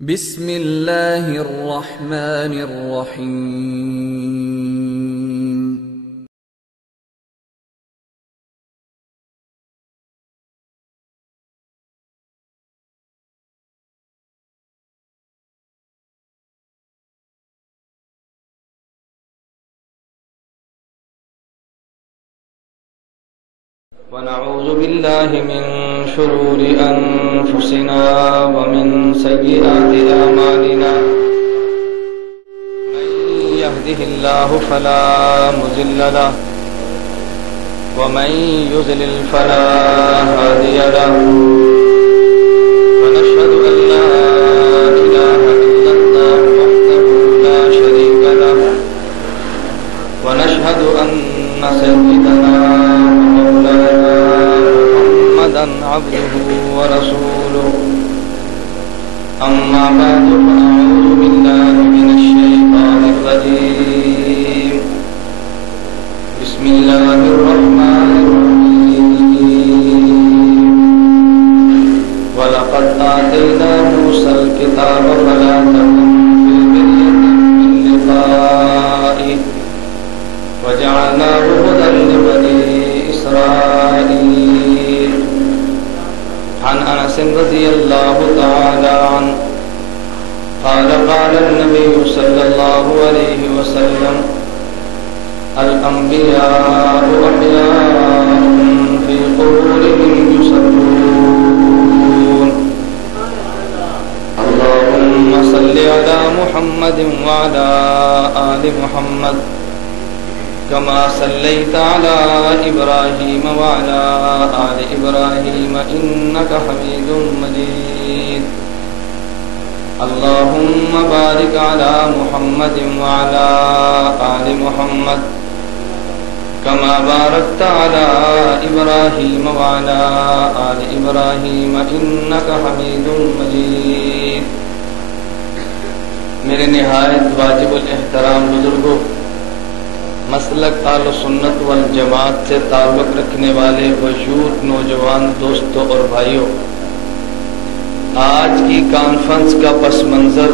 بسم اللہ الرحمن الرحیم۔ ونعوذ بالله من شرور أنفسنا ومن سيئات أعمالنا من يهده الله فلا مضل له ومن يضلل فلا هادي له ونشهد أن لا إله إلا الله وحده لا شريك له ونشهد أن سيدنا عبده ورسوله أما بعد فأعوذ بالله من الشيطان الرجيم بسم الله الرحمن الرحيم ولقد آتينا موسى الكتاب فلا تكن في مرية من لقائه وجعلناه هدى لبني إسرائيل عن أنس رضي الله تعالى عنه قال قال النبي صلى الله عليه وسلم الأنبياء أحياء في قبورهم يصلون اللهم صل على محمد وعلى آل محمد كما صليت على إبراهيم وعلى آل إبراهيم إنك حميد مجيد اللهم بارك على محمد وعلى آل محمد كما باركت على إبراهيم وعلى آل إبراهيم إنك حميد مجيد میرے نہایت واجب الاحترام بزرگوں، مسلک اہل سنت والجماعت سے تعلق رکھنے والے وجود نوجوان دوستوں اور بھائیوں، آج کی کانفرنس کا پس منظر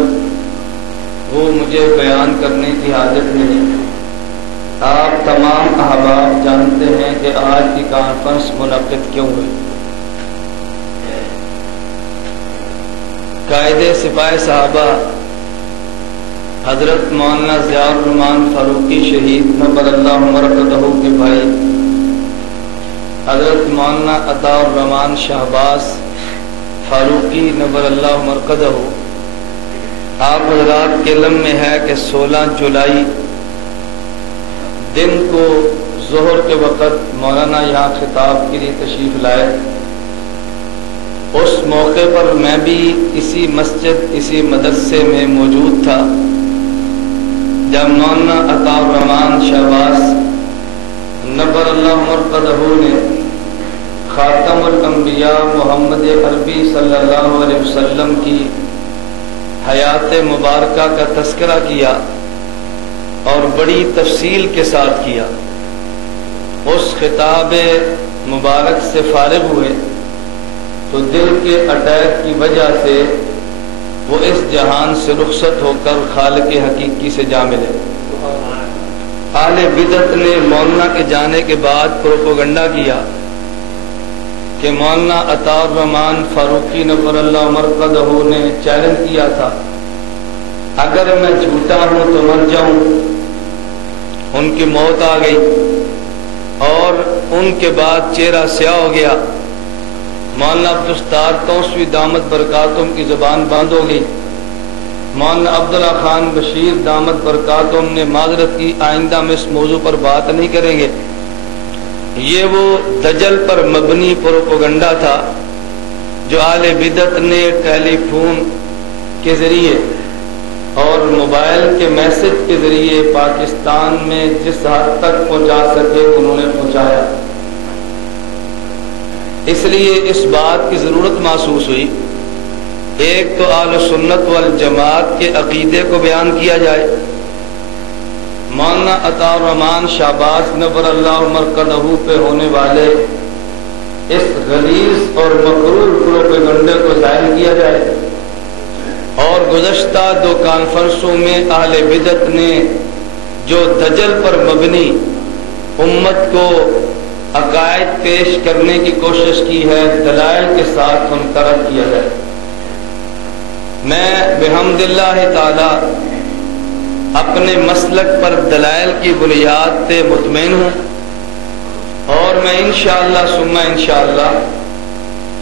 وہ مجھے بیان کرنے کی حاجت نہیں۔ آپ تمام احباب جانتے ہیں کہ آج کی کانفرنس منعقد کیوں ہوئی۔ قائد سپاہ صحابہ حضرت مولانا ضیاء الرحمان فاروقی شہید نبر اللہ مرقدہ کے بھائی حضرت مولانا عطا الرحمان شہباز فاروقی نبر اللہ مرقدہ، آپ حضرات کے علم میں ہے کہ 16 جولائی دن کو ظہر کے وقت مولانا یہاں خطاب کے لیے تشریف لائے۔ اس موقع پر میں بھی اسی مسجد اسی مدرسے میں موجود تھا جب مولانا عطا الرحمان شہباز نبر اللہ مرقدہ نے خاتم الانبیاء محمد عربی صلی اللہ علیہ وسلم کی حیات مبارکہ کا تذکرہ کیا اور بڑی تفصیل کے ساتھ کیا۔ اس خطاب مبارک سے فارغ ہوئے تو دل کے اٹیک کی وجہ سے وہ اس جہان سے رخصت ہو کر خالق حقیقی سے جا ملے۔ اہل بدعت نے مولانا کے جانے کے بعد پروپیگنڈا کیا کہ مولانا عطا الرحمان فاروقی نبر اللہ مرقدہ نے چیلنج کیا تھا اگر میں جھوٹا ہوں تو مر جاؤں۔ ان کی موت آ گئی اور ان کے بعد چہرہ سیاہ ہو گیا۔ مولانا عبدالستار توسوی دامت برکاتہم کی زبان بند ہو گئی۔ مولانا عبداللہ خان بشیر دامت برکاتہم نے معذرت کی، آئندہ میں اس موضوع پر بات نہیں کریں گے۔ یہ وہ دجل پر مبنی پروپیگنڈا تھا جو اہل بدعت نے ٹیلی فون کے ذریعے اور موبائل کے میسج کے ذریعے پاکستان میں جس حد تک پہنچا سکے انہوں نے پہنچایا۔ اس لیے اس بات کی ضرورت محسوس ہوئی ایک تو اہل سنت والجماعت کے عقیدے کو بیان کیا جائے، مولانا عطا الرحمان شہباز نبر اللہ مرقدہ پہ ہونے والے اس غلیظ اور مکروہ پروپیگنڈے کو ظاہر کیا جائے اور گزشتہ 2 کانفرنسوں میں اہل بدعت نے جو دجل پر مبنی امت کو عقائد پیش کرنے کی کوشش کی ہے، دلائل کے ساتھ منقرض کیا ہے۔ میں بحمد اللہ تعالی اپنے مسلک پر دلائل کی بنیاد پہ مطمئن ہوں، اور میں انشاءاللہ ثم انشاءاللہ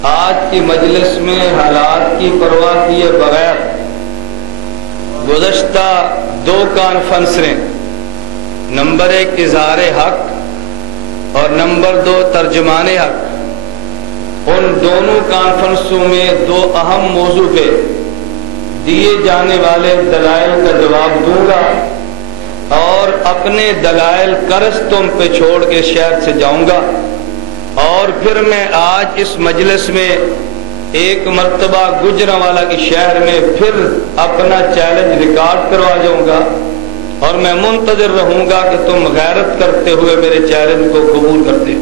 آج کی مجلس میں حالات کی پرواہ کیے بغیر گزشتہ 2 کانفرنسیں، نمبر 1 اظہار حق اور نمبر 2 ترجمان حق، ان دونوں کانفرنسوں میں 2 اہم موضوع پہ دیے جانے والے دلائل کا جواب دوں گا، اور اپنے دلائل قرض تم پہ چھوڑ کے شہر سے جاؤں گا، اور پھر میں آج اس مجلس میں ایک مرتبہ گجرانوالہ کی شہر میں پھر اپنا چیلنج ریکارڈ کروا جاؤں گا، اور میں منتظر رہوں گا کہ تم غیرت کرتے ہوئے میرے چیلنج کو قبول کرتے۔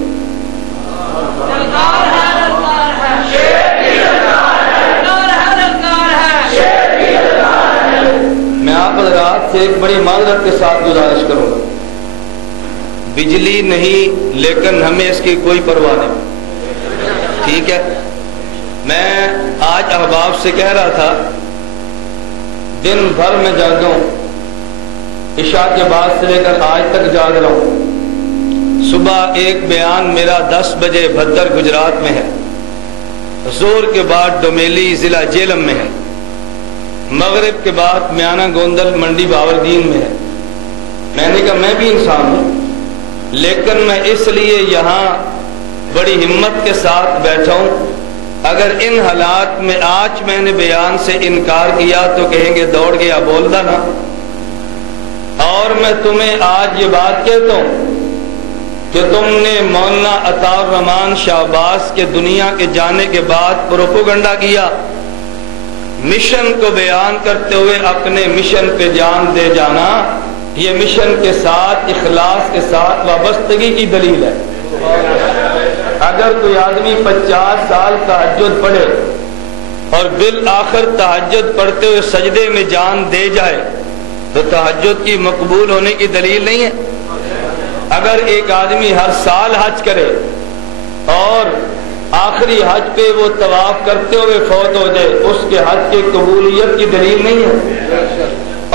میں آپ حضرات سے ایک بڑی معذرت کے ساتھ گزارش کروں گا، بجلی نہیں لیکن ہمیں اس کی کوئی پرواہ نہیں، ٹھیک ہے؟ میں آج احباب سے کہہ رہا تھا دن بھر میں جاگا ہوں، عشاء کے بعد سے لے کر آج تک جاگ رہا ہوں۔ صبح ایک بیان میرا 10 بجے بھدر گجرات میں ہے، زور کے بعد ڈومیلی ضلع جیلم میں ہے، مغرب کے بعد میانہ گوندل منڈی باوردین میں ہے۔ میں نے کہا میں بھی انسان ہوں، لیکن میں اس لیے یہاں بڑی ہمت کے ساتھ بیٹھا ہوں، اگر ان حالات میں آج میں نے بیان سے انکار کیا تو کہیں گے دوڑ گیا بولتا نا۔ اور میں تمہیں آج یہ بات کہتا ہوں کہ تم نے مولانا عطا الرحمان شہباز کے دنیا کے جانے کے بعد پروپیگنڈا کیا، مشن کو بیان کرتے ہوئے اپنے مشن پہ جان دے جانا، یہ مشن کے ساتھ اخلاص کے ساتھ وابستگی کی دلیل ہے۔ اگر کوئی آدمی 50 سال تہجد پڑھے اور بالآخر تہجد پڑھتے ہوئے سجدے میں جان دے جائے تو تہجد کی مقبول ہونے کی دلیل نہیں ہے۔ اگر ایک آدمی ہر سال حج کرے اور آخری حج پہ وہ طواف کرتے ہوئے فوت ہو جائے، اس کے حج کی قبولیت کی دلیل نہیں ہے۔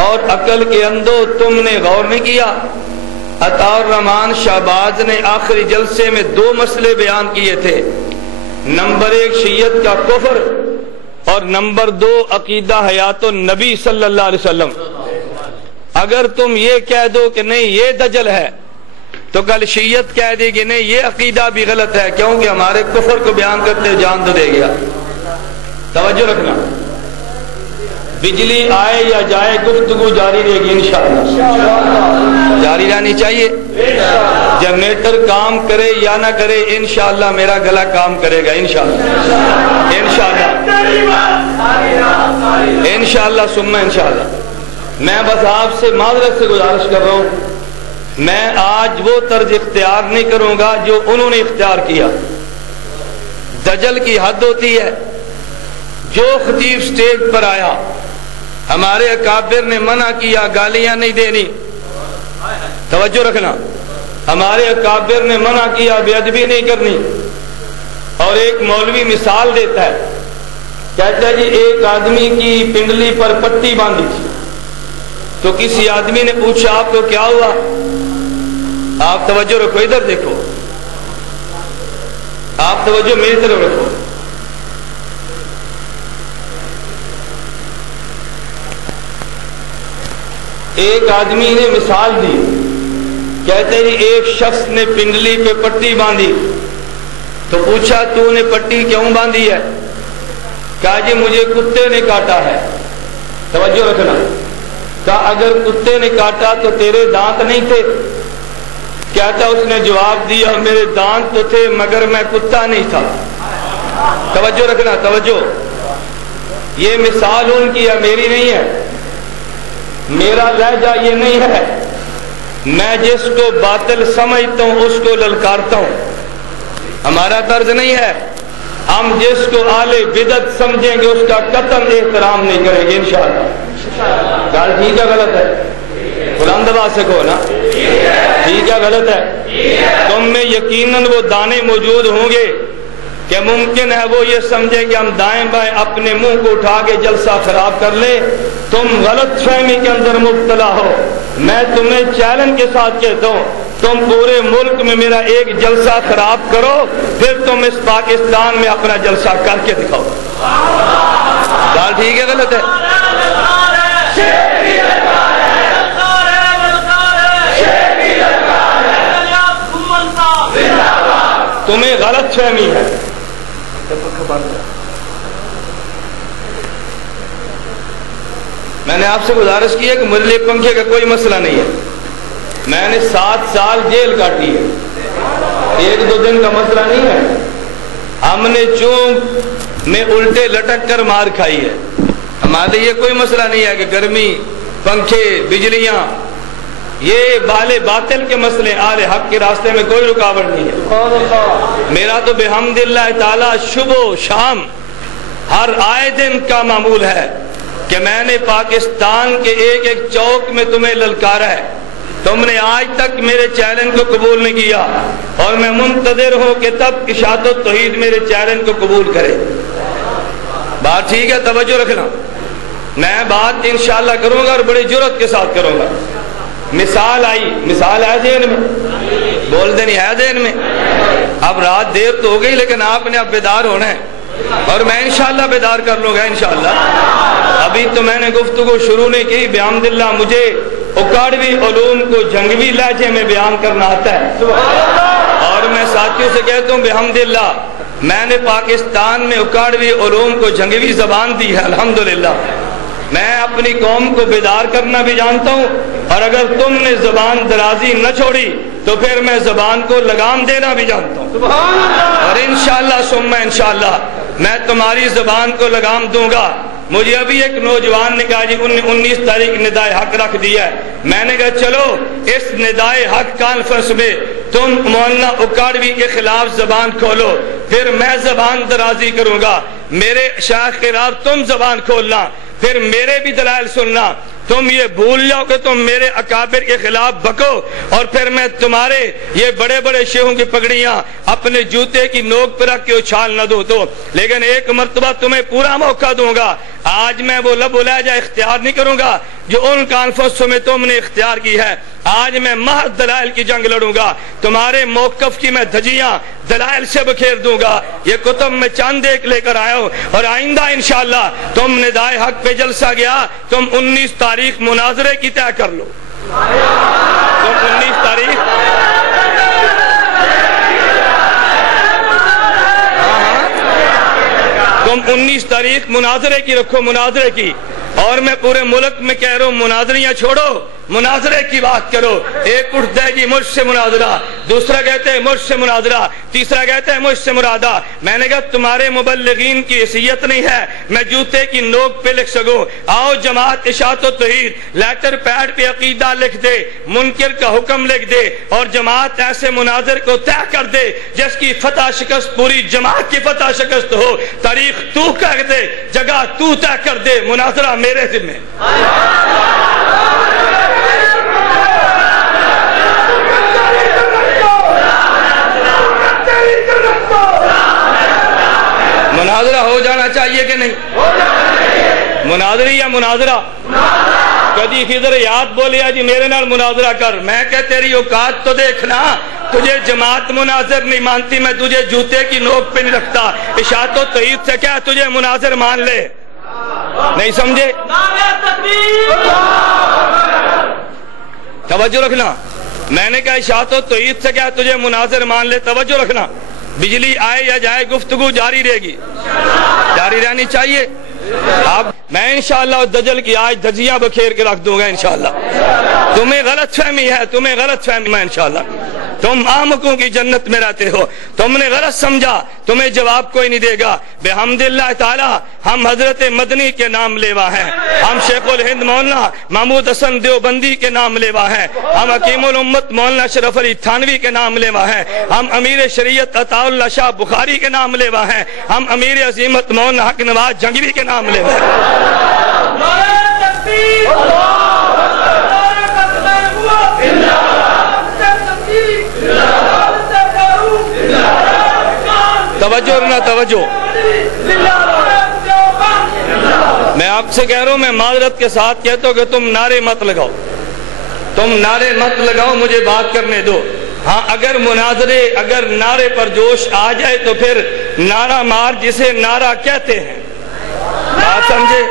اور عقل کے اندھو تم نے غور نہیں کیا، عطا الرحمان شہباز نے آخری جلسے میں 2 مسئلے بیان کیے تھے، نمبر 1 شیعت کا کفر اور نمبر 2 عقیدہ حیات النبی صلی اللہ علیہ وسلم۔ اگر تم یہ کہہ دو کہ نہیں یہ دجل ہے تو کل شیعت کہہ دے گی نہیں یہ عقیدہ بھی غلط ہے، کیونکہ ہمارے کفر کو بیان کرتے ہوئے جان تو دے گیا۔ توجہ رکھنا، بجلی آئے یا جائے گفتگو جاری رہے گی انشاءاللہ، جاری رہنی چاہیے۔ جنریٹر کام کرے یا نہ کرے انشاءاللہ میرا گلا کام کرے گا انشاءاللہ، انشاءاللہ ثم انشاءاللہ۔ میں بس آپ سے معذرت سے گزارش کر رہا ہوں، میں آج وہ طرز اختیار نہیں کروں گا جو انہوں نے اختیار کیا۔ دجل کی حد ہوتی ہے، جو خطیب سٹیج پر آیا ہمارے اکابر نے منع کیا گالیاں نہیں دینی، توجہ رکھنا، ہمارے اکابر نے منع کیا بے ادبی نہیں کرنی۔ اور ایک مولوی مثال دیتا ہے، کہتا ہے جی ایک آدمی کی پنڈلی پر پٹی باندھی تھی تو کسی آدمی نے پوچھا آپ کو کیا ہوا؟ آپ توجہ رکھو، ادھر دیکھو، آپ توجہ میری طرف رکھو۔ ایک آدمی نے مثال دی، کہتے جی ایک شخص نے پنڈلی پہ پٹی باندھی تو پوچھا تو نے پٹی کیوں باندھی ہے؟ کہا جی مجھے کتے نے کاٹا ہے۔ توجہ رکھنا، کہا اگر کتے نے کاٹا تو تیرے دانت نہیں تھے؟ کہتا اس نے جواب دیا میرے دانت تو تھے مگر میں کتا نہیں تھا۔ توجہ رکھنا، توجہ، یہ مثال ان کی ہے، میری نہیں ہے، میرا لہجہ یہ نہیں ہے، میں جس کو باطل سمجھتا ہوں اس کو للکارتا ہوں، ہمارا طرز نہیں ہے۔ ہم جس کو آلے بدعت سمجھیں گے اس کا قطعاً احترام نہیں کریں گے انشاءاللہ۔ گل ٹھیک ہے غلط ہے؟ قرآن دبا سکو نا، ٹھیک ہے غلط ہے؟ تم میں یقیناً وہ دانے موجود ہوں گے کہ ممکن ہے وہ یہ سمجھیں کہ ہم دائیں بائیں اپنے منہ کو اٹھا کے جلسہ خراب کر لیں۔ تم غلط فہمی کے اندر مبتلا ہو۔ میں تمہیں چیلنج کے ساتھ کہتا ہوں، تم پورے ملک میں میرا ایک جلسہ خراب کرو، پھر تم اس پاکستان میں اپنا جلسہ کر کے دکھاؤ۔ بات ٹھیک ہے غلط ہے؟ تمہیں غلط فہمی ہے۔ میں نے آپ سے گزارش کی ہے کہ میرے لیے پنکھے کا کوئی مسئلہ نہیں ہے، میں نے 7 سال جیل کاٹی ہے، 1-2 دن کا مسئلہ نہیں ہے۔ ہم نے چونک میں الٹے لٹک کر مار کھائی ہے، ہمارے لیے کوئی مسئلہ نہیں ہے کہ گرمی، پنکھے، بجلیاں، یہ بالے باطل کے مسئلے، آل حق کے راستے میں کوئی رکاوٹ نہیں ہے۔ میرا تو بحمد اللہ تعالی صبح و شام ہر آئے دن کا معمول ہے کہ میں نے پاکستان کے ایک ایک چوک میں تمہیں للکارا ہے، تم نے آج تک میرے چیلنج کو قبول نہیں کیا، اور میں منتظر ہوں کہ تب اشاعت التوحید میرے چیلنج کو قبول کرے۔ بات ٹھیک ہے؟ توجہ رکھنا، میں بات انشاءاللہ کروں گا اور بڑی جرات کے ساتھ کروں گا۔ مثال آئی، مثال ہے ذہن میں؟ بول دے نہیں ہے ذہن میں؟ اب رات دیر تو ہو گئی لیکن آپ نے اب بیدار ہونا ہے، اور میں انشاءاللہ بیدار کر لوں گا انشاءاللہ۔ ابھی تو میں نے گفتگو شروع نہیں کی، بحمد اللہ مجھے اکاڑوی علوم کو جنگوی لہجے میں بیان کرنا آتا ہے، اور میں ساتھیوں سے کہتا ہوں بحمد اللہ میں نے پاکستان میں اکاڑوی علوم کو جنگوی زبان دی ہے الحمدللہ۔ میں اپنی قوم کو بیدار کرنا بھی جانتا ہوں، اور اگر تم نے زبان درازی نہ چھوڑی تو پھر میں زبان کو لگام دینا بھی جانتا ہوں، اور انشاءاللہ ثم انشاءاللہ میں تمہاری زبان کو لگام دوں گا۔ مجھے ابھی ایک نوجوان نے کہا جی 19 تاریخ ندائے حق رکھ دیا ہے، میں نے کہا چلو اس ندائے حق کانفرنس میں تم مولانا اکاڑوی کے خلاف زبان کھولو، پھر میں زبان درازی کروں گا، میرے شیخ کے خلاف تم زبان کھولنا، پھر میرے بھی دلائل سننا۔ تم یہ بھول جاؤ کہ تم میرے اکابر کے خلاف بکو، اور پھر میں تمہارے یہ بڑے بڑے شیخوں کی پگڑیاں اپنے جوتے کی نوک پر رکھ کے اچھال نہ دو تو، لیکن ایک مرتبہ تمہیں پورا موقع دوں گا۔ آج میں وہ لب و لہجہ اختیار نہیں کروں گا جو ان کانفرنسوں میں تم نے اختیار کی ہے، آج میں محض دلائل کی جنگ لڑوں گا، تمہارے موقف کی میں دھجیاں دلائل سے بکھیر دوں گا۔ یہ کتب میں چاند ایک لے کر آیا ہوں، اور آئندہ انشاءاللہ تم ندائے حق پہ جلسہ گیا، تم 19 تاریخ مناظرے کی طے کر لو، تم 19 تاریخ تم 19 تاریخ مناظرے کی رکھو، مناظرے کی، اور میں پورے ملک میں کہہ رہا ہوں مناظریاں چھوڑو، مناظرے کی بات کرو۔ ایک اٹھتا ہے جی مجھ سے مناظرہ، دوسرا کہتے ہیں مجھ سے مناظرہ، تیسرا کہتا ہے مجھ سے مرادہ۔ میں نے کہا تمہارے مبلغین کی حیثیت نہیں ہے میں جوتے کی نوک پہ لکھ سکوں۔ آؤ جماعت اشاعت التوحید لیٹر پیڈ پہ عقیدہ لکھ دے، منکر کا حکم لکھ دے، اور جماعت ایسے مناظر کو طے کر دے جس کی فتح شکست پوری جماعت کی فتح شکست ہو، تاریخ تو کہہ دے، جگہ تو طے کر دے، مناظرہ میرے ذمہ۔ مناظرہ ہو جانا چاہیے کہ نہیں؟ مناظری یا مناظرہ؟ کدی خضر یاد بولیا جی میرے نال مناظرہ کر، میں کہ تیری اوقات تو دیکھنا، تجھے جماعت مناظر نہیں مانتی، میں تجھے جوتے کی نوک پہ نہیں رکھتا، اشاعت و توحید سے کیا تجھے مناظر مان لے؟ نہیں سمجھے؟ توجہ رکھنا، میں نے کہا اشاعت و توحید سے کیا تجھے مناظر مان لے، توجہ رکھنا۔ بجلی آئے یا جائے گفتگو جاری رہے گی، جاری رہنی چاہیے۔ اب میں انشاءاللہ دجل کی آج دھجیاں بکھیر کے رکھ دوں گا انشاءاللہ۔ تمہیں غلط فہمی ہے، تمہیں غلط فہمی میں انشاءاللہ تم احمقوں کی جنت میں رہتے ہو، تم نے غلط سمجھا، تمہیں جواب کوئی نہیں دے گا۔ بحمداللہ تعالی ہم حضرت مدنی کے نام لیوا ہیں، ہم شیخ الہند مولانا محمود حسن دیوبندی کے نام لیوا ہیں، ہم حکیم الامت مولانا اشرف علی تھانوی کے نام لیوا ہیں، ہم امیر شریعت عطا اللہ شاہ بخاری کے نام لیوا ہیں، ہم امیر عظیمت مولانا حق نواز جنگوی کے نام لیوا ہیں۔ توجہ رہنا، توجہ، میں آپ سے کہہ رہا ہوں، میں معذرت کے ساتھ کہتا ہوں کہ تم نعرے مت لگاؤ، تم نعرے مت لگاؤ، مجھے بات کرنے دو۔ ہاں اگر مناظرے، اگر نعرے پر جوش آ جائے تو پھر نعرہ مار جسے نعرہ کہتے ہیں، بات سمجھے؟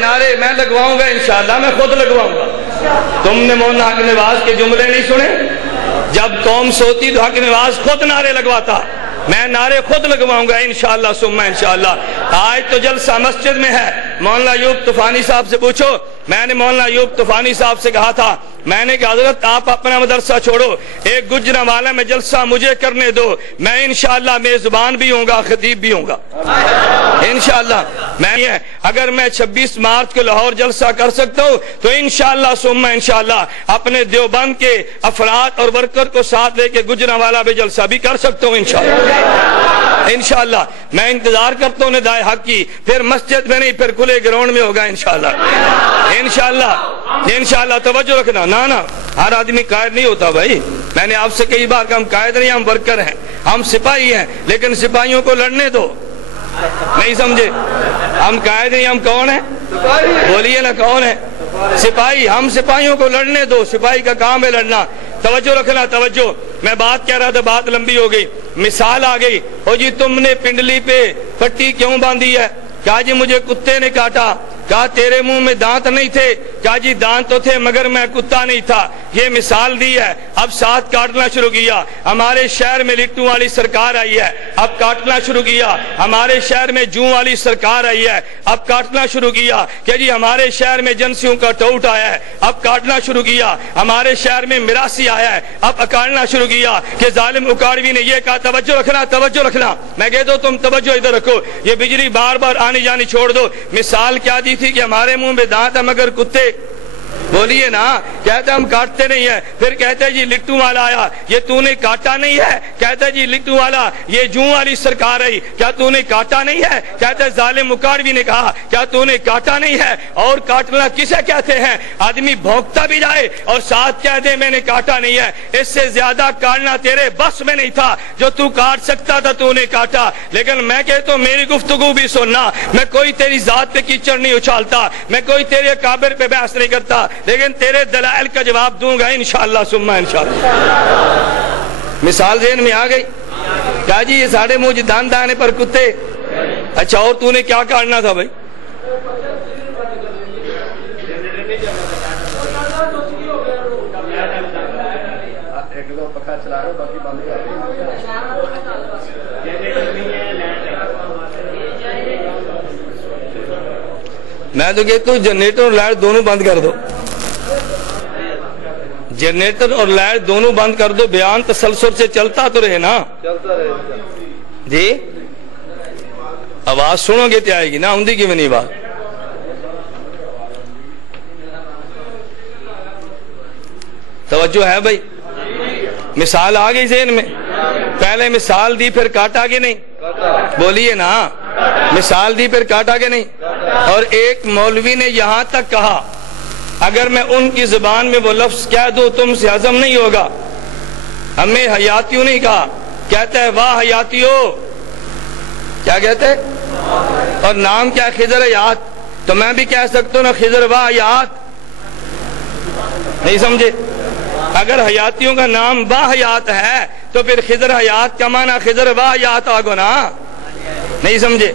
نعرے میں لگواؤں گا انشاءاللہ، میں خود لگواؤں گا۔ تم نے مولانا حق نواز کے جملے نہیں سنے؟ جب قوم سوتی تو حق نواز خود نعرے لگواتا، میں نعرے خود لگواؤں گا انشاءاللہ ثم انشاءاللہ۔ آج تو جلسہ مسجد میں ہے، مولانا ایوب طوفانی صاحب سے پوچھو، میں نے مولانا ایوب طوفانی صاحب سے کہا تھا، میں نے کہا حضرت آپ اپنا مدرسہ چھوڑو، ایک گجرانوالہ میں جلسہ مجھے کرنے دو، میں انشاءاللہ میزبان بھی ہوں گا، خطیب بھی ہوں گا انشاءاللہ۔ میں اگر میں 26 مارچ کو لاہور جلسہ کر سکتا ہوں تو انشاءاللہ ثم انشاءاللہ اپنے دیوبند کے افراد اور ورکر کو ساتھ لے کے گجرانوالہ میں جلسہ بھی کر سکتا ہوں انشاءاللہ۔ انشاءاللہ میں انتظار کرتا ہوں ندائے حق کی، پھر مسجد میں نہیں، پھر کھلے گراؤنڈ میں ہوگا انشاءاللہ انشاءاللہ انشاءاللہ۔ توجہ رکھنا، نا ہر آدمی قائد نہیں ہوتا بھائی، میں نے آپ سے کئی بار کہا ہم قائد نہیں، ہم ورکر ہیں، ہم سپاہی ہیں، لیکن سپاہیوں کو لڑنے دو، نہیں سمجھے؟ ہم قائد نہیں، ہم کون ہیں؟ بولیے نا کون ہے؟ سپاہی، ہم سپاہیوں کو لڑنے دو، سپاہی کا کام ہے لڑنا۔ توجہ رکھنا، توجہ، میں بات کہہ رہا تھا، بات لمبی ہو گئی، مثال آ گئی، او جی تم نے پنڈلی پہ پٹی کیوں باندھی ہے؟ کہا جی مجھے کتے نے کاٹا۔ کہا تیرے منہ میں دانت نہیں تھے؟ کہا جی دانت تو تھے مگر میں کتا نہیں تھا۔ یہ مثال دی ہے، اب ساتھ کاٹنا شروع کیا۔ ہمارے شہر میں لٹو والی سرکار آئی ہے، اب کاٹنا شروع کیا۔ ہمارے شہر میں جوں والی سرکار آئی ہے، اب کاٹنا شروع کیا کہ جی ہمارے شہر میں جنسیوں کا ٹوٹ آیا ہے، اب کاٹنا شروع کیا۔ ہمارے شہر میں میراثی آیا ہے، اب اکاڑنا شروع کیا کہ ظالم اکاڑوی نے یہ کہا۔ توجہ رکھنا، توجہ رکھنا، میں کہتا ہوں تم توجہ ادھر رکھو، یہ بجلی بار بار آنی جانی چھوڑ دو۔ مثال کیا دی تھی کہ ہمارے منہ میں دانت ہے مگر کتے، بولیے نا، کہتے ہم کاٹتے نہیں ہیں۔ پھر کہتے جی لٹو والا آیا، یہ تو نے کاٹا نہیں ہے؟ کہتے جی لٹو والا یہ جوں والی سرکار آئی، کیا تو نے کاٹا نہیں ہے؟ کہتے ظالم مکاڑوی نے کہا کیا تو نے کاٹا نہیں ہے؟ اور کاٹنا کسے کہتے ہیں؟ آدمی بھونکتا بھی جائے اور ساتھ کہہ دے میں نے کاٹا نہیں ہے، اس سے زیادہ کاٹنا تیرے بس میں نہیں تھا، جو تو کاٹ سکتا تھا تو نے کاٹا۔ لیکن میں کہتا ہوں میری گفتگو بھی سننا، میں کوئی تیری ذات پہ کیچڑ نہیں اچھالتا، میں کوئی تیرے اکابر پہ بحث نہیں کرتا، لیکن تیرے دلائل کا جواب دوں گا انشاءاللہ ثم انشاءاللہ۔ مثال ذہن میں آ گئی؟ کیا جی یہ ساڑھے منہ دان دانے پر کتے، اچھا اور تو نے کیا کاٹنا تھا بھائی؟ میں تو کہتا ہوں جنریٹر اور لائٹ دونوں بند کر دو، جنریٹر اور لائٹ دونوں بند کر دو، بیان تسلسل سے چلتا تو رہے نا جی۔ آواز سنو گے تو آئے گی نا، ہندی کی بھی نہیں بات۔ توجہ ہے بھائی؟ مثال آ گئی ذہن میں؟ پہلے مثال دی پھر کاٹا کہ نہیں؟ بولیے نا، مثال دی پھر کاٹا کہ نہیں؟ اور ایک مولوی نے یہاں تک کہا اگر میں ان کی زبان میں وہ لفظ کہہ دوں تم سے ہضم نہیں ہوگا۔ ہمیں حیاتیوں نہیں کہا، کہتا ہے واہ حیاتیوں، کیا کہتے ہیں؟ اور نام کیا؟ خضر حیات، تو میں بھی کہہ سکتا ہوں نا خضر واہ حیات، نہیں سمجھے؟ اگر حیاتیوں کا نام با حیات ہے تو پھر خضر حیات کا معنی خضر واہ حیات آگو نا، نہیں سمجھے؟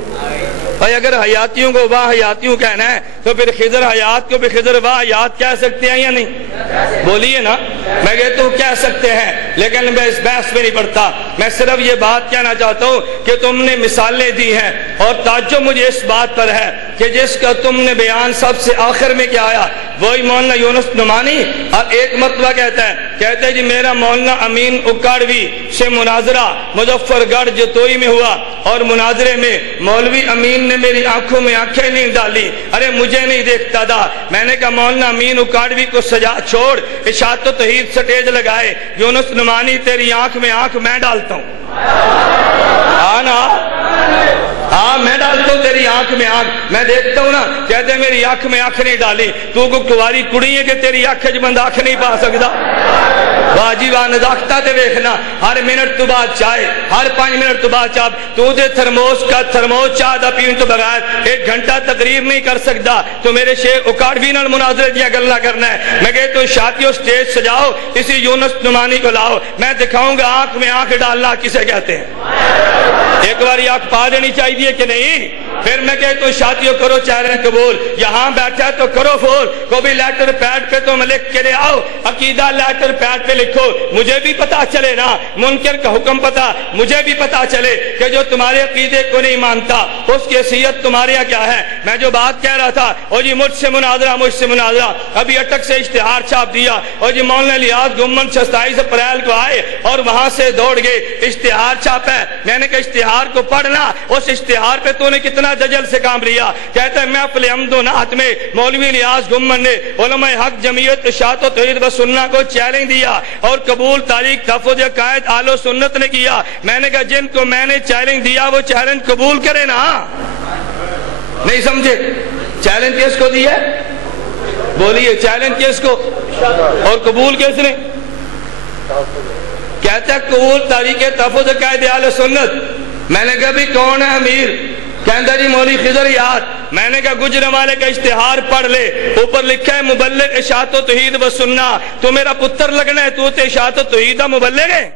بھائی اگر حیاتیوں کو واہ حیاتیوں کہنا ہے تو پھر خضر حیات کو بھی خضر واہ حیات کہہ سکتے ہیں یا نہیں؟ بولیے نا۔ میں کہتا ہوں کہہ سکتے ہیں، لیکن میں اس بحث میں نہیں پڑتا۔ میں صرف یہ بات کہنا چاہتا ہوں کہ تم نے مثالیں دی ہیں، اور تعجب مجھے اس بات پر ہے کہ جس کا تم نے بیان سب سے آخر میں کیا آیا، وہی مولانا یونس نعمانی، اور ایک مرتبہ کہتا ہے جی میرا مولانا امین اکاڑوی سے مناظرہ مظفر گڑھ جتوئی میں ہوا، اور مناظرے میں مولوی امین نے میری آنکھوں میں آنکھیں نہیں ڈالی، ارے مجھے نہیں دیکھتا تھا۔ میں نے کہا مولانا امین اکاڑوی کو سجا چھوڑ، اشاعت و توحید سٹیج لگائے، یونس نعمانی تیری آنکھ میں آنکھ میں ڈالتا ہوں۔ ہاں میں ڈالتا ہوں تیری آنکھ میں آنکھ، میں دیکھتا ہوں نا، کہتے ہیں میری آنکھ میں آنکھ نہیں ڈالی، تو کو کواری کڑی ہے کہ تیری آنکھ بند آنکھ نہیں پا سکتا؟ باجی واہ نزاکتہ تے ویکھنا، ہر منٹ تو بعد چائے، ہر 5 منٹ تو بعد چاہ، تو دے تھرموس چاہ دا پین تو بغیر 1 گھنٹہ تقریر نہیں کر سکتا، تو میرے شیخ اکاڑوی نال مناظرے دیا گلنا کرنا ہے۔ میں کہتا ہوں شادیوں سٹیج سجاؤ، اسی یونس نعمانی کو لاؤ، میں دکھاؤں گا آنکھ میں آنکھ ڈالنا کسے کہتے ہیں۔ ایک بار آنکھ پا دینی چاہیے کہ نہیں؟ پھر میں کہتا ہوں شادیوں کرو چیلنج قبول، یہاں بیٹھا ہے تو کرو فور، کو بھی لیٹر پیڈ پہ تم لکھ کے لے آؤ، عقیدہ لیٹر پیڈ پہ لکھو، مجھے بھی پتا چلے نا، منکر کا حکم پتا، مجھے بھی پتا چلے کہ جو تمہارے عقیدے کو نہیں مانتا اس کی حیثیت تمہارے یہاں کیا ہے۔ میں جو بات کہہ رہا تھا، او جی مجھ سے مناظرہ، ابھی اٹک سے اشتہار چھاپ دیا، او جی مولانا الیاس گمن 27 اپریل کو آئے اور وہاں سے دوڑ گئے، اشتہار چھاپا ہے۔ میں نے کہا اشتہار کو پڑھنا، اس اشتہار پہ تو نے کتنا دجل سے کام لیا؟ کہتا ہے محفل حمد و نعت میں مولوی الیاس گمن نے علماء حق جمعیت اشاعت و توحید و سنہ کو چیلنج دیا، اور قبول تاریخ تحفظ عقائد اہل و سنت نے کیا۔ میں نے کہا جن کو میں نے چیلنج دیا وہ چیلنج قبول کرے نا۔ نہیں سمجھے؟ چیلنج کس کو دیا؟ بولیے چیلنج کس کو اور قبول کس نے؟ کہتا ہے قبول تاریخ تحفظ عقائد اہل و سنت۔ میں نے کہا بھی کون ہے امیر؟ کہتا جی مولوی خضر یاد۔ میں نے کہا گجرانوالے کا اشتہار پڑھ لے، اوپر لکھا ہے مبلغ اشاعت و توحید و سنہ، تو میرا پتر لگنا ہے، تو تے اشاعت و توحید دا مبلغ ہے؟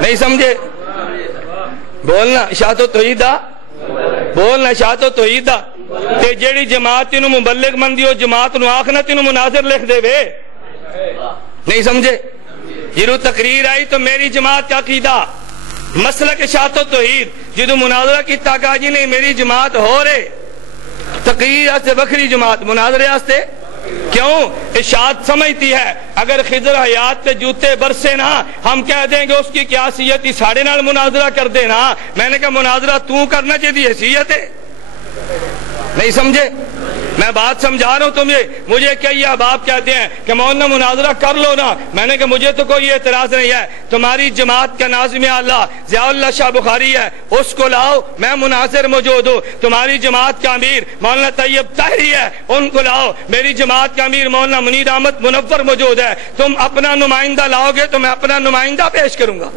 نہیں سمجھے؟ بولنا اشاعت و توحید دا، بولنا اشاعت و توحید دا، تے جیڑی جماعت تینوں مبلغ مندی ہو جماعت نو آخنا تینوں مناظر لکھ دے وے۔ نہیں سمجھے؟ جدو تقریر آئی تو میری جماعت کا عقیدہ مسلک اشاعت و توحید، جدو مناظرہ کی کہا جی نہیں میری جماعت ہو رہے، تقریر آستے بکری جماعت، مناظرے آستے کیوں؟ اشاعت سمجھتی ہے اگر خضر حیات تے جوتے برسے نا ہم کہہ دیں گے اس کی کیا حیثیت ہی ساڑھے نال مناظرہ کر دے نا۔ میں نے کہا مناظرہ تو کرنا چاہیے حیثیت ہے؟ نہیں سمجھے؟ میں بات سمجھا رہا ہوں تمہیں۔ مجھے کئی احباب کہتے ہیں کہ مولانا مناظرہ کر لو نا، میں نے کہا مجھے تو کوئی اعتراض نہیں ہے، تمہاری جماعت کا ناظم اعلیٰ ضیاء اللہ شاہ بخاری ہے، اس کو لاؤ، میں مناظر موجود ہوں۔ تمہاری جماعت کا امیر مولانا طیب طاہری ہے، ان کو لاؤ۔ میری جماعت کا امیر مولانا منیر احمد منور موجود ہے، تم اپنا نمائندہ لاؤ گے تو میں اپنا نمائندہ پیش کروں گا۔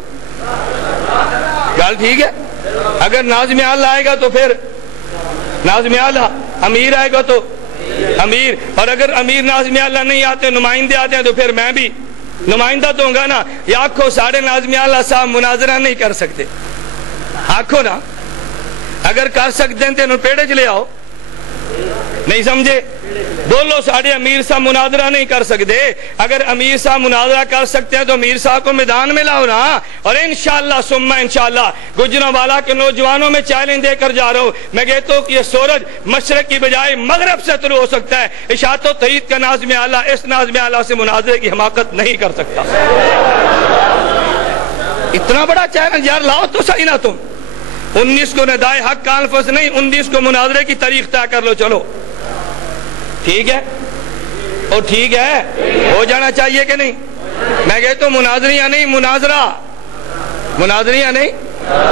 گل ٹھیک ہے؟ اگر ناظم اعلیٰ آئے گا تو پھر ناظم اعلیٰ، امیر آئے گا تو امیر، اور اگر امیر ناظم اعلیٰ نہیں آتے نمائندے آتے ہیں تو پھر میں بھی نمائندہ تو ہوں گا نا۔ یا آنکھو ساڑھے ناظم اعلیٰ صاحب مناظرہ نہیں کر سکتے، آنکھو نا، اگر کر سکتے ہیں تو انہوں پیڑے چلے آؤ۔ نہیں سمجھے؟ بولو ساڑھے امیر صاحب مناظرہ نہیں کر سکتے، اگر امیر صاحب مناظرہ کر سکتے ہیں تو امیر صاحب کو میدان میں لاؤ نا۔ اور انشاءاللہ ثم انشاءاللہ گجرانوالہ کے نوجوانوں میں چیلنج دے کر جا رہا ہوں، میں کہتا ہوں کہ یہ سورج مشرق کی بجائے مغرب سے طلوع ہو سکتا ہے، اشاعت و توحید کا ناظم اعلیٰ اس ناظم اعلیٰ سے مناظرے کی حماقت نہیں کر سکتا۔ اتنا بڑا چیلنج یار لاؤ تو صحیح نا۔ تم 19 کو ندائے حق کانفرنس نہیں، 19 کو مناظرے کی تاریخ طے کر لو، چلو ٹھیک ہے؟ اور ٹھیک ہے ہو جانا چاہیے کہ نہیں؟ میں کہتا ہوں مناظریاں نہیں، مناظریاں نہیں،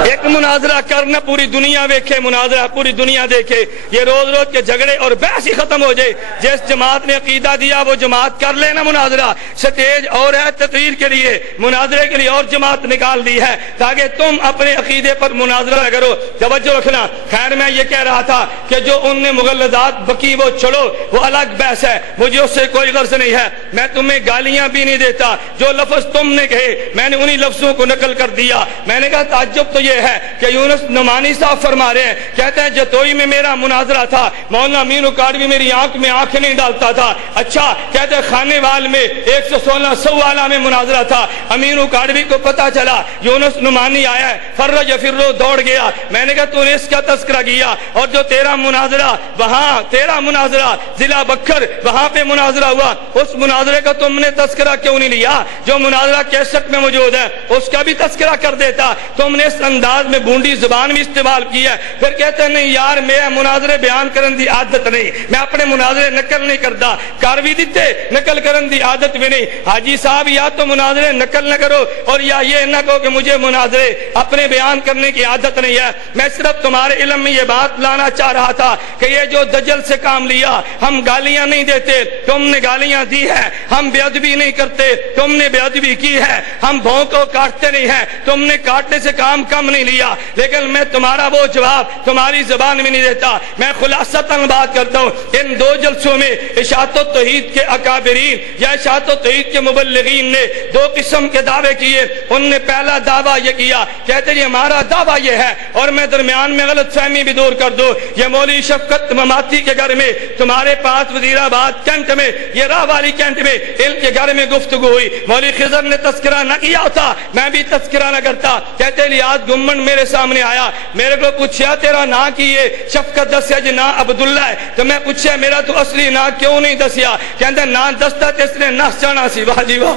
ایک مناظرہ کرنا پوری دنیا ویکھے، مناظرہ پوری دنیا دیکھے، یہ روز روز کے جھگڑے اور بحث ہی ختم ہو جائے۔ جس جماعت نے عقیدہ دیا وہ جماعت کر لینا مناظرہ، سٹیج اور ہے تقریر کے لیے، مناظرے کے لیے اور جماعت نکال دی ہے تاکہ تم اپنے عقیدے پر مناظرہ کرو۔ توجہ رکھنا۔ خیر میں یہ کہہ رہا تھا کہ جو ان نے مغلظات بکی وہ چھوڑو، وہ الگ بحث ہے، مجھے اس سے کوئی غرض نہیں ہے، میں تمہیں گالیاں بھی نہیں دیتا، جو لفظ تم نے کہے میں نے انہی لفظوں کو نقل کر دیا۔ میں نے کہا تعجب تعجب تو یہ ہے کہ یونس نعمانی صاحب فرما رہے ہیں، کہتے ہیں جتوئی میں میرا مناظرہ تھا، مولانا امین اکاڑوی میری آنکھ میں آنکھ نہیں ڈالتا تھا۔ اچھا کہتے ہیں خانے وال میں 116 سوالہ میں مناظرہ تھا، امین اکاڑوی کو پتا چلا یونس نعمانی آیا ہے، فرج فرو دوڑ گیا۔ میں نے کہا تو نے اس کا تذکرہ کیا، اور جو تیرا مناظرہ وہاں، تیرا مناظرہ ضلع بکھر وہاں پہ مناظرہ ہوا، اس مناظرے کا تم نے تذکرہ کیوں نہیں لیا؟ جو مناظرہ کیسٹ میں موجود ہے اس کا بھی تذکرہ کر دیتا، تم نے اس انداز میں بونڈی زبان بھی استعمال کی ہے۔ پھر کہتے ہیں نہیں یار میں مناظرے بیان کرن دی عادت نہیں، میں اپنے مناظرے نقل نہیں کرتا، کر بھی دیتے نقل کرن دی عادت بھی نہیں۔ حاجی صاحب یا تو مناظرے نقل نہ کرو اور یا یہ نہ کہو کہ مجھے مناظرے اپنے بیان کرنے کی عادت نہیں ہے۔ میں صرف تمہارے علم میں یہ بات لانا چاہ رہا تھا کہ یہ جو دجل سے کام لیا، ہم گالیاں نہیں دیتے، تم نے گالیاں دی ہے، ہم بے ادبی نہیں کرتے، تم نے بے ادبی کی ہے، ہم بھوں کو کاٹتے نہیں ہیں، تم نے کاٹنے سے کام کم نہیں لیا، لیکن میں تمہارا وہ جواب تمہاری زبان میں نہیں دیتا۔ میں خلاصتاً بات کرتا ہوں، ان دو جلسوں میں اشاعت التوحید کے اکابرین یا اشاعت التوحید کے مبلغین نے دو قسم کے دعوے کیے۔ ان نے پہلا دعویٰ یہ کیا، کہتے ہیں ہمارا دعویٰ یہ ہے، اور میں درمیان میں غلط فہمی بھی دور کر دوں، یہ مولوی شفقت مماتی کے گھر میں تمہارے پاس وزیر آباد کینٹ میں، یہ راہ والی کینٹ میں ان کے گھر میں گفتگو ہوئی، مولوی خضر نے تذکرہ نہ کیا ہوتا میں بھی تذکرہ نہ کرتا۔ کہتے ہیں لیاد گمن میرے سامنے آیا، میرے کو پوچھا تیرا نا کی یہ شفقت دسیا جی نا عبداللہ ہے، تو میں پوچھا میرا تو اصلی نا کیوں نہیں دسیا؟ کہتے ہیں نا دستا تے اس نے نس جانا سی۔ واہ جی واہ،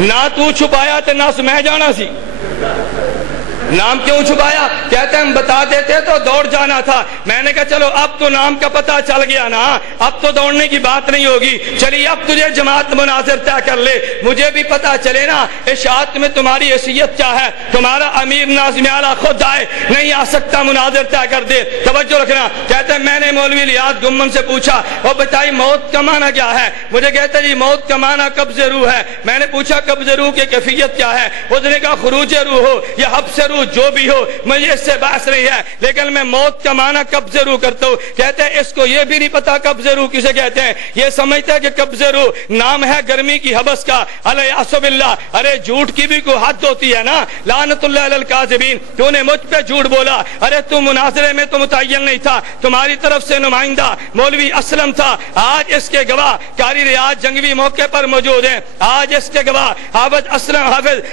نا تو چھپایا تے نس میں جانا سی، نام کیوں چھپایا؟ کہتے ہیں ہم بتا دیتے تو دوڑ جانا تھا۔ میں نے کہا چلو اب تو نام کا پتہ چل گیا نا، اب تو دوڑنے کی بات نہیں ہوگی، چلیے اب تجھے جماعت مناظر طے کر لے، مجھے بھی پتہ چلے نا اشاعت میں تمہاری حیثیت کیا ہے۔ تمہارا امیر ناظم اعلیٰ خود آئے، نہیں آ سکتا مناظر طے کر دے۔ توجہ رکھنا، کہتے ہیں میں نے مولوی لیاد گمن سے پوچھا اور بتائی موت کا معنی کیا ہے؟ مجھے کہتے جی موت کا معنی قبض روح ہے۔ میں نے پوچھا قبض روح کی کیفیت کیا ہے؟ اس نے کہا خروج روح ہو یا حبس روح جو بھی ہو، مجھے اس سے بحث نہیں ہے، لیکن میں موت کا معنی قبض روح کرتا ہوں۔ کہتے ہیں اس کو یہ بھی نہیں پتا قبض روح کسے کہتے ہیں، یہ سمجھتا ہے کہ قبض روح نام ہے گرمی کی حبس کا، علیہ باللہ۔ ارے جھوٹ کی بھی کوئی حد ہوتی ہے نا، لعنت اللہ علی الکاذبین، تو نے مجھ پہ جھوٹ بولا۔ ارے تو مناظرے میں تو متعین نہیں تھا، تمہاری طرف سے نمائندہ مولوی اسلم تھا، آج اس کے گواہ قاری ریاض جنگوی موقع پر موجود ہیں، آج اس کے گواہ حافظ اسلم،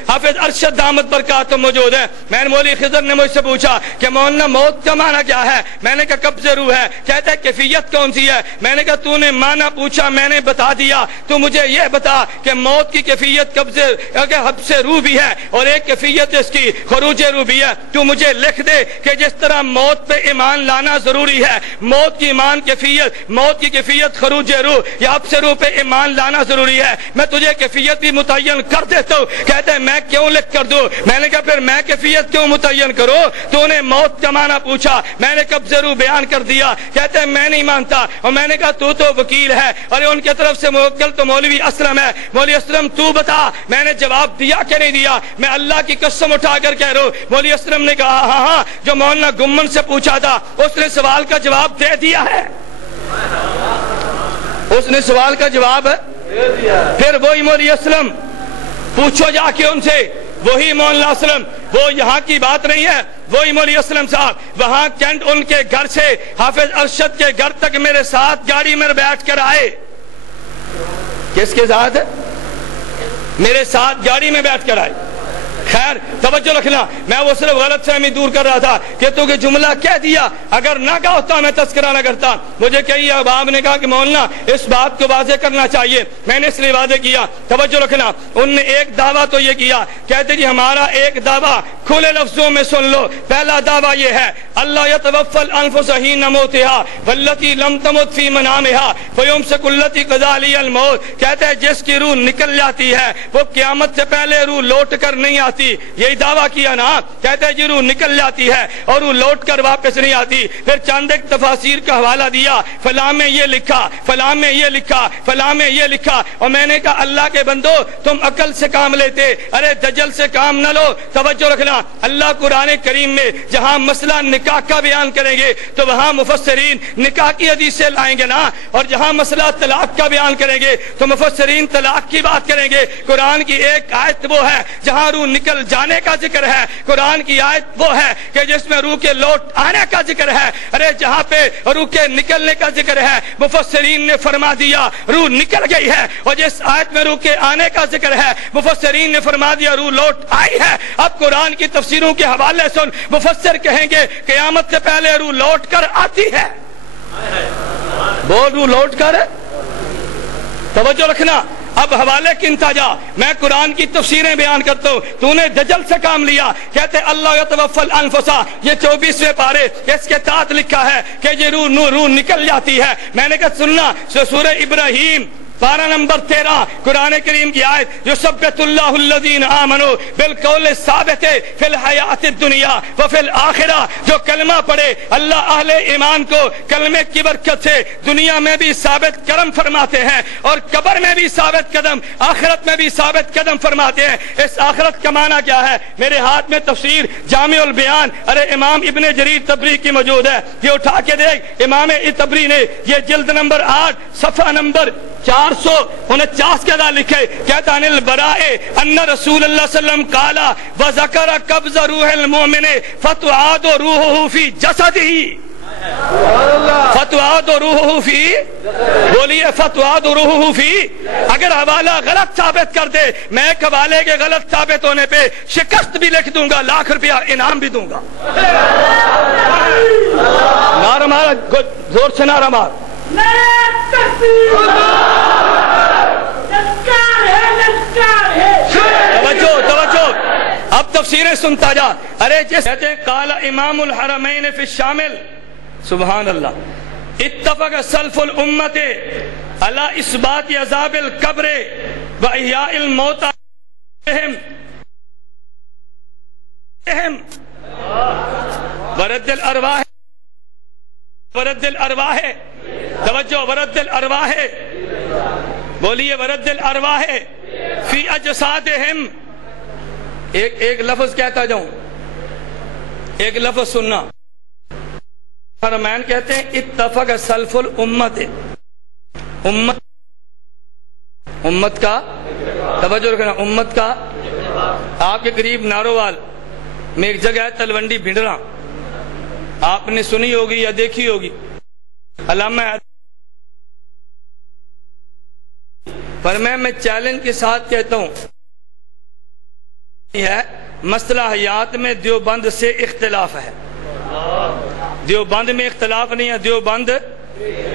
حافظ ارشد دامت برکاتہ موجود ہیں۔ میں نے مولوی خضر نے مجھ سے پوچھا کہ مولانا موت کا معنی کیا ہے؟ میں نے کہا قبض روح ہے۔ کہتا ہے کیفیت کون سی ہے؟ میں نے کہا تو نے معنی پوچھا میں نے بتا دیا، تو مجھے یہ بتا کہ موت کی کیفیت قبض حبس روح بھی ہے اور ایک کیفیت اس کی خروج روح بھی ہے۔ تو مجھے لکھ دے کہ جس طرح موت پہ ایمان لانا ضروری ہے، موت کی ایمان کیفیت، موت کی کیفیت خروج روح یا حبس روح پہ ایمان لانا ضروری ہے، میں تجھے کیفیت بھی متعین کر دیتا ہوں۔ کہتا ہے میں کیوں لکھ کر دوں؟ میں نے کہا پھر میں کیفیت کیوں متعین کرو؟ تو نے موت کا معنی پوچھا، میں نے قبض روح بیان کر دیا۔ کہتے ہیں میں نہیں مانتا، اور میں نے کہا تو وکیل ہے، اور ان کی طرف سے موکل تو مولوی اسلم ہے، مولوی اسلم تو بتا میں نے جواب دیا کہ نہیں دیا؟ میں اللہ کی قسم اٹھا کر کہہ رہا ہوں، مولوی اسلم نے کہا ہاں ہاں، جو مولانا گمن سے پوچھا تھا اس نے سوال کا جواب دے دیا ہے، اس نے سوال کا جواب دے دیا۔ پھر وہی مولوی اسلم پوچھو جا کے ان سے، وہی مولانا اسلم، وہ یہاں کی بات نہیں ہے، وہی مولوی اسلم صاحب وہاں کینٹ ان کے گھر سے حافظ ارشد کے گھر تک میرے ساتھ گاڑی میں بیٹھ کر آئے۔ کس کے ساتھ؟ میرے ساتھ گاڑی میں بیٹھ کر آئے۔ خیر توجہ رکھنا، میں وہ صرف غلط فہمی دور کر رہا تھا کہ تو کہ جملہ کہہ دیا، اگر نہ کہا ہوتا میں تذکرہ نہ کرتا۔ مجھے کئی احباب نے کہا کہ مولانا اس بات کو واضح کرنا چاہیے، میں نے اس لیے واضح کیا۔ توجہ رکھنا، ان نے ایک دعویٰ تو یہ کیا، کہتے جی ہمارا ایک دعویٰ کھلے لفظوں میں سن لو، پہلا دعویٰ یہ ہے اللہ یتوفی الانفس حین موتہا واللتی لم تمت فی منامہا فیمسک التی قضی علیہا الموت۔ کہتے ہیں جس کی روح نکل جاتی ہے وہ قیامت سے پہلے روح لوٹ کر نہیں آتی، یہی دعویٰ کیا نا۔ کہتے ہیں جی روح نکل جاتی ہے اور روح لوٹ کر واپس نہیں آتی۔ پھر چند ایک تفاسیر کا حوالہ دیا، فلاں میں یہ لکھا، فلاں میں یہ لکھا، فلاں میں یہ لکھا، اور میں نے کہا اللہ کے بندو تم عقل سے کام لیتے، ارے دجل سے کام نہ لو۔ توجہ رکھنا، اللہ قرآن کریم میں جہاں مسئلہ نکاح کا بیان کریں گے تو وہاں مفسرین نکاح کی حدیثیں لائیں گے نا، اور جہاں مسئلہ طلاق کا بیان کریں گے تو مفسرین طلاق کی بات کریں گے۔ قرآن کی ایک آیت وہ ہے جہاں روح نکل جانے کا ذکر ہے، قرآن کی آیت وہ ہے کہ جس میں روح کے لوٹ آنے کا ذکر ہے۔ ارے جہاں پہ روح کے نکلنے کا ذکر ہے مفسرین نے فرما دیا روح نکل گئی ہے، اور جس آیت میں روح کے آنے کا ذکر ہے مفسرین نے فرما دیا روح لوٹ آئی ہے۔ اب قرآن کی تفسیروں کے حوالے سن، مفسر کہیں گے قیامت سے پہلے روح لوٹ کر آتی ہے۔ بول روح لوٹ کر، توجہ رکھنا۔ اب حوالے کنتا جا، میں قرآن کی تفسیریں بیان کرتا ہوں، تو نے دجل سے کام لیا۔ کہتے اللہ یتوفی الانفس، یہ 24ویں پارے اس کے تحت لکھا ہے کہ یہ روح نکل جاتی ہے۔ میں نے کہا سننا، سورہ ابراہیم پارہ نمبر 13 قرآن کریم کی آیت، یثبت اللہ الذین آمنوا بالقول الثابت فی الحیات الدنیا وفی الآخرہ، جو کلمہ پڑھے اللہ اہل ایمان کو کلمے کی برکت سے دنیا میں بھی ثابت قدم فرماتے ہیں اور قبر میں بھی ثابت قدم، آخرت میں بھی ثابت قدم فرماتے ہیں۔ اس آخرت کا معنی کیا ہے؟ میرے ہاتھ میں تفسیر جامع البیان ارے امام ابن جریر تبری کی موجود ہے، یہ اٹھا کے دیکھ۔ امام تبری نے یہ جلد نمبر 8 صفحہ نمبر 449 کے اندر لکھے، کہتا ان البراء ان رسول اللہ صلی اللہ علیہ وسلم قال وذکر قبض روح المؤمن فتعاد روحه فی جسدہ، فتعاد روحه فی، بولیے فتعاد روحه فی۔ اگر حوالہ غلط ثابت کر دے، میں ایک حوالے کے غلط ثابت ہونے پہ شکست بھی لکھ دوں گا، لاکھ روپیہ انعام بھی دوں گا۔ نعرہ مار، زور سے نعرہ مار۔ توجہ، اب تفسیریں سنتا جا۔ ارے جس کہتے ہیں قال امام الحرمین فی الشامل، سبحان اللہ، اتفق سلف الامت علی اثبات عذاب القبر و احیاء الموتى ورد الارواح، ورد الارواح، توجہ، ورد الارواح، بولیے ورد الارواح فی اجسادہم۔ ایک لفظ کہتا جاؤں، ایک لفظ سننا۔ حرمین کہتے ہیں اتفق سلف الامت، امت کا، توجہ رکھنا، امت کا۔ آپ کے قریب نارووال میں ایک جگہ ہے تلونڈی بھنڈرا، آپ نے سنی ہوگی یا دیکھی ہوگی، علامہ پر میں چیلنج کے ساتھ کہتا ہوں، ہے مسئلہ حیات میں دیوبند سے اختلاف ہے، دیوبند میں اختلاف نہیں ہے، دیوبند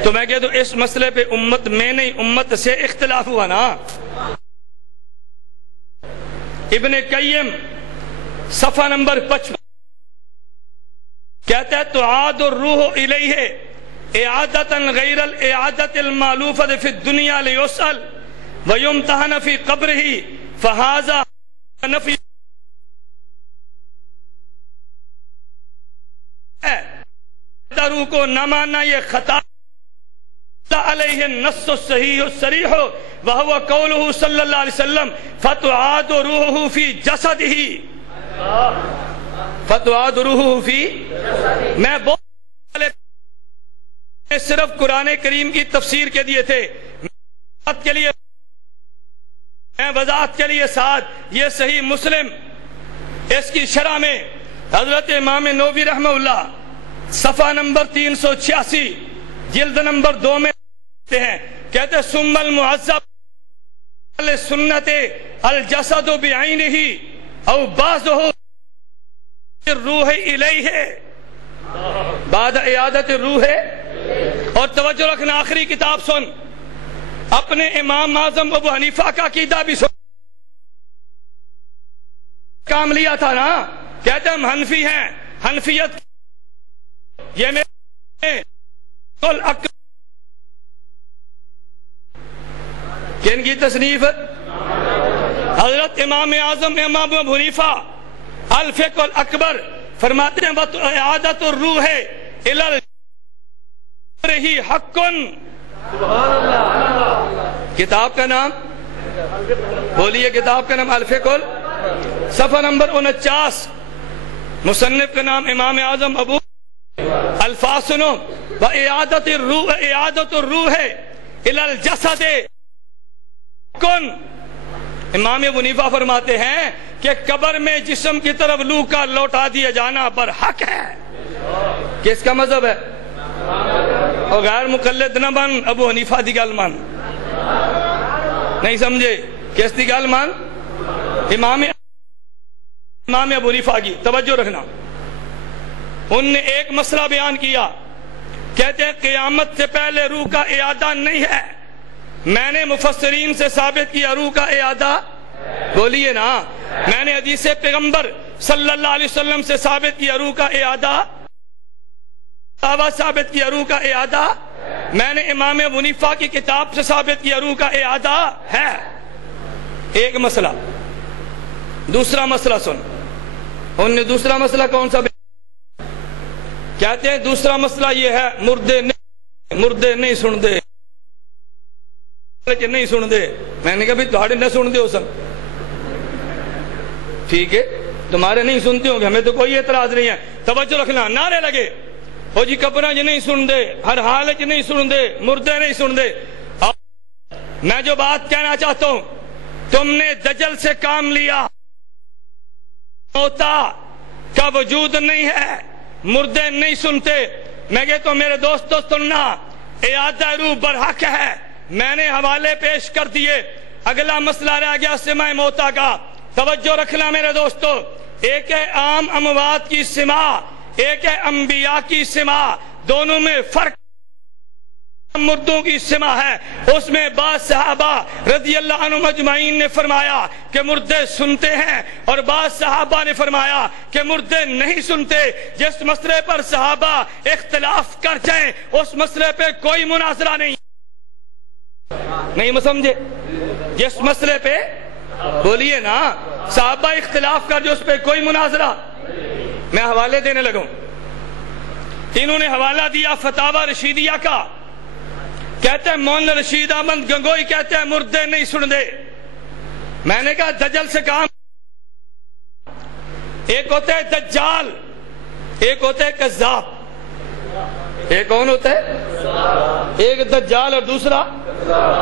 تو میں کہتا ہوں اس مسئلے پہ امت میں نہیں امت سے اختلاف ہوا نا۔ ابن قیم صفحہ نمبر 55 کہتا ہے تعاد الروح الیہ اعادتا غیر الاعادت المعلوفۃ فی الدنیا لیسأل ویمتحن فی قبرہ فہذا نفی روح کو نہ ماننا یہ خطا علیہ النص الصحیح الصریح وہو قولہ صلی اللہ علیہ وسلم فتعاد روحہ فی جسدہ، فتعاد روحہ فی، میں صرف قرآن کریم کی تفسیر کے دیے تھے، میں وضاحت کے لیے ساتھ یہ صحیح مسلم اس کی شرح میں حضرت امام نووی رحمہ اللہ صفحہ نمبر 386 جلد نمبر 2 میں ہیں، کہتے ہیں ثم المعذب سنت الجسد بعینہ او بعضہ الروح الیہ بعد اعادت الروح۔ اور توجہ رکھنا، آخری کتاب سن، اپنے امام اعظم ابو حنیفہ کا عقیدہ بھی سن، کام لیا تھا نا، کہتے ہیں ہم حنفی ہیں، حنفیت یہ میں کن کی تصنیف؟ حضرت امام اعظم امام ابو حنیفہ الفقہ الاکبر فرماتے ہیں اعادت الروح الی ہی حق۔ کتاب کا نام بولیے، کتاب کا نام الفقہ، صفحہ نمبر 49، مصنف کا نام امام اعظم ابو، الفاظ سنو، وَإِعَادَةُ الروح الی الجسد کن۔ امام ابو حنیفہ فرماتے ہیں کہ قبر میں جسم کی طرف لو کا لوٹا دیا جانا برحق ہے۔ کس کا مذہب ہے؟ اور غیر مقلد نہ بن، ابو حنیفہ دی گل مان۔ نہیں سمجھے؟ کس دی گل مان؟ امام ابو حنیفہ کی۔ توجہ رکھنا، ان نے ایک مسئلہ بیان کیا، کہتے ہیں قیامت سے پہلے روح کا اعادہ نہیں ہے۔ میں نے مفسرین سے ثابت کیا روح کا اعادہ، بولیے نا۔ میں نے حدیث پیغمبر صلی اللہ علیہ وسلم سے ثابت کیا روح کا اعادہ، ثابت کیا روح کا اعادہ۔ میں نے امام ابو حنیفہ کی کتاب سے ثابت کیا روح کا اعادہ ہے۔ ایک مسئلہ۔ دوسرا مسئلہ سن، ان نے دوسرا مسئلہ کون سا؟ کہتے ہیں دوسرا مسئلہ یہ ہے مردے نہیں سن دے، نہیں سن دے۔ میں نے کہا بھی تمہارے نہ سن دے ہو سن، ٹھیک ہے تمہارے نہیں سنتے ہوں گے، ہمیں تو کوئی اعتراض نہیں ہے۔ توجہ رکھنا، نعرے لگے ہو جی قبراں جی نہیں سن دے، ہر حال چ نہیں سن دے، مردے نہیں سن دے۔ میں جو بات کہنا چاہتا ہوں، تم نے دجل سے کام لیا، موتا کا وجود نہیں ہے، مردے نہیں سنتے۔ میں کہتا ہوں میرے دوستو سننا، اعادہ روح برحق ہے۔ میں نے حوالے پیش کر دیے، اگلا مسئلہ رہ گیا سماع موتا کا۔ توجہ رکھنا میرے دوستو، ایک ہے عام اموات کی سماع، ایک ہے انبیاء کی سماع، دونوں میں فرق۔ مردوں کی سماع ہے، اس میں بعض صحابہ رضی اللہ عنہم اجمعین نے فرمایا کہ مردے سنتے ہیں، اور بعض صحابہ نے فرمایا کہ مردے نہیں سنتے۔ جس مسئلے پر صحابہ اختلاف کر جائیں اس مسئلے پہ کوئی مناظرہ نہیں سمجھے؟ جس مسئلے پہ بولیے نا صحابہ اختلاف کر جو اس پہ کوئی مناظرہ۔ میں حوالے دینے لگوں، انہوں نے حوالہ دیا فتاوی رشیدیہ کا، کہتے ہیں مولانا رشید احمد گنگوئی کہتے ہیں مردے نہیں سن دے۔ میں نے کہا دجل سے کام، ایک ہوتا ہے دجال، ایک ہوتا ہے کذاب۔ ایک کون ہوتا ہے؟ ایک دجال اور دوسرا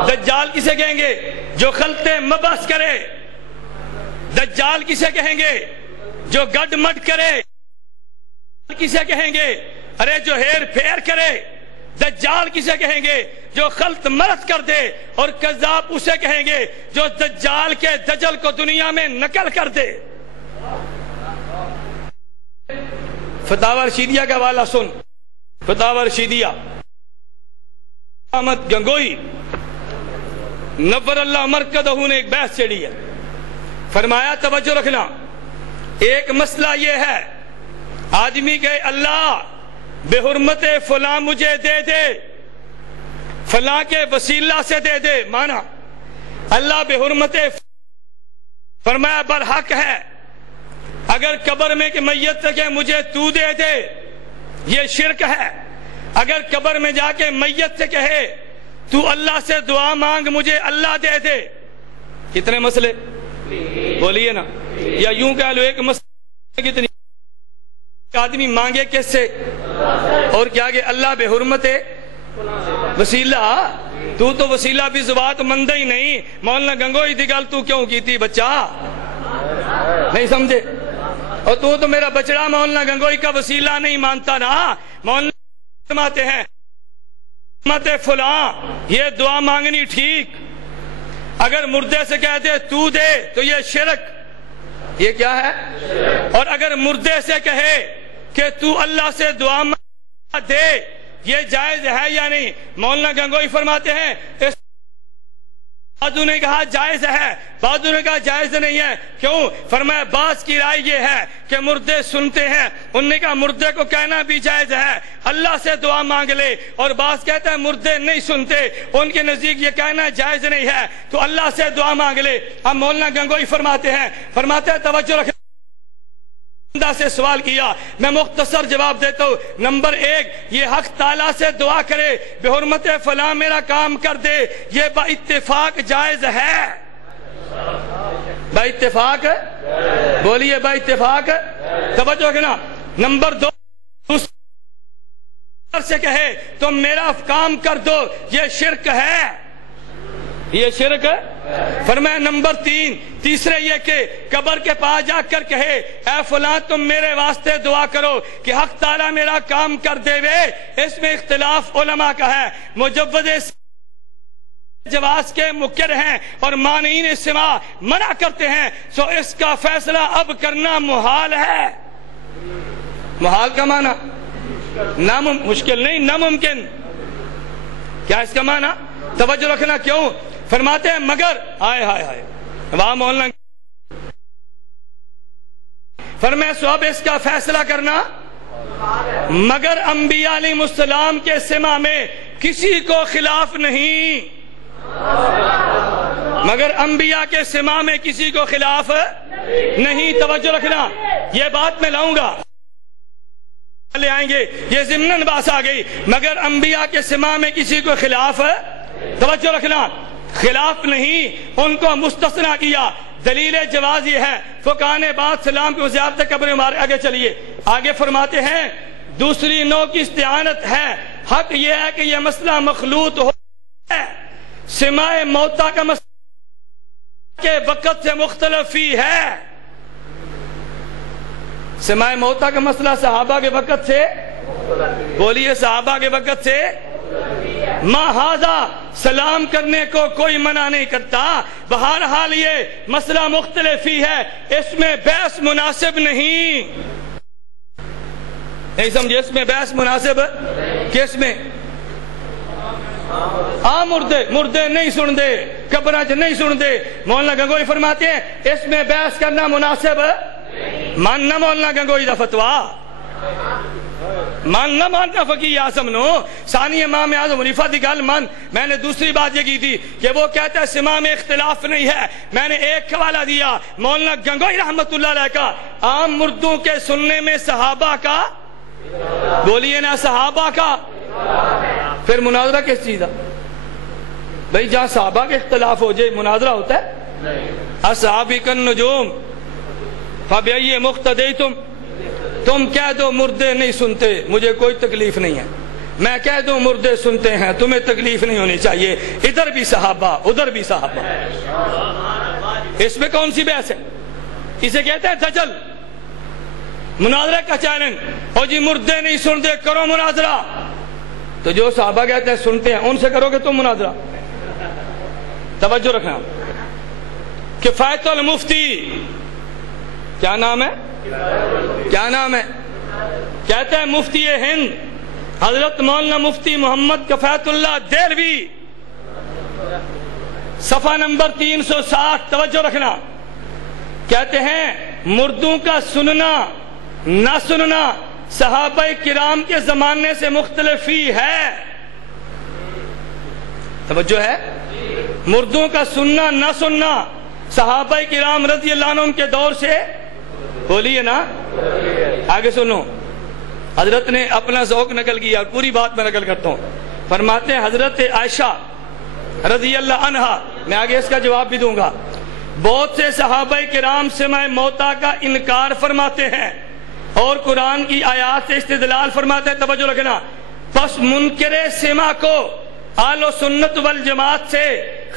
دجال کسے کہیں گے؟ جو خلط مبس کرے۔ دجال کسے کہیں گے؟ جو گڈ مڈ کرے۔ کسے کہیں گے؟ ارے جو ہیر پھیر کرے۔ دجال کسے کہیں گے؟ جو خلط مرت کر دے۔ اور کذاب اسے کہیں گے جو دجال کے دجل کو دنیا میں نقل کر دے۔ فتاوی رشیدیہ کا حوالہ سن، فتاوی رشیدیہ احمد گنگوئی نور اللہ مرکزہ نے ایک بحث چھیڑی ہے، فرمایا توجہ رکھنا، ایک مسئلہ یہ ہے آدمی کہ اللہ بے حرمت فلاں مجھے دے دے، فلاں کے وسیلہ سے دے دے، مانا اللہ بے حرمت، فرمایا برحق ہے۔ اگر قبر میں کہ میت سے کہ مجھے تو دے دے، یہ شرک ہے۔ اگر قبر میں جا کے میت سے کہے تو اللہ سے دعا مانگ مجھے اللہ دے دے۔ کتنے مسئلے بولیے نا، یا یوں کہہ لو ایک مسئلہ کتنی آدمی مانگے کس سے، اور کیا کہ اللہ بے حرمت وسیلہ، تو وسیلہ بھی زبات مندہ ہی نہیں۔ مولانا گنگوئی دی گل تو کیوں کی تھی بچہ؟ نہیں سمجھے؟ اور تو میرا بچڑا مولانا گنگوئی کا وسیلہ نہیں مانتا نا۔ مولانا فرماتے ہیں مت فلاں یہ دعا مانگنی ٹھیک، اگر مردے سے کہہ دے تو دے تو یہ شرک، یہ کیا ہے؟ اور اگر مردے سے کہے کہ تو اللہ سے دعا دے، یہ جائز ہے یا نہیں؟ مولانا گنگوئی فرماتے ہیں اس بعضوں نے کہا جائز ہے، بعضوں نے کہا جائز نہیں ہے۔ کیوں؟ فرمایا بعض کی رائے یہ ہے کہ مردے سنتے ہیں، انہوں نے کہا مردے کو کہنا بھی جائز ہے اللہ سے دعا مانگ لے، اور بعض کہتے ہیں مردے نہیں سنتے، ان کے نزدیک یہ کہنا جائز نہیں ہے تو اللہ سے دعا مانگ لے۔ اب مولانا گنگوئی فرماتے ہیں توجہ رکھیں، سے سوال کیا، میں مختصر جواب دیتا ہوں۔ نمبر ایک، یہ حق تعالیٰ سے دعا کرے بے حرمت فلاں میرا کام کر دے، یہ با اتفاق جائز ہے۔ با اتفاق بولیے، با اتفاق توجہ رکھنا۔ نمبر دو، سے کہے تم میرا کام کر دو، یہ شرک ہے، یہ شرک۔ فرمایا نمبر تین، تیسرے یہ کہ قبر کے پاس جا کر کہے اے فلاں تم میرے واسطے دعا کرو کہ حق تعالیٰ میرا کام کر دے وے. اس میں اختلاف علماء کا ہے. مجوز جواز کے مقر ہیں اور مانعین سماع منع کرتے ہیں، سو اس کا فیصلہ اب کرنا محال ہے. محال کا معنی مشکل نہیں، ناممکن. کیا اس کا معنی؟ توجہ رکھنا. کیوں فرماتے ہیں مگر ہائے ہائے ہائے وہاں مولانا فرمائے سو اب اس کا فیصلہ کرنا مگر انبیاء علیہ السلام کے سماع میں کسی کو خلاف نہیں. مگر انبیاء کے سماع میں کسی کو خلاف نہیں. توجہ رکھنا، یہ بات میں لاؤں گا، لے آئیں گے. یہ ضمناً بات آ گئی مگر انبیاء کے سماع میں کسی کو خلاف. توجہ رکھنا، خلاف نہیں، ان کو مستثنیٰ کیا. دلیل جواز یہ ہے فقہاء نے بعد سلام کی زیارت قبر مبارک. آگے چلیے، آگے فرماتے ہیں دوسری نوع کی استعانت ہے. حق یہ ہے کہ یہ مسئلہ مخلوط ہو ہے. سماع موتا کا مسئلہ کے وقت سے مختلف ہی ہے. سماع موتا کا مسئلہ صحابہ کے وقت سے، بولیے صحابہ کے وقت سے ما ہذا سلام کرنے کو کوئی منع نہیں کرتا. بہرحال یہ مسئلہ مختلف ہی ہے، اس میں بحث مناسب نہیں. نہیں سمجھے؟ اس میں بحث مناسب کس میں؟ مردے نہیں سن دے، قبراں نہیں سن دے. مولانا گنگوئی فرماتے ہیں اس میں بحث کرنا مناسب ماننا. مولانا گنگوئی دا فتویٰ ماننا ماننا فقیہ اعظم نو ثانی امام اعظم حنیفہ دی گل مان. میں نے دوسری بات یہ کی تھی کہ وہ کہتا ہے سماع میں اختلاف نہیں ہے. میں نے ایک حوالہ دیا مولانا گنگوئی رحمت اللہ علیہ کا، عام مردوں کے سننے میں صحابہ کا، بولیے نا صحابہ کا. پھر مناظرہ کس چیز ہے بھائی؟ جہاں صحابہ کے اختلاف ہو جائے مناظرہ ہوتا ہے؟ اصحابی کن نجوم فبأی مقتدیتم. تم کہہ دو مردے نہیں سنتے، مجھے کوئی تکلیف نہیں ہے. میں کہہ دوں مردے سنتے ہیں، تمہیں تکلیف نہیں ہونی چاہیے. ادھر بھی صحابہ ادھر بھی صحابہ. اس میں کون سی بحث ہے؟ اسے کہتے ہیں دجل. مناظرہ کا چیلنج، او جی مردے نہیں سنتے کرو مناظرہ. تو جو صحابہ کہتے ہیں سنتے ہیں ان سے کرو گے تم مناظرہ. توجہ رکھنا. کفایت المفتی کیا نام ہے؟ کیا نام ہے؟ کہتے ہیں مفتی ہند حضرت مولانا مفتی محمد کفایت اللہ دہلوی، صفحہ نمبر 360. توجہ رکھنا. کہتے ہیں مردوں کا سننا نہ سننا صحابہ کرام کے زمانے سے مختلف ہی ہے. توجہ ہے؟ مردوں کا سننا نہ سننا صحابہ کرام رضی اللہ عنہم کے دور سے، بولیے نا. آگے سنو، حضرت نے اپنا ذوق نقل کیا اور پوری بات میں نقل کرتا ہوں. فرماتے ہیں حضرت عائشہ رضی اللہ عنہا، میں آگے اس کا جواب بھی دوں گا، بہت سے صحابہ کرام سماع موتا کا انکار فرماتے ہیں اور قرآن کی آیات سے استدلال فرماتے ہیں. توجہ رکھنا. پس منکر سماع کو اہل سنت والجماعت سے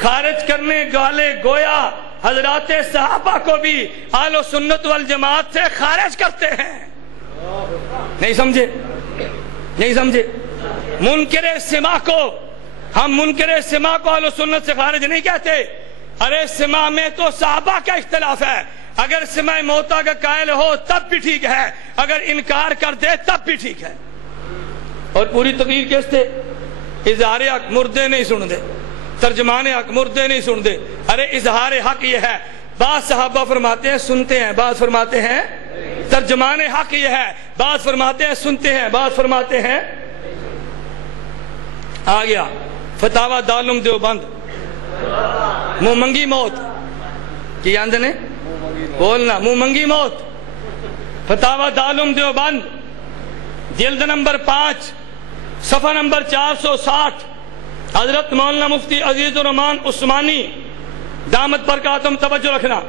خارج کرنے والے گویا حضرات صحابہ کو بھی اہل سنت والجماعت سے خارج کرتے ہیں. نہیں سمجھے؟ نہیں سمجھے؟ منکر سماع کو ہم منکر سماع کو اہل سنت سے خارج نہیں کہتے. ارے سماع میں تو صحابہ کا اختلاف ہے. اگر سماع موتا کا قائل ہو تب بھی ٹھیک ہے، اگر انکار کر دے تب بھی ٹھیک ہے. اور پوری تقریر کس تھے؟ اظہار حق مردے نہیں سن دے، ترجمان حق مردے نہیں سن دے. ارے اظہار حق یہ ہے، بعض صحابہ فرماتے ہیں سنتے ہیں، بعض فرماتے ہیں. ترجمان حق یہ ہے، بعض فرماتے ہیں سنتے ہیں، بعض فرماتے ہیں. آ گیا فتاوی دارالعلوم دیوبند، منہ منگی موت کی آندے نے بولنا، منہ منگی موت. فتاوی دارالعلوم دیوبند جلد نمبر 5 صفحہ نمبر 460. حضرت مولانا مفتی عزیز الرحمان عثمانی دامت برکاتہم. توجہ رکھنا.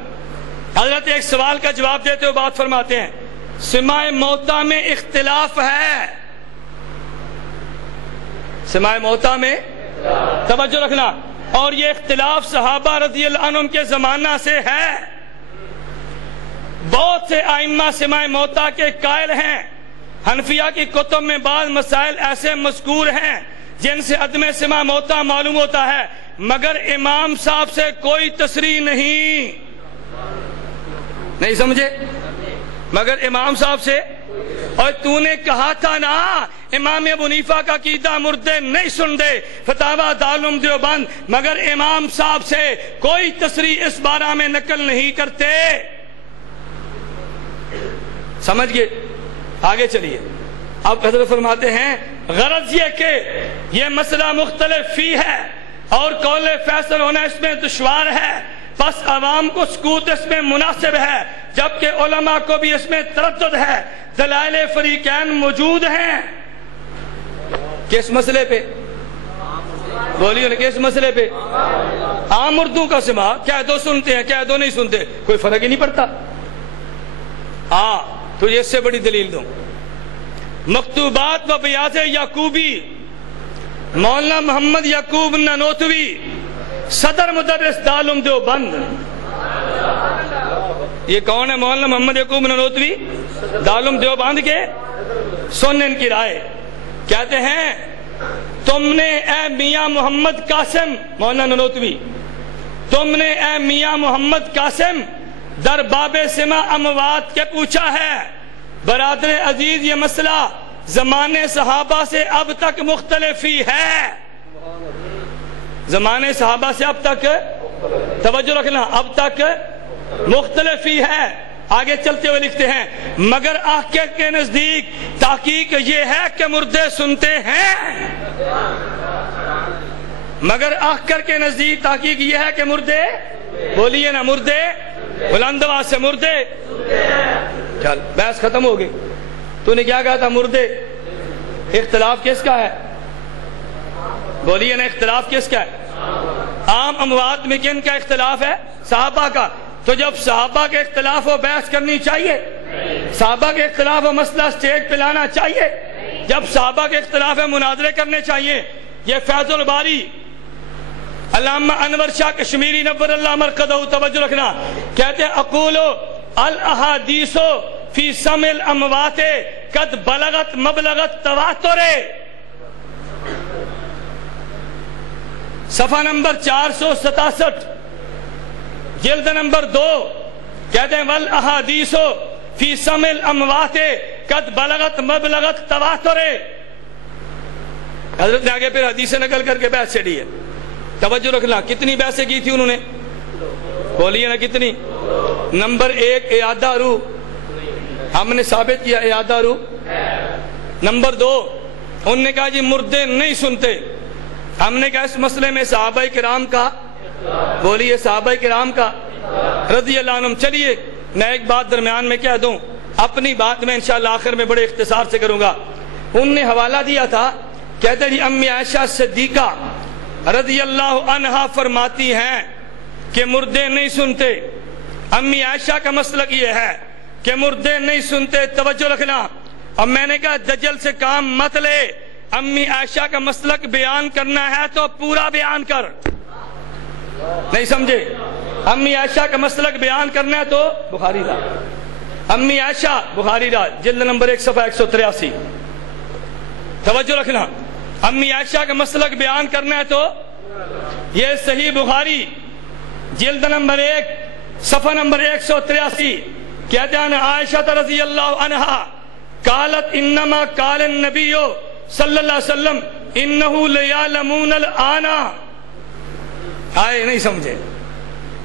حضرت ایک سوال کا جواب دیتے ہوئے بات فرماتے ہیں سماع موتا میں اختلاف ہے. سماع موتا میں توجہ رکھنا اور یہ اختلاف صحابہ رضی اللہ عنہم کے زمانہ سے ہے. بہت سے ائمہ سماع موطا کے قائل ہیں. حنفیہ کی کتب میں بعض مسائل ایسے مذکور ہیں جن سے عدم سماع موطا معلوم ہوتا ہے، مگر امام صاحب سے کوئی تصریح نہیں سمجھے، مگر امام صاحب سے. اور تو نے کہا تھا نا امام ابو حنیفہ کا عقیدہ مردے نہیں سنتے، فتاوی دارالعلوم دیوبند، مگر امام صاحب سے کوئی تصریح اس بارے میں نقل نہیں کرتے. سمجھ گئے؟ آگے چلیے. اب حضرت فرماتے ہیں غرض یہ کہ یہ مسئلہ مختلف فی ہے اور قول فیصل ہونا اس میں دشوار ہے، پس عوام کو سکوت اس میں مناسب ہے، جبکہ علماء کو بھی اس میں تردد ہے. دلائل فریقین موجود ہیں. کس مسئلے پہ بولیے نا، کس مسئلے پہ؟ عام اردو کا سماع، کیا دو سنتے ہیں کیا دو نہیں سنتے، کوئی فرق ہی نہیں پڑتا. تو یہ اس سے بڑی دلیل دوں. مکتوبات و بیاض یعقوبی، مولانا محمد یعقوب نانوتوی، صدر مدرس دارالعلوم دیوبند. یہ کون ہے؟ مولانا محمد یعقوب نانوتوی، دارالعلوم دیوبند کے. سن ان کی رائے. کہتے ہیں تم نے اے میاں محمد قاسم، مولانا نانوتوی، تم نے اے میاں محمد قاسم در باب سماع اموات کے پوچھا ہے. برادر عزیز، یہ مسئلہ زمانے صحابہ سے اب تک مختلف ہی ہے. زمانے صحابہ سے اب تک، توجہ رکھنا، اب تک مختلف ہی ہے. آگے چلتے ہوئے لکھتے ہیں مگر حقیقت کے نزدیک تحقیق یہ ہے کہ مردے سنتے ہیں. مگر حقیقت کے نزدیک تحقیق یہ ہے کہ مردے، بولیے نا، مردے، بلند آواز سے، مردے. چل بحث ختم ہو گئی. تو نے کیا کہا تھا؟ مردے. اختلاف کس کا ہے؟ بولیے نا، اختلاف کس کا ہے؟ عام اموات میں کن کا اختلاف ہے؟ صحابہ کا. تو جب صحابہ کے اختلاف ہو بحث کرنی چاہیے، صحابہ کے اختلاف ہو مسئلہ سٹیج پہ لانا چاہیے، جب صحابہ کے اختلاف ہے مناظرے کرنے چاہیے. یہ فیض الباری علامہ انور شاہ کشمیری نور اللہ مرقدہ، توجہ رکھنا، کہتے ہیں اقول الاحادیث فی سمع الاموات قد بلغت مبلغت تواتر. صفحہ نمبر 467، جلد نمبر 2، کہتے ہیں والاحادیث فی سمع الاموات قد بلغت مبلغت تواتر. حضرت نے آگے پھر حدیث نقل کر کے بحث چڑھی ہے. توجہ رکھنا، کتنی بحثیں کی تھی انہوں نے؟ بولیے نا کتنی؟ نمبر 1 اعادہ روح، ہم نے ثابت کیا اعادہ روح. نمبر 2 انہوں نے کہا جی مردے نہیں سنتے. ہم نے کہا اس مسئلے میں صحابہ کرام کا، بولیے صحابہ کرام کا رضی اللہ عنہم. چلیے میں ایک بات درمیان میں کہہ دوں، اپنی بات میں انشاءاللہ آخر میں بڑے اختصار سے کروں گا. انہوں نے حوالہ دیا تھا، کہتے جی امی عائشہ صدیقہ رضی اللہ عنہا فرماتی ہیں کہ مردے نہیں سنتے. امی عائشہ کا مسلک یہ ہے کہ مردے نہیں سنتے. توجہ رکھنا. اور میں نے کہا دجل سے کام مت لے، امی عائشہ کا مسلک بیان کرنا ہے تو پورا بیان کر. نہیں سمجھے؟ امی عائشہ کا مسلک بیان کرنا ہے تو بخاری لا، امی عائشہ بخاری لا، جلد نمبر 1 صفحہ 183. توجہ رکھنا، امی عائشہ کا مسلک بیان کرنا ہے تو یہ صحیح بخاری جلد نمبر 1 صفحہ نمبر 183. کہتے ہیں عائشہ رضی اللہ عنہا قالت انما قال النبی صلی اللہ علیہ وسلم انہو لیعلمون الآن. آئے نہیں سمجھے؟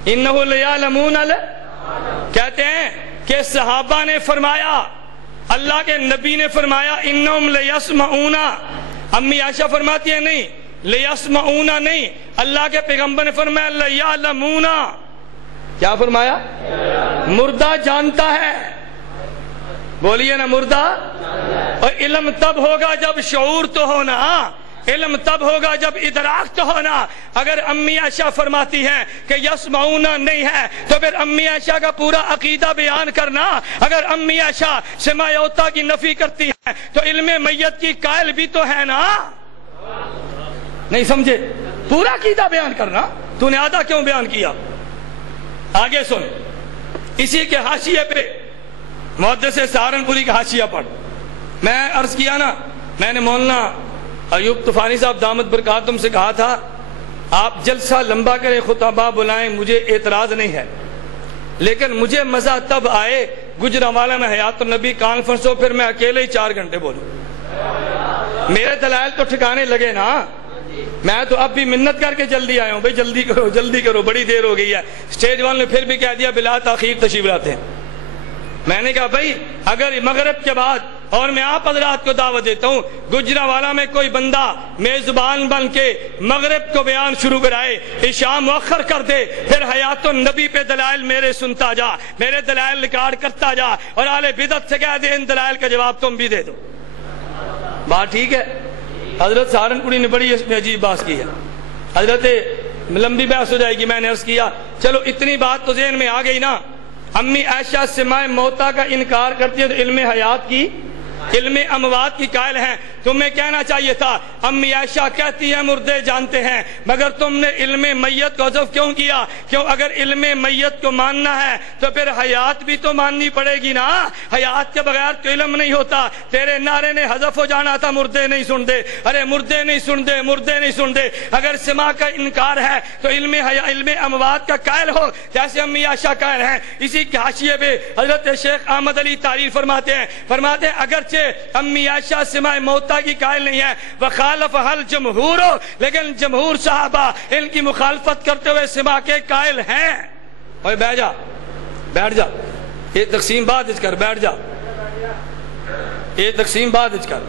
انہو لیعلمون کہتے ہیں کہ صحابہ نے فرمایا، اللہ کے نبی نے فرمایا انہم لیسمعون. امی عائشہ فرماتی ہے نہیں، لیسمعون نہیں، اللہ کے پیغمبر نے فرمایا لیعلمون. کیا فرمایا؟ مردہ جانتا ہے. بولیے نا، مردہ. اور علم تب ہوگا جب شعور تو ہونا، علم تب ہوگا جب ادراک تو ہونا. اگر امی عائشہ فرماتی ہیں کہ یسمعون نہیں ہے تو پھر امی عائشہ کا پورا عقیدہ بیان کرنا. اگر امی عائشہ سماعوتا کی نفی کرتی ہے تو علم میت کی قائل بھی تو ہے نا. نہیں سمجھے؟ پورا عقیدہ بیان کرنا، تو نے آدھا کیوں بیان کیا؟ آگے سن، اسی کے حاشیے پہ محدث سہارنپوری کا حاشیہ پڑھ۔ میں عرض کیا نا، میں نے مولانا ایوب طوفانی صاحب دامت برکاتہم سے کہا تھا آپ جلسہ لمبا کریں، خطبہ بلائیں، مجھے اعتراض نہیں ہے، لیکن مجھے مزہ تب آئے گجرانوالہ میں حیات النبی کانفرنس ہو، پھر میں اکیلے ہی 4 گھنٹے بولوں، میرے دلائل تو ٹھکانے لگے نا۔ میں تو اب بھی منت کر کے جلدی آیا ہوں، بھائی جلدی کرو جلدی کرو، بڑی دیر ہو گئی ہے۔ اسٹیج والوں نے پھر بھی کہہ دیا بلا تاخیر تشریف لاتے ہیں۔ میں نے کہا بھائی اگر مغرب کے بعد، اور میں آپ حضرات کو دعوت دیتا ہوں، گجرانوالہ میں کوئی بندہ میزبان بن کے مغرب کو بیان شروع کرائے، عشاء مؤخر کر دے، پھر حیات النبی پہ دلائل میرے سنتا جا، میرے دلائل ریکارڈ کرتا جا، اور اہل بدعت سے کہہ دے ان دلائل کا جواب تم بھی دے دو۔ بات ٹھیک ہے؟ حضرت سہارنپوری نے بڑی اس میں عجیب بات کی ہے، حضرت لمبی بحث ہو جائے گی، میں نے عرض کیا چلو اتنی بات تو ذہن میں آ گئی نا۔ امی عائشہ سماع موتا کا انکار کرتی ہے تو علم حیات کی، علم اموات کی قائل ہیں۔ تمہیں کہنا چاہیے تھا امی عائشہ کہتی ہیں مردے جانتے ہیں، مگر تم نے علم میت کو حذف کیوں کیا؟ کیوں اگر علم میت کو ماننا ہے تو پھر حیات بھی تو ماننی پڑے گی نا، حیات کے بغیر تو علم نہیں ہوتا۔ تیرے نعرے نے حذف ہو جانا تھا مردے نہیں سن دے، ارے مردے نہیں سن دے، مردے نہیں سن دے۔ اگر سماع کا انکار ہے تو علم اموات کا قائل ہو جیسے امی عائشہ قائل ہیں۔ اسی کے حاشیے پہ حضرت شیخ احمد علی تعریف فرماتے ہیں اگرچہ امی عائشہ سماع موتا کی قائل نہیں ہے، وخالف حل جمہور ہو، لیکن جمہور صحابہ ان کی مخالفت کرتے ہوئے سماع کے قائل ہیں۔ اوے بیٹھ جا، بیٹھ جا، یہ تقسیم بعد اچ کر، بیٹھ جا، یہ تقسیم بعد اچ کر،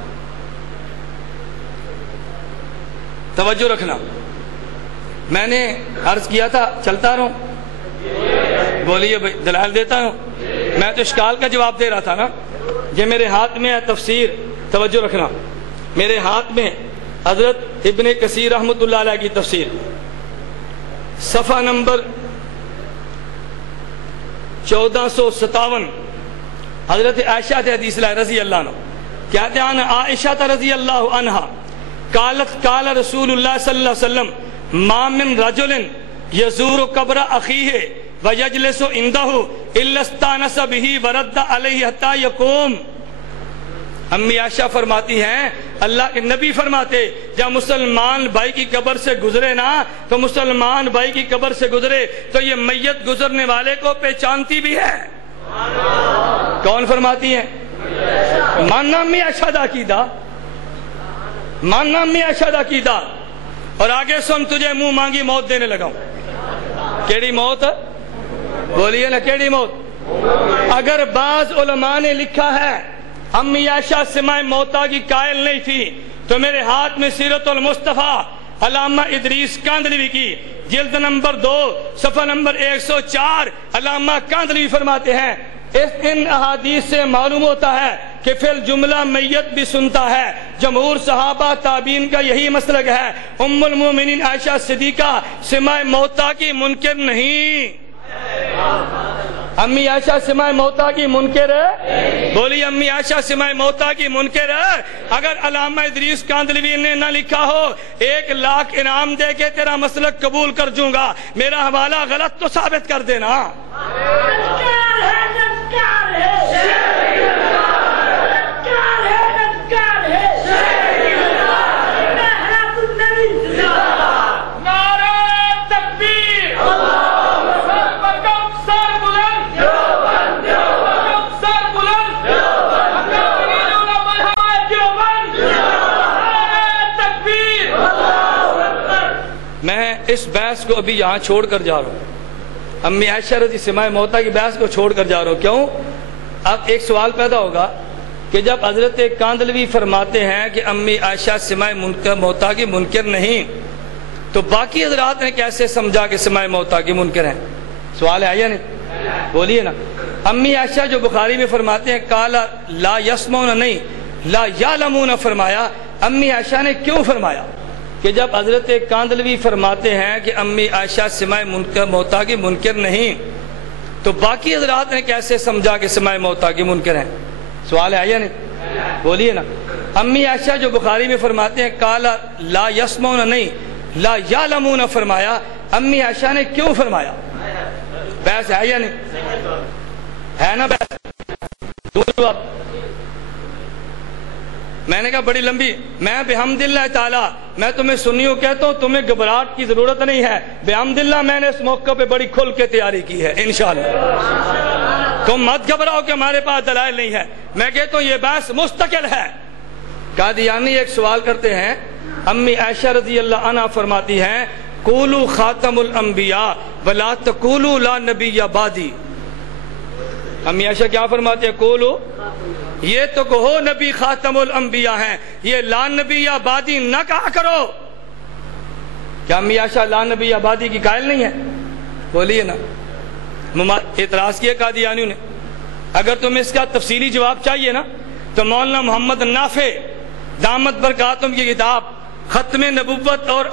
توجہ رکھنا۔ میں نے عرض کیا تھا چلتا رہوں، بولیے بھائی دلائل دیتا ہوں، میں تو اشکال کا جواب دے رہا تھا نا۔ یہ میرے ہاتھ میں ہے تفسیر، توجہ رکھنا، میرے ہاتھ میں حضرت ابن کثیر رحمۃ اللہ علیہ کی تفسیر، صفحہ نمبر 1457، حضرت عائشہ حدیث لائے رضی اللہ عنہ، کہتے ہیں عائشہ رضی اللہ عنہ قالت قال رسول اللہ صلی اللہ علیہ وسلم ما من رجل یزور قبر اخیہ ویجلس عنده الا استانس به ورد علیہ حتی یقوم۔ امی عائشہ فرماتی ہیں اللہ کے نبی فرماتے جب مسلمان بھائی کی قبر سے گزرے نا، تو مسلمان بھائی کی قبر سے گزرے تو یہ میت گزرنے والے کو پہچانتی بھی ہے۔ کون فرماتی ہیں؟ ماننا امی عائشہ دا عقیدہ، ماننا امی عائشہ دا عقیدہ۔ اور آگے سن، تجھے منہ مانگی موت دینے لگا ہوں۔ کیڑی موت؟ بولیے نا کیڑی موت؟ اگر بعض علماء نے لکھا ہے امی عائشہ سماع موتا کی قائل نہیں تھی، تو میرے ہاتھ میں سیرت المصطفیٰ علامہ ادریس کاندھلوی کی جلد نمبر 2 صفحہ نمبر 104، علامہ کاندھلوی فرماتے ہیں ان احادیث سے معلوم ہوتا ہے کہ فی الجملہ میت بھی سنتا ہے۔ جمہور صحابہ تابعین کا یہی مسلک ہے۔ ام المومنین عائشہ صدیقہ سماع موتا کی منکر نہیں۔ امی عائشہ سماع موتا کی منکر ہے؟ بولی امی عائشہ سماع موتا کی منکر ہے۔ اگر علامہ ادریس کاندھلوی نے نہ لکھا ہو 1 لاکھ انعام دے کے تیرا مسلک قبول کر جوں گا، میرا حوالہ غلط تو ثابت کر دینا۔ میں اس بحث کو ابھی یہاں چھوڑ کر جا رہا ہوں، امی عائشہ رضی سماع موتا کی بحث کو چھوڑ کر جا رہا ہوں۔ کیوں؟ اب ایک سوال پیدا ہوگا کہ جب حضرت کاندھلوی فرماتے ہیں کہ امی عائشہ سماع موتا کی منکر نہیں، تو باقی حضرات نے کیسے سمجھا کہ سماع موتا کی منکر ہیں؟ سوال ہے یا نہیں؟ بولیے نا۔ امی عائشہ جو بخاری میں فرماتے ہیں کالا لا یسمعون، نہیں لا یعلمون فرمایا، امی عائشہ نے کیوں فرمایا؟ کہ جب حضرت کاندھلوی فرماتے ہیں کہ امی عائشہ سماع موتا کی منکر نہیں، تو باقی حضرات نے کیسے سمجھا کہ سماع موتا کی منکر ہیں؟ سوال ہے یا نہیں؟ بولیے نا۔ امی عائشہ جو بخاری میں فرماتے ہیں کالا لا یسمعون، نہیں لا یعلمون فرمایا، امی عائشہ نے کیوں فرمایا؟ بحث ہے یا نہیں ہے نا بحث؟ میں نے کہا بڑی لمبی، میں بحمد اللہ تعالی میں تمہیں سنیوں کہتا ہوں، تمہیں گھبراہٹ کی ضرورت نہیں ہے، بحمد اللہ میں نے اس موقع پہ بڑی کھل کے تیاری کی ہے انشاءاللہ، تم مت گھبراؤ کہ ہمارے پاس دلائل نہیں ہے، میں کہتا ہوں یہ بحث مستقل ہے۔ قادیانی ایک سوال کرتے ہیں، امی عائشہ رضی اللہ عنہ فرماتی ہیں قولوا خاتم الانبیاء ولا تقولوا لا نبی بعدی۔ امی عائشہ کیا فرماتے ہیں؟ قولوا، یہ تو کہو نبی خاتم الانبیاء ہیں، یہ لا نبی بعدی نہ کہا کرو۔ کیا امی عائشہ لا نبی بعدی کی قائل نہیں ہے؟ بولیے نا۔ اعتراض کیا قادیانیوں نے، اگر تمہیں اس کا تفصیلی جواب چاہیے نا تو مولانا محمد نافع دامت برکاتہم کی کتاب ختم نبوت اور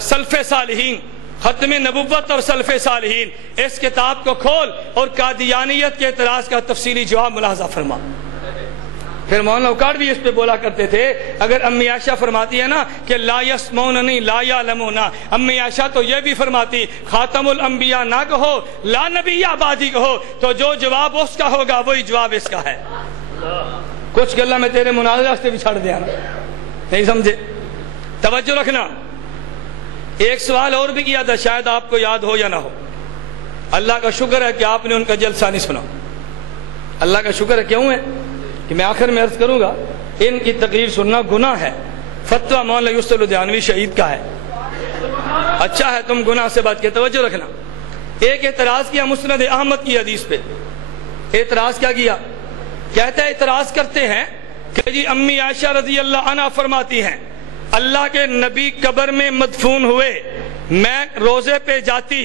سلف صالحین، ختم نبوت اور سلف صالحین، اس کتاب کو کھول اور قادیانیت کے اعتراض کا تفصیلی جواب ملاحظہ فرما۔ پھر مولانا اوقات بھی اس پہ بولا کرتے تھے، اگر امی عائشہ فرماتی ہے نا کہ لا یسمعون نہیں لا یعلمون، امی عائشہ تو یہ بھی فرماتی خاتم الانبیاء نہ کہو لا نبی بعدی کہو، تو جو جواب اس کا ہوگا وہی جواب اس کا ہے۔ کچھ گلا میں تیرے مناظرہ سے بھی چھڑ دیا نا، نہیں سمجھے؟ توجہ رکھنا۔ ایک سوال اور بھی کیا تھا، شاید آپ کو یاد ہو یا نہ ہو۔ اللہ کا شکر ہے کہ آپ نے ان کا جلسہ نہیں سنا، اللہ کا شکر ہے۔ کیوں ہے کہ میں آخر میں عرض کروں گا، ان کی تقریر سننا گناہ ہے، فتویٰ مولانا یوسف الدیانوی شہید کا ہے، اچھا ہے تم گناہ سے بچ کے۔ توجہ رکھنا۔ ایک اعتراض کیا مسند احمد کی حدیث پہ، اعتراض کیا کیا؟ کہتے ہیں اعتراض کرتے ہیں کہ جی امی عائشہ رضی اللہ عنہ فرماتی ہیں اللہ کے نبی قبر میں مدفون ہوئے، میں روزے پہ جاتی،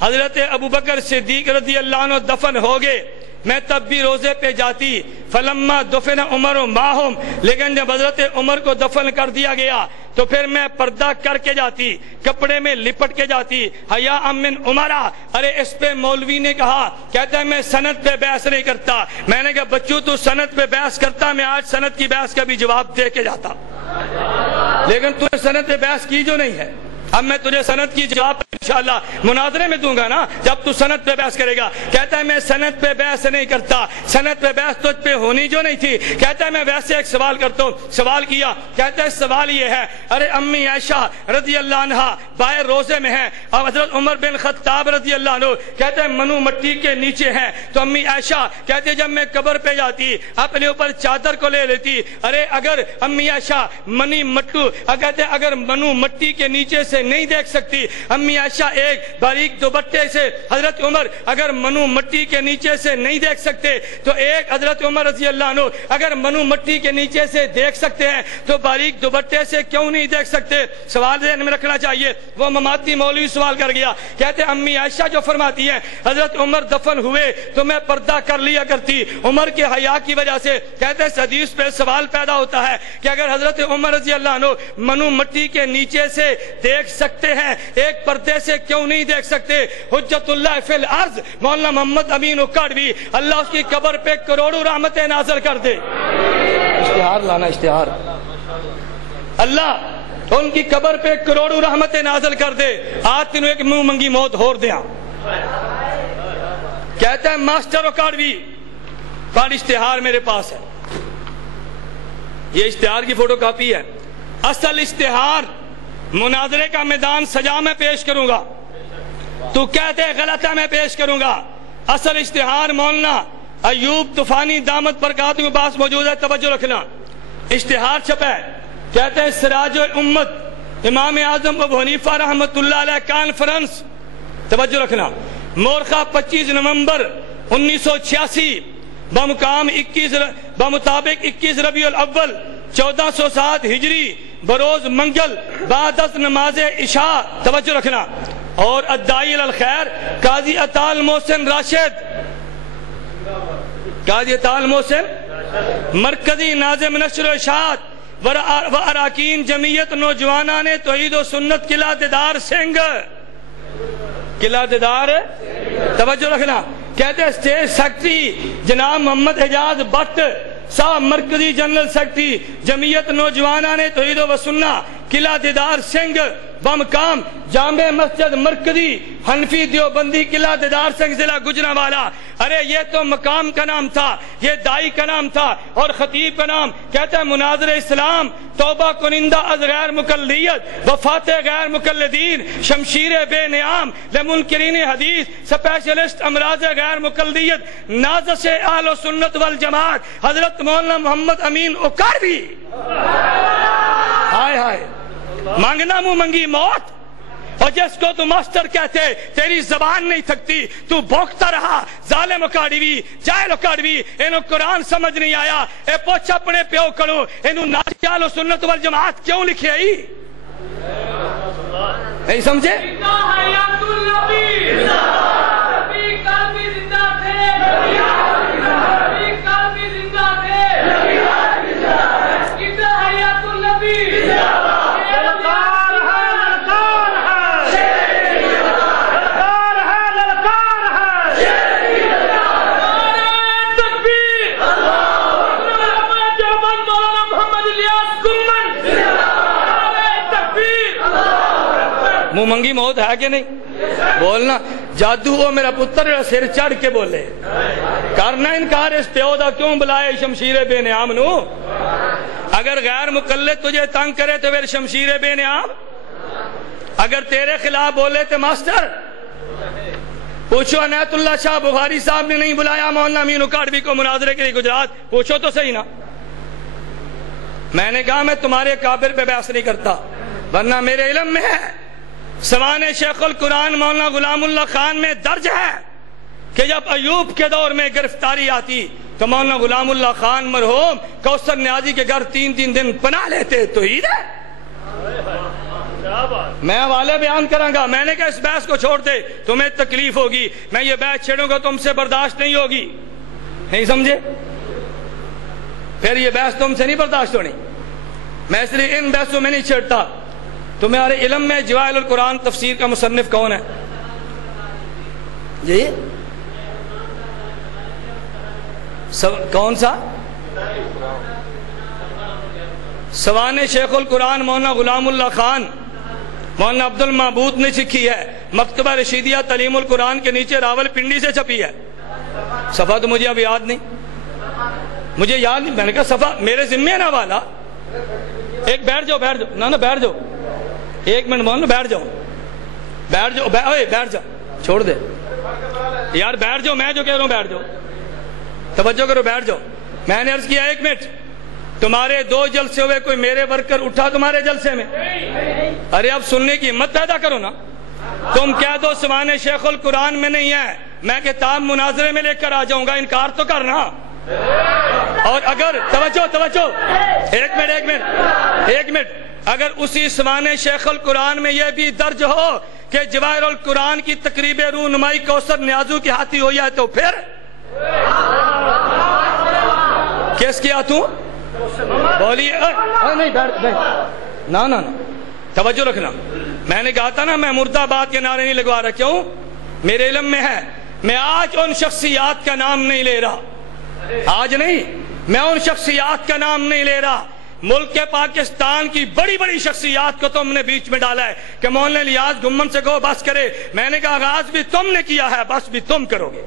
حضرت ابوبکر صدیق رضی اللہ عنہ دفن ہو گئے، میں تب بھی روزے پہ جاتی، فلما دفن عمر معہم، لیکن جب حضرت عمر کو دفن کر دیا گیا تو پھر میں پردہ کر کے جاتی، کپڑے میں لپٹ کے جاتی، حیا من عمرہ۔ ارے اس پہ مولوی نے کہا، کہتا ہے میں سند پہ بحث نہیں کرتا۔ میں نے کہا بچوں تو سند پہ بحث کرتا، میں آج سند کی بحث کا بھی جواب دے کے جاتا، لیکن تجھے سند پہ بحث کی جو نہیں ہے۔ اب میں تجھے سند کی جواب انشاءاللہ مناظرے میں دوں گا نا، جب تو سند پہ بحث کرے گا۔ کہتا ہے میں سند پہ بحث نہیں کرتا، سند پہ بحث تجھ پہ ہونی جو نہیں تھی۔ کہتا ہے میں ویسے ایک سوال کرتا ہوں، سوال کیا، کہتا ہے سوال یہ ہے، ارے امی عائشہ رضی اللہ عنہ باہر روزے میں ہیں اور حضرت عمر بن خطاب رضی اللہ عنہ کہتا ہے منو مٹی کے نیچے ہیں، تو امی عائشہ کہتے ہیں جب میں قبر پہ جاتی اپنے اوپر چادر کو لے لیتی۔ ارے اگر امی عائشہ منی مٹو، کہتے ہیں اگر منو مٹی کے نیچے سے نہیں دیکھ سکتی امی عائشہ ایک باریک دوپٹے سے، حضرت عمر اگر منو مٹی کے نیچے سے نہیں دیکھ سکتے تو ایک حضرت عمر رضی اللہ عنہ اگر منو مٹی کے نیچے سے دیکھ سکتے ہیں تو باریک دوپٹے سے کیوں نہیں دیکھ سکتے؟ سوال ذہن میں رکھنا چاہیے۔ وہ مماتی مولوی سوال کر گیا، کہتے امی عائشہ جو فرماتی ہیں حضرت عمر دفن ہوئے تو میں پردہ کر لیا کرتی عمر کے حیا کی وجہ سے۔ کہتے اس حدیث پہ سوال پیدا ہوتا ہے کہ اگر حضرت عمر رضی اللہ عنہ منو مٹی کے نیچے سے دیکھ سکتے ہیں ایک پردے سے کیوں نہیں دیکھ سکتے؟ حجت اللہ فی الارض مولانا محمد امین اکاڑوی، اللہ اس کی قبر پہ کروڑوں رحمتیں نازل کر دے۔ اشتہار لانا، اشتہار، اللہ ان کی قبر پہ کروڑوں رحمتیں نازل کر دے۔ آج تینوں ایک منہ منگی موت ہور دیا۔ کہتا ہے ماسٹر اکاڑوی، بڑا اشتہار میرے پاس ہے، یہ اشتہار کی فوٹو کاپی ہے، اصل اشتہار مناظرے کا میدان سجا میں پیش کروں گا، تو کہتے غلط ہے میں پیش کروں گا۔ اصل اشتہار مولانا ایوب طوفانی دامت برکاتہ کے پاس موجود ہے، توجہ رکھنا۔ اشتہار چھپا ہے، کہتے ہیں سراج الامت امام اعظم ابو حنیفہ رحمۃ اللہ علیہ کانفرنس، توجہ رکھنا، مورخہ 25 نومبر 1986 بمطابق 21 ربیع الاول 1407 ہجری بروز منگل بعد از نماز عشاء، توجہ رکھنا، اور الداعی الخیر قاضی عطا المحسن راشد، قاضی عطا المحسن مرکزی ناظم نشر و اشاعت و اراکین جمعیت نوجوانان توحید و سنت قلعہ دیدار سنگھ، قلعہ دیدار، توجہ رکھنا۔ کہتے ہیں اسٹیٹ سیکرٹری جناب محمد اعجاز بٹ صاحب، مرکزی جنرل سیکرٹری جمعیت نوجوانان توحید و سنت قلعہ دیدار سنگھ بمقام جامع مسجد مرکزی حنفی دیوبندی قلعہ دیدار سنگھ ضلع گجرانوالہ. ارے یہ تو مقام کا نام تھا, یہ دائی کا نام تھا, اور خطیب کا نام کہتا ہے مناظر اسلام, توبہ کنندہ از غیر مقلدیت, وفات غیر مقلدین, شمشیر بے نیام لمنکرین حدیث, سپیشلسٹ امراض غیر مقلدیت, نازش اہل و سنت والجماعت حضرت مولانا محمد امین اکاڑوی. ہائے ہائے, مانگنا منہ منگی موت. اور جس کو تو ماسٹر کہتے تیری زبان نہیں تھکتی, تو بھوکتا رہا. ظالم اکاڑوی, جاہل اکاڑوی, انہوں قرآن سمجھ نہیں آیا. اے پوچھ اپنے پیو کرو, انہوں نازش اہل و سنت والجماعت کیوں لکھے آئی؟ نہیں سمجھے؟ منہ منگی موت ہے کہ نہیں؟ بولنا جادو ہو میرا پتر سر چڑھ کے بولے. کرنا انکار اس پیو دا کیوں بلائے شمشیر بے نیام نو؟ اگر غیر مقلد تجھے تنگ کرے تو پھر شمشیر بے نیام, اگر تیرے خلاف بولے تو ماسٹر. پوچھو عنایت اللہ شاہ بخاری صاحب نے نہیں بلایا مولانا امین اکاڑوی کو مناظرے کے لیے گجرات؟ پوچھو تو صحیح نا. میں نے کہا میں تمہارے کابر پہ بحث نہیں کرتا, ورنہ میرے علم میں ہے, سوانح شیخ القرآن مولانا غلام اللہ خان میں درج ہے کہ جب ایوب کے دور میں گرفتاری آتی تو مولانا غلام اللہ خان مرحوم کوثر نیازی کے گھر 3 دن پناہ لیتے. تو عید ہے. میں حوالے بیان کروں گا. میں نے کہا اس بحث کو چھوڑ دے, تمہیں تکلیف ہوگی. میں یہ بحث چھیڑوں گا تم سے برداشت نہیں ہوگی. نہیں سمجھے؟ پھر یہ بحث تم سے نہیں برداشت ہونی. میں اس لیے ان بحثوں میں نہیں چھیڑتا. تمہارے علم میں جواہر القرآن تفسیر کا مصنف کون ہے جی؟ کون سا؟ سوانح شیخ القرآن مولانا غلام اللہ خان, مولانا عبد المعبود نے سکھی ہے. مکتبہ رشیدیہ تعلیم القرآن کے نیچے راول پنڈی سے چھپی ہے. صفحہ تو مجھے اب یاد نہیں, مجھے یاد نہیں. میں نے کہا صفحہ میرے ذمہ نہ والا. ایک بیٹھ جاؤ نا بیٹھ جاؤ, 1 منٹ مولانا بیٹھ جاؤ بیٹھ جاؤ, چھوڑ دے یار, بیٹھ جاؤ. میں جو کہہ رہا ہوں بیٹھ جاؤ, توجہ کرو, بیٹھ جاؤ. میں نے عرض کیا 1 منٹ, تمہارے 2 جلسے ہوئے, کوئی میرے ورکر اٹھا تمہارے جلسے میں؟ ارے اب سننے کی ہمت پیدا کرو نا. تم کہہ دو سوانح شیخ القرآن میں نہیں ہے, میں کتاب مناظرے میں لے کر آ جاؤں گا, انکار تو کرنا. اور اگر توجہ 1 منٹ, اگر اسی سوانح شیخ القرآن میں یہ بھی درج ہو کہ جواہر القرآن کی تقریب رونمائی کوثر نیازو کے ہاتھی ہو جائے تو پھر کس کی ہاتھوں بولیے؟ نا توجہ رکھنا. میں نے کہا تھا نا میں مرد آباد کے نعرے نہیں لگوا رہا. کیوں؟ میرے علم میں ہے. میں آج ان شخصیات کا نام نہیں لے رہا, آج نہیں, میں ان شخصیات کا نام نہیں لے رہا. ملک کے پاکستان کی بڑی بڑی شخصیات کو تم نے بیچ میں ڈالا ہے کہ مولانا الیاس گھمن سے کہو بس کرے. میں نے کہا آغاز بھی تم نے کیا ہے, بس بھی تم کرو گے.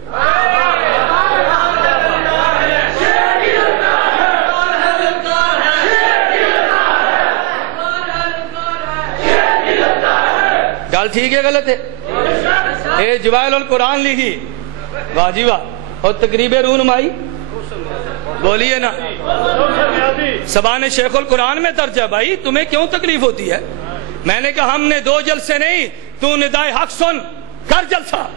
گل ٹھیک ہے غلط ہے؟ اے جواہر القرآن لکھی, واہ جی واہ, اور تقریب رونمائی بولیے نا سوانح شیخ القرآن میں درج ہے. بھائی تمہیں کیوں تکلیف ہوتی ہے؟ میں نے کہا ہم نے 2 جلسے نہیں, تو ندائے حق سن کر جلسہ.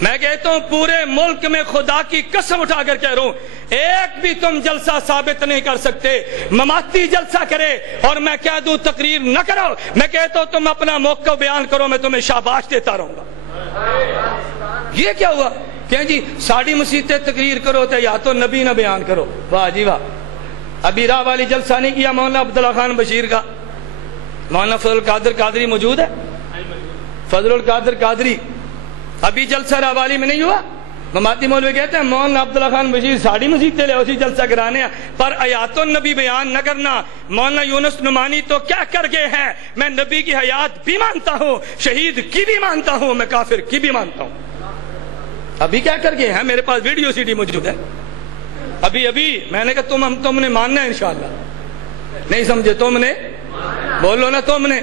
میں کہتا ہوں پورے ملک میں خدا کی قسم اٹھا کر کہہ رہا ہوں, ایک بھی تم جلسہ ثابت نہیں کر سکتے. مماتی جلسہ کرے اور میں کہہ دوں تقریر نہ کرو, میں کہتا ہوں تم اپنا موقع بیان کرو, میں تمہیں شاباش دیتا رہوں گا. یہ کیا ہوا کہ جی ساڑی مسیطیں تقریر کرو تو یا تو نبی نہ بیان کرو. واہ جی واہ. ابھی راہ والی جلسہ نہیں کیا مولانا عبداللہ خان بشیر کا. مولانا فضل القادر قادری موجود ہے؟ فضل القادر قادری ابھی جلسہ راہ والی میں نہیں ہوا, مماتی مولوی کہتے ہیں مولانا عبداللہ خان بشیر ساڑی مسجد لے اسی جلسہ کرانے ہیں پر آیات النبی بیان نہ کرنا. مولانا یونس نعمانی تو کیا کر گئے ہیں؟ میں نبی کی حیات بھی مانتا ہوں, شہید کی بھی مانتا ہوں, میں کافر کی بھی مانتا ہوں. ابھی کیا کر گئے ہیں؟ میرے پاس ویڈیو سی ڈی موجود ہے. ابھی میں نے کہا تم نے ماننا ہے انشاءاللہ. نہیں سمجھے؟ تم نے بولو نا, تم نے.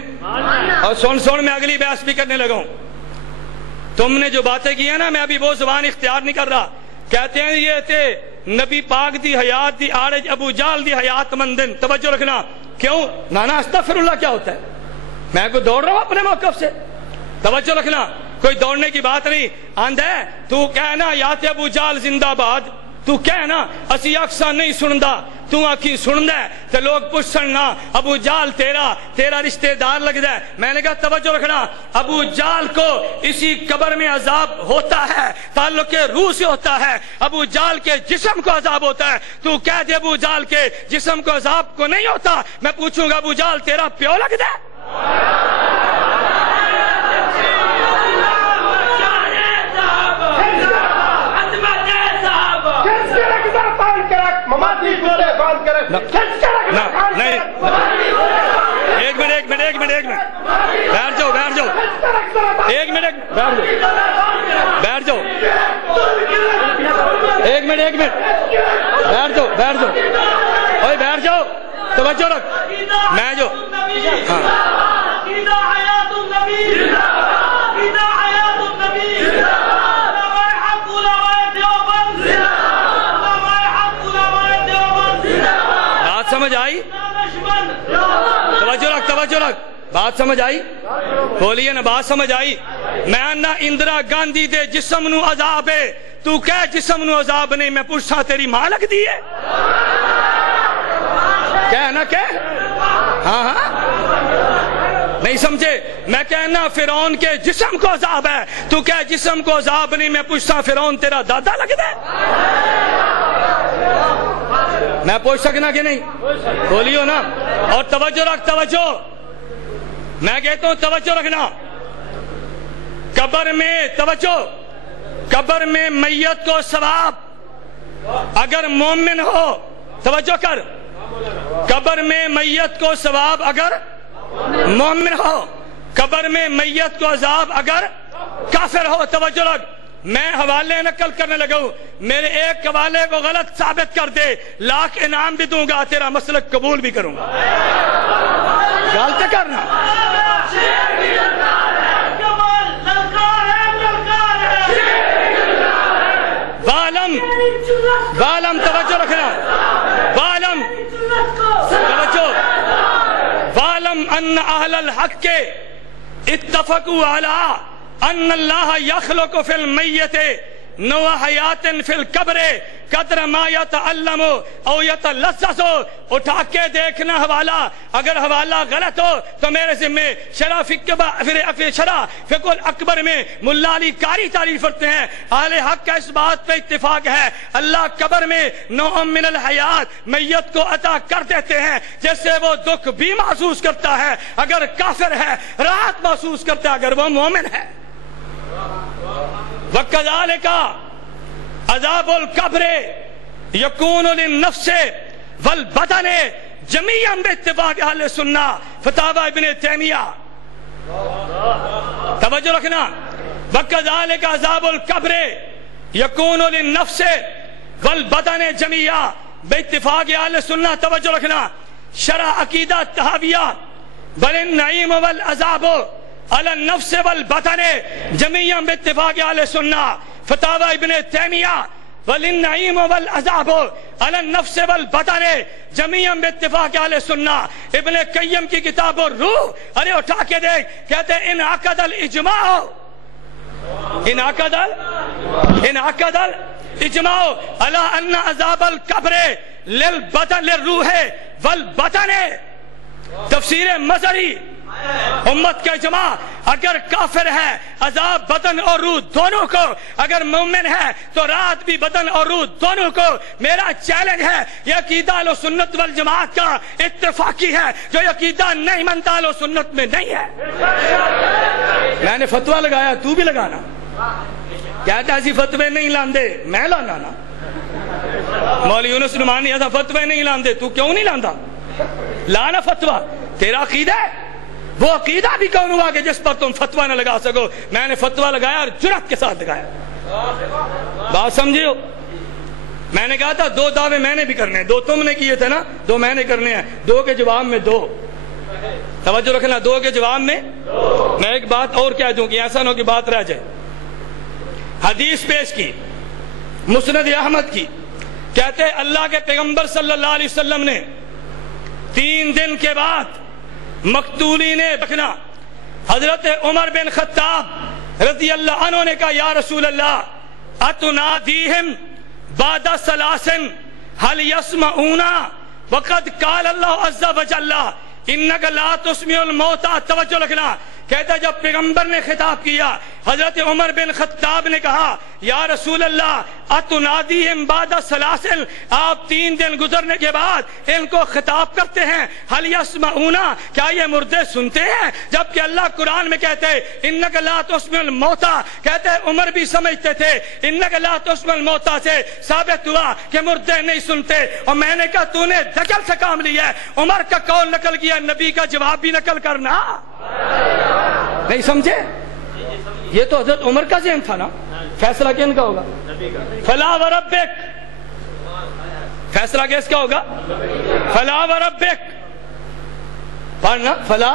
اور سن میں اگلی بحث بھی کرنے لگا ہوں. تم نے جو باتیں کی ہیں نا, میں ابھی وہ زبان اختیار نہیں کر رہا. کہتے ہیں یہ تھے نبی پاک دی حیات دی آڑج ابو جال دی حیات مندن. توجہ رکھنا. کیوں نانا استغفر اللہ کیا ہوتا ہے؟ میں کوئی دوڑ رہا ہوں اپنے موقف سے. توجہ رکھنا, کوئی دوڑنے کی بات نہیں. آندھا ہے تو کہنا یات ابو جال زندہ باد, تو کہنا اسی اکثر نہیں سندا, تو آنکھی سندا ہے تو لوگ پوچھنا ابو جال تیرا رشتہ دار لگتا ہے. میں نے کہا توجہ رکھنا, ابو جال کو اسی قبر میں عذاب ہوتا ہے, تعلق روح سے ہوتا ہے. ابو جال کے جسم کو عذاب ہوتا ہے. تو کہہ دے ابو جال کے جسم کو عذاب کو نہیں ہوتا. میں پوچھوں گا ابو جال تیرا پیو لگتا ہے؟ نہیں, ایک منٹ بیٹھ جاؤ, ایک منٹ بیٹھ جاؤ, ایک منٹ بیٹھ جاؤ, اوے بیٹھ جاؤ. توجہ رکھ. میں جو سمجھ آئی؟ توجہ رکھ. بات سمجھ آئی؟ بولیے نا, بات سمجھ آئی؟ میں نہ اندرا گاندھی دے جسم نو عذاب ہے, تو کہہ جسم نو عذاب نہیں. میں پوچھا تیری ماں لگ دی ہے؟ کہنا کہ ہاں نہیں سمجھے؟ میں کہنا فرعون کے جسم کو عذاب ہے, تو کہہ جسم کو عذاب نہیں. میں پوچھتا فرعون تیرا دادا لگتا ہے؟ میں پوچھ سکنا کہ نہیں؟ بولیو نا. اور توجہ رکھ, توجہ. میں کہتا ہوں توجہ رکھنا. قبر میں توجہ, قبر میں میت کو ثواب اگر مومن ہو, توجہ کر, قبر میں میت کو ثواب اگر مومن ہو, قبر میں میت کو عذاب اگر کافر ہو. توجہ رکھ. میں حوالے نقل کرنے لگا ہوں, میرے ایک حوالے کو غلط ثابت کر دے, لاکھ انعام بھی دوں گا, تیرا مسلک قبول بھی کروں گا. غلط کرنا. والم توجہ رکھنا. والم ان اہل الحق کے اتفقوا علی ان اللہ یخلق فی المیت نوع حیات فی القبر قدر ما یتعلم او یتلذذ. اٹھا کے دیکھنا حوالہ, اگر حوالہ غلط ہو تو میرے ذمہ. شرح فقہ الاکبر میں ملا علی قاری تعریف کرتے ہیں, اہل حق کا اس بات پہ اتفاق ہے اللہ قبر میں نوع من الحیات میت کو عطا کر دیتے ہیں, جس سے وہ دکھ بھی محسوس کرتا ہے اگر کافر ہے, راحت محسوس کرتا ہے اگر وہ مومن ہے. وَكَذَلِكَ عذاب القبر یکون للنفس والبدن جميعا باتفاق اہل سنہ. فتاوی ابن تیمیہ. توجہ رکھنا. وَكَذَلِكَ عذاب القبر یکون للنفس والبدن جميعا باتفاق اہل سنہ. توجہ رکھنا. شرح عقیدہ تحاویہ بل النعیم والعذاب على النفس والبطن جميعا باتفاق اہل سنہ. فتاوی ابن تیمیہ وللنعیم والعذاب على النفس والبطن جميعا باتفاق اہل سنہ. ابن قیم کی کتاب الروح, ارے اٹھا کے دیکھ, کہتے ہیں انعقد الاجماع على ان عذاب القبر للبطن للروح والبطن. تفسیر مظہری امت کا اجماع. اگر کافر ہے عذاب بدن اور روح دونوں کو, اگر مومن ہے تو رات بھی بدن اور روح دونوں کو. میرا چیلنج ہے, یہ عقیدہ اہل سنت والجماعت کا اتفاقی ہے, جو عقیدہ نہیں مانتا اہل سنت میں نہیں ہے. میں نے فتویٰ لگایا, تو بھی لگانا. کہتا ایسی فتوے نہیں لاندے، میں لانا نا مولوی یونس نعمانی ایسا فتوے نہیں لاندے، تو کیوں نہیں لاندا؟ لانا فتوہ، تیرا عقیدہ ہے، وہ عقیدہ بھی کون ہوا کہ جس پر تم فتوہ نہ لگا سکو؟ میں نے فتوہ لگایا اور جرات کے ساتھ لگایا، بات سمجھے ہو؟ میں نے کہا تھا 2 دعوے میں نے بھی کرنے ہیں، 2 تم نے کیے تھے نا، 2 میں نے کرنے ہیں، 2 کے جواب میں 2، توجہ رکھنا، 2 کے جواب میں میں ایک بات اور کہہ دوں کہ ایسا نہ ہو کہ بات رہ جائے۔ حدیث پیش کی مسند احمد کی، کہتے ہیں اللہ کے پیغمبر صلی اللہ علیہ وسلم نے 3 دن کے بعد مقتولین بکنا حضرت عمر بن خطاب رضی اللہ عنہ نے کہا یا رسول اللہ اتنادیہم بعد ثلاثن هل يسمعون وقد قال اللہ عز وجل انک لا تسمع الموتى، توجہ رکھنا، کہتا جب پیغمبر نے خطاب کیا حضرت عمر بن خطاب نے کہا یا رسول اللہ اتنادیہم بعد ثلاثن، آپ 3 دن گزرنے کے بعد ان کو خطاب کرتے ہیں، هل يسمعون، کیا یہ مردے سنتے ہیں؟ جبکہ اللہ قرآن میں کہتے ہیں انک لا تسمع الموتى، کہتے ہیں عمر بھی سمجھتے تھے انک لا تسمع الموتى سے ثابت ہوا کہ مردے نہیں سنتے، اور میں نے کہا تو نے دجل سے کام لیا ہے، عمر کا قول نقل کیا، نبی کا جواب بھی نقل کرنا، نہیں سمجھے؟ یہ تو حضرت عمر کا ذہن تھا نا، فیصلہ کن کا ہوگا؟ فلا وربک، فیصلہ کس کا ہوگا؟ فلا وربک، پڑھنا، فلا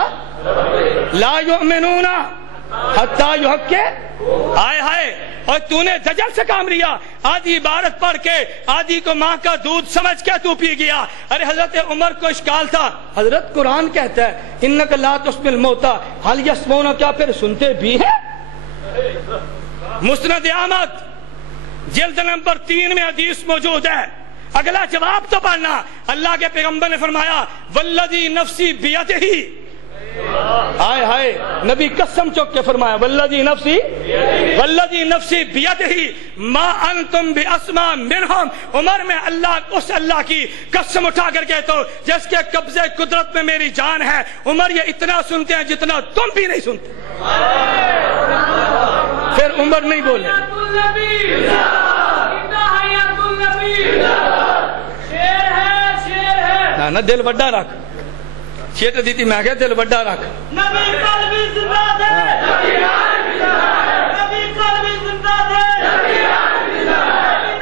لا یؤمنون حتی یحققوا، ہائے ہائے، اور تو نے دجل سے کام لیا، آدھی عبارت پڑھ کے آدھی کو ماں کا دودھ سمجھ کے تو پی گیا۔ ارے حضرت عمر کو اشکال تھا، حضرت قرآن کہتا ہے انک لا تسمع الموتى هل يسمعون، کیا پھر سنتے بھی ہے؟ مسند احمد جلد نمبر 3 میں حدیث موجود ہے، اگلا جواب تو پڑھنا، اللہ کے پیغمبر نے فرمایا والذی نفسی بیدہ، ہائے ہائے، نبی قسم چوک کے فرمایا والذی نفسی بیدہ ما انتم باسمع منہم، عمر میں اس اللہ کی قسم اٹھا کر کہتا ہوں جس کے قبضے قدرت میں میری جان ہے، عمر یہ اتنا سنتے ہیں جتنا تم بھی نہیں سنتے۔ پھر عمر نہیں بولے، نا دل بڑا رکھ، شیٹ دیتی میں کہا دل بڑا رکھ، نبی قلبی زندہ دے، نبی قلبی زندہ دے،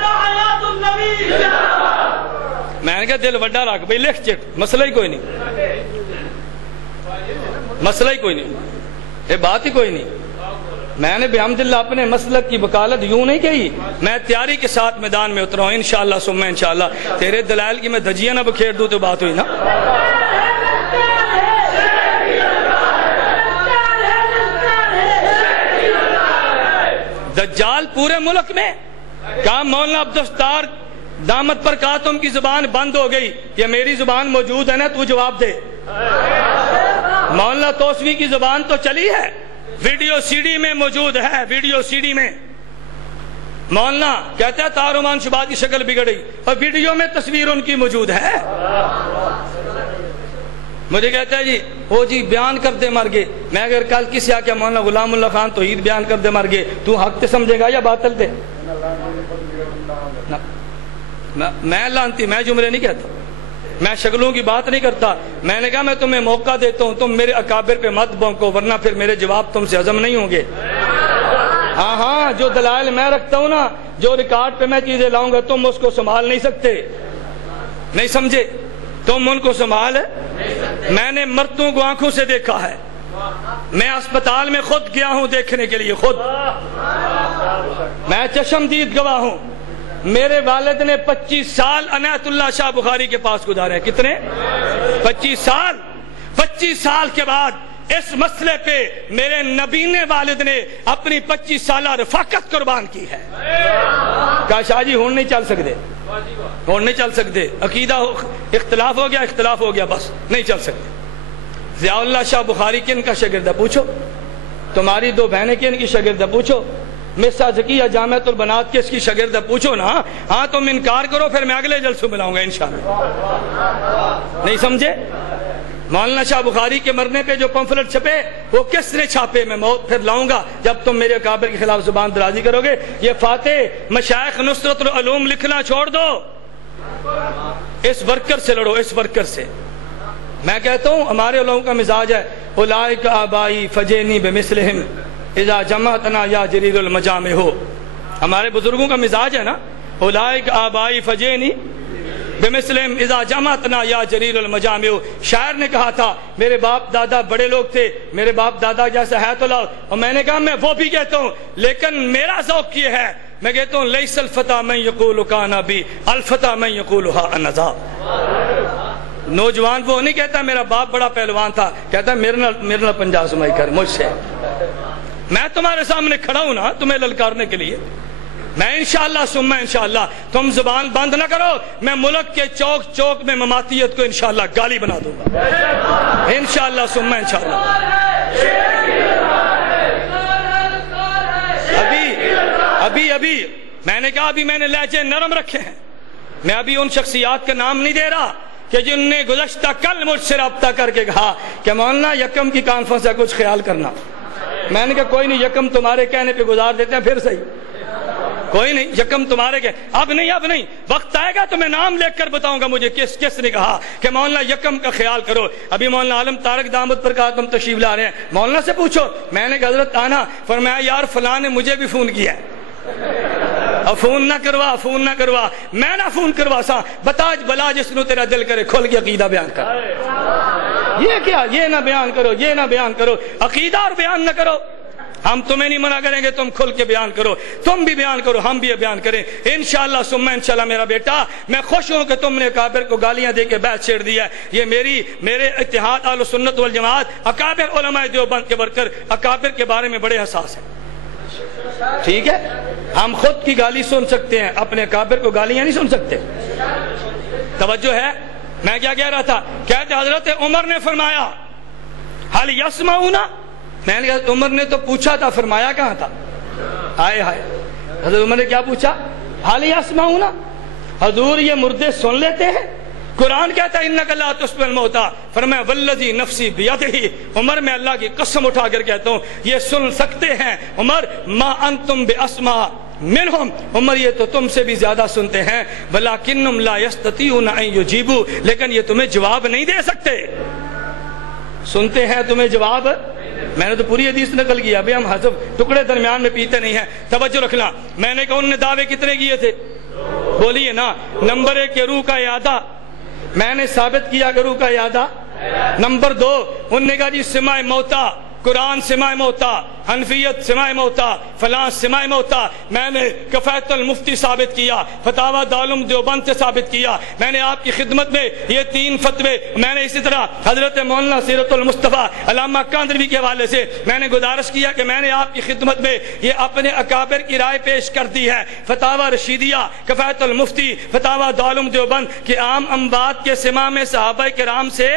حیات النبی، میں نے کہا دل بڑا رکھ بھئی، لکھ چٹ، مسئلہ ہی کوئی نہیں، مسئلہ ہی کوئی نہیں، یہ بات ہی کوئی نہیں۔ میں نے بحمداللہ اپنے مسلک کی وکالت یوں نہیں کہی، میں تیاری کے ساتھ میدان میں اترا ہوں انشاءاللہ ثم انشاءاللہ، تیرے دلائل کی میں دھجیاں نہ بکھیر دوں تو بات ہوئی نا۔ دجال پورے ملک میں، کہا مولانا عبدالستار دامت پر کہا تم کی زبان بند ہو گئی، یہ میری زبان موجود ہے نا، تو جواب دے۔ مولانا توسوی کی زبان تو چلی ہے، ویڈیو سی ڈی میں موجود ہے، ویڈیو سی ڈی میں مولانا کہتا ہے تارمان شبات کی شکل بگڑی، اور ویڈیو میں تصویر ان کی موجود ہے۔ مجھے کہتا ہے جی وہ جی بیان کر دے مر گئے، میں اگر کل کسی آ کے مولانا غلام اللہ خان توحید بیان کر دے مر گئے، تو حق تے سمجھے گا یا باطل تے؟ میں لانتی، میں جملے نہیں کہتا، میں شکلوں کی بات نہیں کرتا، میں نے کہا میں تمہیں موقع دیتا ہوں، تم میرے اکابر پہ مت بونکو ورنہ پھر میرے جواب تم سے ہضم نہیں ہوں گے۔ ہاں ہاں، جو دلائل میں رکھتا ہوں نا، جو ریکارڈ پہ میں چیزیں لاؤں گا، تم اس کو سنبھال نہیں سکتے، نہیں سمجھے؟ تم ان کو سنبھال، میں نے مرتوں کو آنکھوں سے دیکھا ہے، میں اسپتال میں خود گیا ہوں دیکھنے کے لیے، خود میں چشمدید گواہ ہوں۔ میرے والد نے 25 سال عنایت اللہ شاہ بخاری کے پاس گزارے، کتنے؟ 25 سال۔ 25 سال کے بعد اس مسئلے پہ میرے نبینے والد نے اپنی 25 سالہ رفاقت قربان کی ہے۔ کہا شاہ جی ہون نہیں چل سکتے، ہون نہیں چل سکتے، عقیدہ اختلاف ہو گیا، اختلاف ہو گیا، بس نہیں چل سکتے۔ ضیاء اللہ شاہ بخاری کن کا شاگرد ہے پوچھو، تمہاری 2 بہنیں کن کی شاگرد ہے پوچھو، مرزا ذکیہ جامعۃ البنات کس کی شاگرد ہے پوچھو نا۔ ہاں تم انکار کرو پھر میں اگلے جلسوں میں لاؤں گا انشاءاللہ، نہیں سمجھے؟ مولانا شاہ بخاری کے مرنے پہ جو پمفلٹ چھپے وہ کس نے چھاپے؟ میں موت پھر لاؤں گا جب تم میرے اکابر کے خلاف زبان درازی کرو گے۔ یہ فاتح مشائخ نصرت العلوم لکھنا چھوڑ دو، اس ورکر سے لڑو، اس ورکر سے۔ میں کہتا ہوں ہمارے لوگوں کا مزاج ہے اولئک آبائی فجینی بمثلہم اذا جمعتنا یا جریر المجامع ہو، ہمارے بزرگوں کا مزاج ہے نا، اولئک آبائی فجینی بمثلہم اذا جمعتنا یا جریر المجامع ہو۔ شاعر نے کہا تھا میرے باپ دادا بڑے لوگ تھے، میرے باپ دادا جیسا ہے تو لاؤ، اور میں نے کہا میں وہ بھی کہتا ہوں، لیکن میرا ذوق یہ ہے، میں کہتا ہوں لیس الفتى من یقول کان ابی الفتى من یقولها انذا۔ نوجوان وہ نہیں کہتا میرا باپ بڑا پہلوان تھا، کہتا میرے نال پنجا سمائی کر مجھ سے، میں تمہارے سامنے کھڑا ہوں نا تمہیں للکارنے کے لیے۔ میں انشاءاللہ ثم انشاءاللہ، تم زبان بند نہ کرو، میں ملک کے چوک چوک میں مماتیت کو انشاءاللہ گالی بنا دوں گا انشاءاللہ ثم انشاءاللہ۔ ابھی میں نے کہا ابھی میں نے لہجے نرم رکھے ہیں، میں ابھی ان شخصیات کا نام نہیں دے رہا کہ جن نے گزشتہ کل مجھ سے رابطہ کر کے کہا کہ مولانا یکم کی کانفرنس ہے کچھ خیال کرنا۔ میں نے کہا کوئی نہیں، یکم تمہارے کہنے پہ گزار دیتے ہیں، پھر صحیح، کوئی نہیں، یکم تمہارے کہ اب نہیں، وقت آئے گا تو میں نام لے کر بتاؤں گا مجھے کس نے کہا کہ مولانا یکم کا خیال کرو۔ ابھی مولانا عالم طارق دامت پر کہا تم تشریف لا رہے ہیں، مولانا سے پوچھو۔ میں نے کہا حضرت آنا، فرمایا یار فلاں نے مجھے بھی فون کیا ہے، اور فون نہ کروا، میں نہ فون کروا سا، بتا بلا جس نو تیرا دل کرے کھول کے عقیدہ بیان کر۔ یہ کیا، یہ نہ بیان کرو، عقیدہ اور بیان نہ کرو۔ ہم تمہیں نہیں منع کریں گے، تم کھل کے بیان کرو، تم بھی بیان کرو، ہم بھی بیان کریں انشاءاللہ ثم انشاءاللہ۔ میرا بیٹا میں خوش ہوں کہ تم نے اکابر کو گالیاں دے کے بیعت چھیڑ دیا ہے۔ یہ میرے اتحاد اہل سنت والجماعت اکابر علماء دیوبند کے ورکر اکابر کے بارے میں بڑے حساس ہیں، ٹھیک ہے؟ ہم خود کی گالی سن سکتے ہیں، اپنے اکابر کو گالیاں نہیں سن سکتے۔ توجہ ہے؟ میں کیا کہہ رہا تھا؟ کہتے حضرت عمر نے فرمایا حل یسمعون، میں نے کہا عمر نے تو پوچھا تھا، فرمایا کہاں تھا؟ ہائے حضرت عمر نے کیا پوچھا؟ حل یسمعون، حضور یہ مردے سن لیتے ہیں؟ قرآن کہتا ہے انک لا تسمع الموتى، فرمایا والذی نفسی بیدہ، عمر میں اللہ کی قسم اٹھا کر کہتا ہوں یہ سن سکتے ہیں عمر، ما انتم باسمع منہم، عمر یہ تو تم سے بھی زیادہ سنتے ہیں، ولکنہم لا یستطیعون ان یجیبوا، لیکن یہ تمہیں جواب نہیں دے سکتے۔ سنتے ہیں تمہیں جواب، میں نے تو پوری حدیث نقل کیا، ابھی ہم حذف ٹکڑے درمیان میں پیتے نہیں ہیں۔ توجہ رکھنا، میں نے کہا ان نے دعوے کتنے کیے تھے؟ بولیے نا۔ نمبر 1 کہ روح کا اعادہ، میں نے ثابت کیا کہ روح کا اعادہ۔ نمبر 2 انہوں نے کہا جی سماع موتا، قرآن سماع موتا، حنفیت سماع موتا، فلاں سماع موتا، میں نے کفایت المفتی ثابت کیا، فتاوی دارالعلوم دیوبند سے ثابت کیا، میں نے آپ کی خدمت میں یہ 3 فتوے، میں نے اسی طرح حضرت مولانا سیرت المصطفیٰ علامہ کاندروی کے حوالے سے میں نے گزارش کیا کہ میں نے آپ کی خدمت میں یہ اپنے اکابر کی رائے پیش کر دی ہے، فتاوی رشیدیہ، کفایت المفتی، فتاوی دارالعلوم دیوبند کہ عام اموات کے سماع میں صحابہ کرام سے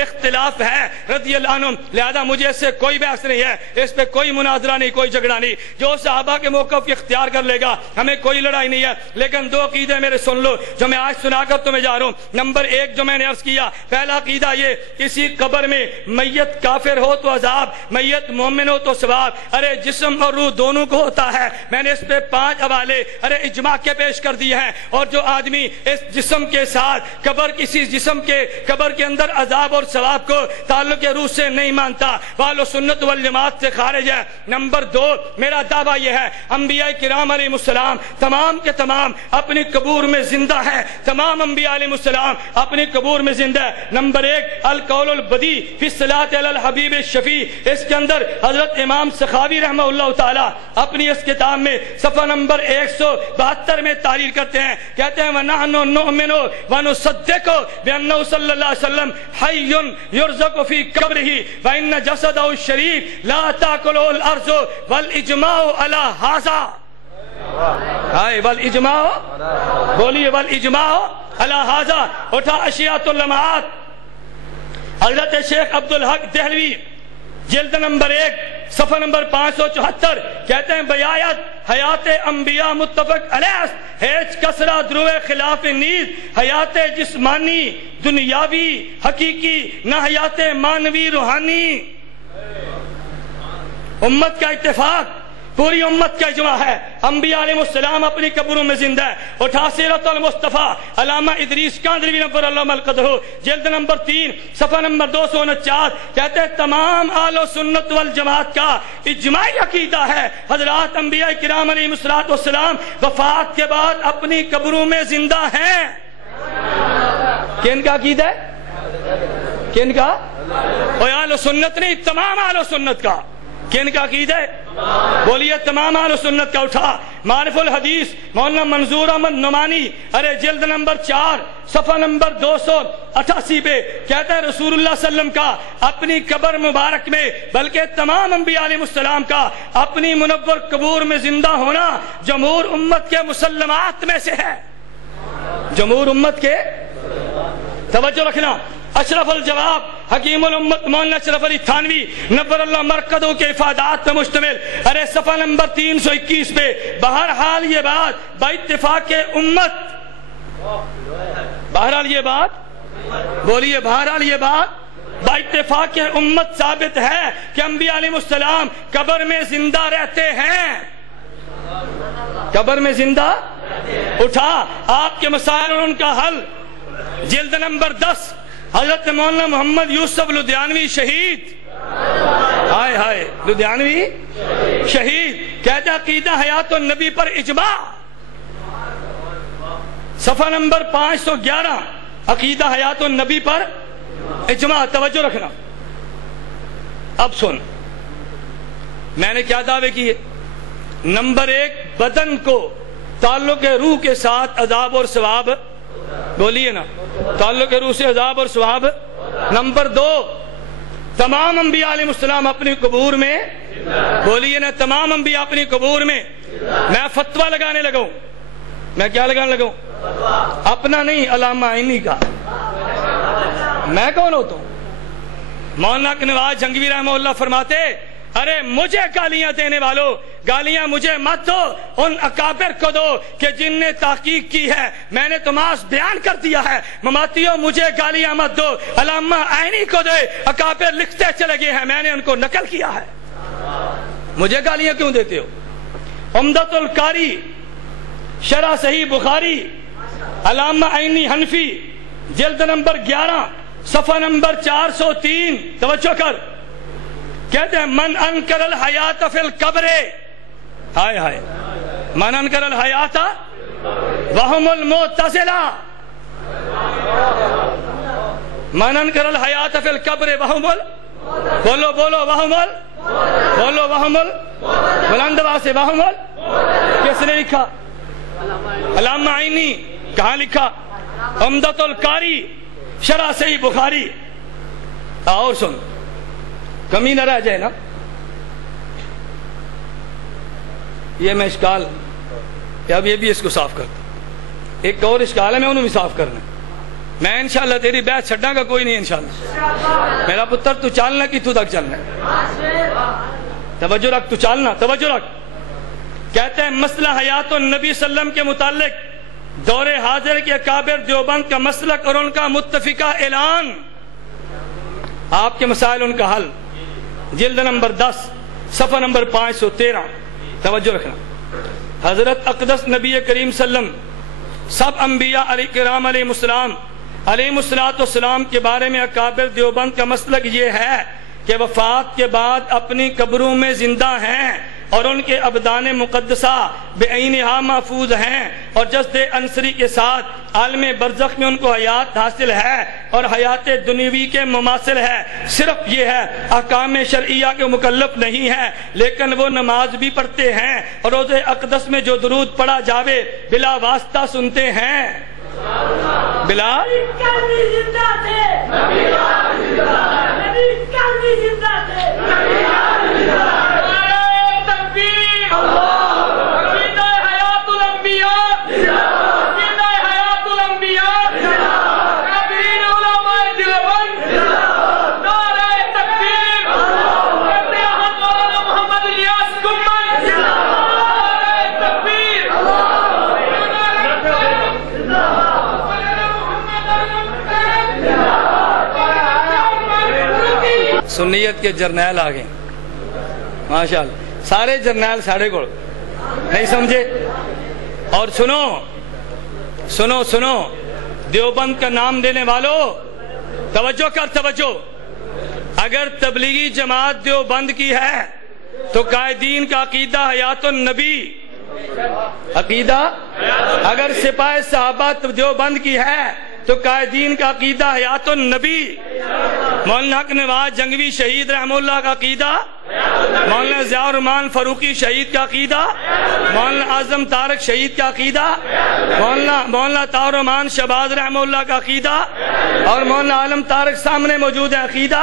اختلاف ہے رضی اللہ عنہم، لہذا مجھے اس سے کوئی بحث نہیں ہے، اس پہ کوئی مناظرہ نہیں، کوئی جھگڑا نہیں، جو صحابہ کے موقف اختیار کر لے گا ہمیں کوئی لڑائی نہیں ہے۔ لیکن 2 عقیدے میرے سن لو جو میں آج سنا کر تمہیں جا رہا ہوں۔ نمبر 1 جو میں نے عرض کیا، پہلا عقیدہ یہ کسی قبر میں میت کافر ہو تو عذاب، میت مومن ہو تو ثواب، ارے جسم اور روح دونوں کو ہوتا ہے۔ میں نے اس پہ 5 حوالے اجماع کے پیش کر دیے ہیں، اور جو آدمی اس جسم کے ساتھ کسی جسم کے قبر کے اندر عذاب اور ثواب کو تعلق روح سے نہیں مانتا وہ اہل سنت والجماعت سے خارج ہے۔ نمبر 2 میرا دعویٰ یہ ہے انبیاء کرام علیہ السلام تمام کے تمام اپنی قبور میں زندہ ہیں، تمام انبیاء علیہ السلام اپنی قبور میں زندہ ہے۔ نمبر 1 القول البدی فی الصلاۃ علی الحبیب الشفیع، اس کے اندر حضرت امام سخاوی رحمہ اللہ تعالی اپنی اس کتاب میں صفحہ نمبر 172 میں تحریر کرتے ہیں، کہتے ہیں وَنَحْنُ نُؤْمِنُ وَنُصَدِّقُ بِأَنَّهُ صلی اللہ علیہ وسلم حی یرزق فی قبرہ وان جسدہ الشریف لا تاکلہ الارض والاجماع علی ھذا، والاجماع، بولیے والاجماع علی ھذا۔ اٹھا اشیاۃ اللمعات، حضرت شیخ عبدالحق دہلوی جلد نمبر 1 صفحہ نمبر 574 کہتے ہیں بیعت حیات انبیاء متفق علیہ ہیچ کسرہ درو خلاف نیز حیات جسمانی دنیاوی حقیقی نہ حیات مانوی روحانی. امت کا اتفاق، پوری امت کا اجماع ہے، انبیاء علیہ السلام اپنی قبروں میں زندہ ہے. اٹھا سیرت المصطفیٰ علامہ ادریس کاندھلوی نبر اللہ القدر جلد نمبر 3 صفحہ نمبر 249 کہتے ہیں تمام اہل سنت والجماعت کا اجماعی عقیدہ ہے حضرات انبیاء کرام علیہ السلام وفات کے بعد اپنی قبروں میں زندہ ہیں. کن کا عقیدہ ہے؟ کن کا؟ اہل سنت نہیں، تمام اہل سنت کا. کن کا عقیدہ ہے؟ بولیے تمام اہل سنت کا. اٹھا معرف الحدیث مولانا منظور احمد نعمانی ارے جلد نمبر 4 صفحہ نمبر 288 پہ کہتا ہے رسول اللہ صلی اللہ علیہ وسلم کا اپنی قبر مبارک میں بلکہ تمام انبیاء علیہ السلام کا اپنی منور قبور میں زندہ ہونا جمہور امت کے مسلمات میں سے ہے. جمہور امت کے، توجہ رکھنا، اشرف الجواب حکیم الامت مولانا اشرف علی تھانوی نبر اللہ مرکزوں کے افادات پر مشتمل ارے صفحہ نمبر 321 پہ بہرحال یہ بات باتفاق امت، بہرحال یہ بات، بولیے بہرحال یہ بات باتفاق امت ثابت ہے کہ انبیاء علیہ السلام قبر میں زندہ رہتے ہیں. قبر میں زندہ. اٹھا آپ کے مسائل اور ان کا حل جلد نمبر 10 حضرت مولانا محمد یوسف لدھیانوی شہید، ہائے ہائے لدھیانوی شہید، کہتا عقیدہ حیات النبی پر اجماع. صفحہ نمبر 511 عقیدہ حیات النبی پر اجماع. توجہ رکھنا. اب سن میں نے کیا دعوے کیے. نمبر 1 بدن کو تعلق روح کے ساتھ عذاب اور ثواب، بولیے نا، تعلق روح سے عذاب اور ثواب. نمبر 2 تمام انبیاء علیہ السلام اپنی قبور میں، بولیے نا تمام انبیاء اپنی قبور میں. میں فتویٰ لگانے لگا ہوں. میں کیا لگانے لگا ہوں؟ اپنا نہیں، علامہ عینی کا. میں کون ہوتا ہوں؟ مولانا نواز جنگوی رحمہ اللہ فرماتے ارے مجھے گالیاں دینے والوں گالیاں مجھے مت دو، ان اکابر کو دو کہ جن نے تحقیق کی ہے. میں نے تماس بیان کر دیا ہے. مماتیوں مجھے گالیاں مت دو، علامہ عینی کو دے. اکابر لکھتے چلے گئے ہیں، میں نے ان کو نقل کیا ہے. مجھے گالیاں کیوں دیتے ہو؟ عمدۃ القاری شرح صحیح بخاری علامہ عینی حنفی جلد نمبر 11 صفحہ نمبر 403 توجہ کر. کہتے ہیں من انکر الحیات فی القبر، ہائے ہائے، من انکر الحیات وہم المعتزلہ، من انکر الحیات فی القبر وہم بولو بولو وہم بولو وہم بلند آواز سے وہم. کس نے لکھا؟ علامہ عینی. کہاں لکھا؟ عمدۃ القاری شرح صحیح بخاری. اور سن کمی نہ رہ جائے نا. یہ میں اشکال اب یہ بھی اس کو صاف کرتا. ایک اور اشکال ہے میں انہوں بھی صاف کرنا. میں انشاءاللہ تیری بیعت چھڈاں گا کوئی نہیں انشاءاللہ. میرا پتر تو چالنا کی تو تک چلنا. توجہ رکھ، تو چالنا، توجہ رکھ. کہتے ہیں مسئلہ حیات النبی صلی اللہ علیہ وسلم کے متعلق دور حاضر کے اکابر دیوبند کا مسلک اور ان کا متفقہ اعلان. آپ کے مسائل ان کا حل جلد نمبر 10 صفحہ نمبر 513. توجہ رکھنا. حضرت اقدس نبی کریم صلی اللہ علیہ وسلم سب انبیاء علیہ کرام علیہ السلام علیہ السلام کے بارے میں اکابر دیوبند کا مسلک یہ ہے کہ وفات کے بعد اپنی قبروں میں زندہ ہیں اور ان کے ابدان مقدسہ بعینہا محفوظ ہیں اور جسد انصری کے ساتھ عالم برزخ میں ان کو حیات حاصل ہے اور حیات دنیوی کے مماثل ہے. صرف یہ ہے احکام شرعیہ کے مکلف نہیں ہے لیکن وہ نماز بھی پڑھتے ہیں اور روضہ اقدس میں جو درود پڑھا جاوے بلا واسطہ سنتے ہیں. بلا سنیت کے جرنیل آ گئے ماشاءاللہ، سارے جرنیل ساڑھے کو نہیں سمجھے۔ اور سنو سنو سنو دیوبند کا نام دینے والوں توجہ کر توجہ، اگر تبلیغی جماعت دیوبند کی ہے تو قائدین کا عقیدہ حیات النبی عقیدہ، اگر سپاہ صحابہ دیوبند کی ہے تو قائدین کا عقیدہ حیات النبی، مولانا حق نواز جنگوی شہید رحمہ اللہ کا عقیدہ، مولانا ضیاء الرحمان فاروقی شہید کا عقیدہ، مولانا اعظم طارق شہید کا عقیدہ، مولانا طاہر الرحمان شہباز رحمہ اللہ کا عقیدہ، اور مولانا عالم طارق سامنے موجود ہے عقیدہ،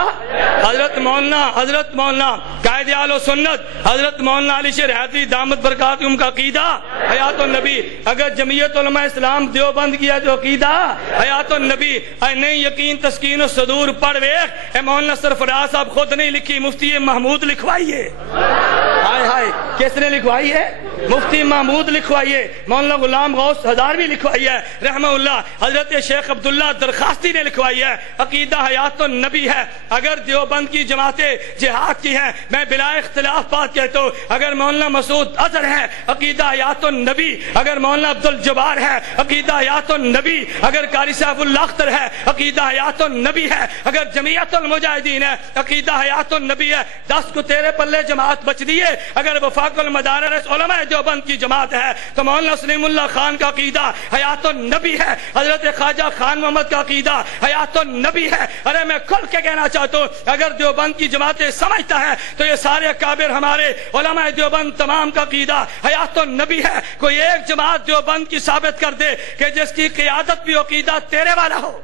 حضرت مولانا قائد اہل سنت حضرت مولانا علی شیر حیدری دامت برکاتہم کا عقیدہ حیات النبی۔ اگر جمعیت علماء اسلام دیوبند کیا جو عقیدہ حیات النبی، اے نہیں یقین تسکین و صدور پڑھ ویخ، اے مولانا سرفراز صاحب خود نہیں لکھی، مفتی محمود لکھوائیے، ہائے ہائے کس نے لکھوائی ہے؟ مفتی محمود لکھوائیے، مولانا غلام غوث ہزاروی لکھوائی ہے رحمہ اللہ، حضرت شیخ عبداللہ درخواستی نے لکھوائی ہے، عقیدہ حیات النبی ہے۔ اگر دیوبند کی جماعتیں جہاد کی ہیں، میں بلا اختلاف بات کہتا ہوں، اگر مولانا مسعود اظہر ہے عقیدہ حیات النبی، اگر مولانا عبدالجبار ہے عقیدہ حیات النبی، اگر قاری صاحب اللہ اختر ہے عقیدہ حیات النبی ہے، اگر جمعیت المجاہدین ہے عقیدہ حیات النبی ہے۔ 10 کو تیرے پلے جماعت بچ دی ہے، اگر وفاق المدارس علماء دیوبند کی جماعت ہے تو مولانا سلیم اللہ خان کا عقیدہ حیات النبی ہے، حضرت خواجہ خان محمد کا عقیدہ حیات النبی ہے۔ ارے میں کھل کے کہنا چاہتا ہوں، اگر دیوبند کی جماعتیں سمجھتا ہے تو یہ سارے اکابر ہمارے علماء دیوبند تمام کا عقیدہ حیات النبی ہے۔ کوئی ایک جماعت دیوبند کی ثابت کر دے کہ جس کی قیادت بھی عقیدہ تیرے والا ہو،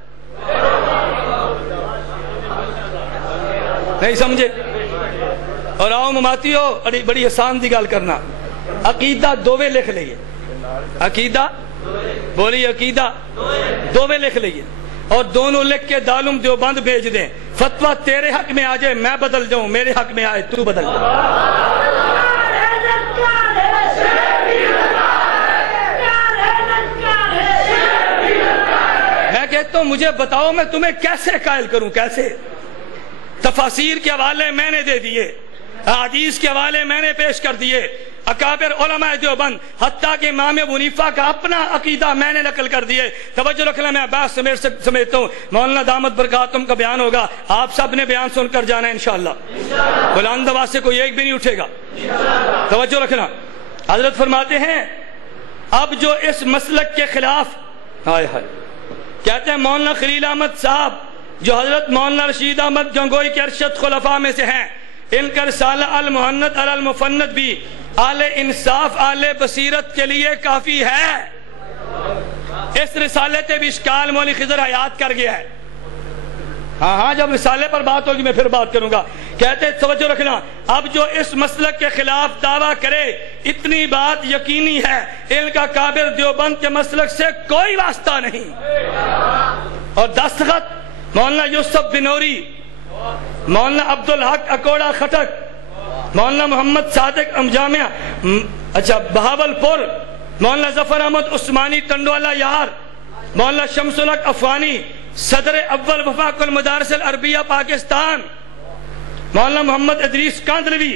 نہیں سمجھے؟ اور آؤ مماتی ہو، بڑی آسان دی گل کرنا، عقیدہ دووے لکھ لئیے، عقیدہ بولی عقیدہ دووے لکھ لئیے، اور دونوں لکھ کے دارالعلوم دیوبند بھیج دیں، فتویٰ تیرے حق میں آ جائے میں بدل جاؤں، میرے حق میں آئے تو بدل جاؤں۔ میں کہتا ہوں مجھے بتاؤ میں تمہیں کیسے قائل کروں، کیسے؟ تفاسیر کے حوالے میں نے دے دیے، حدیث کے حوالے میں نے پیش کر دیے، اکابر علماء دیوبند حتیٰ کہ امام ابو حنیفہ کا اپنا عقیدہ میں نے نقل کر دیے۔ توجہ رکھنا، میں بات سمیٹتا ہوں، مولانا دامت برکاتہم کا بیان ہوگا، آپ سب نے بیان سن کر جانا ہے انشاءاللہ، بلند آواز سے کوئی ایک بھی نہیں اٹھے گا۔ توجہ رکھنا، حضرت فرماتے ہیں اب جو اس مسلک کے خلاف ہائے ہائے کہتے ہیں مولانا خلیل احمد صاحب جو حضرت مولانا رشید احمد گنگوئی کے ارشد خلفاء میں سے ہیں، ان کا رسالہ المحنت علی المفند بھی اہل انصاف اہل بصیرت کے لیے کافی ہے۔ اس رسالے تے بھی اشکال مولی خضر حیات کر گیا ہے۔ ہاں جب رسالے پر بات ہوگی میں پھر بات کروں گا۔ کہتے توجہ رکھنا، اب جو اس مسلک کے خلاف دعویٰ کرے اتنی بات یقینی ہے ان کا کابر دیوبند کے مسلک سے کوئی واسطہ نہیں۔ اور دستخط مولانا یوسف بنوری، مولانا عبدالحق اکوڑا خٹک، مولانا محمد صادق جامعہ بہاول پور، مولانا ظفر احمد عثمانی ٹنڈوالا یار، مولانا شمس الحق افغانی صدر اول وفاق المدارس العربیہ پاکستان، مولانا محمد ادریس کاندلوی،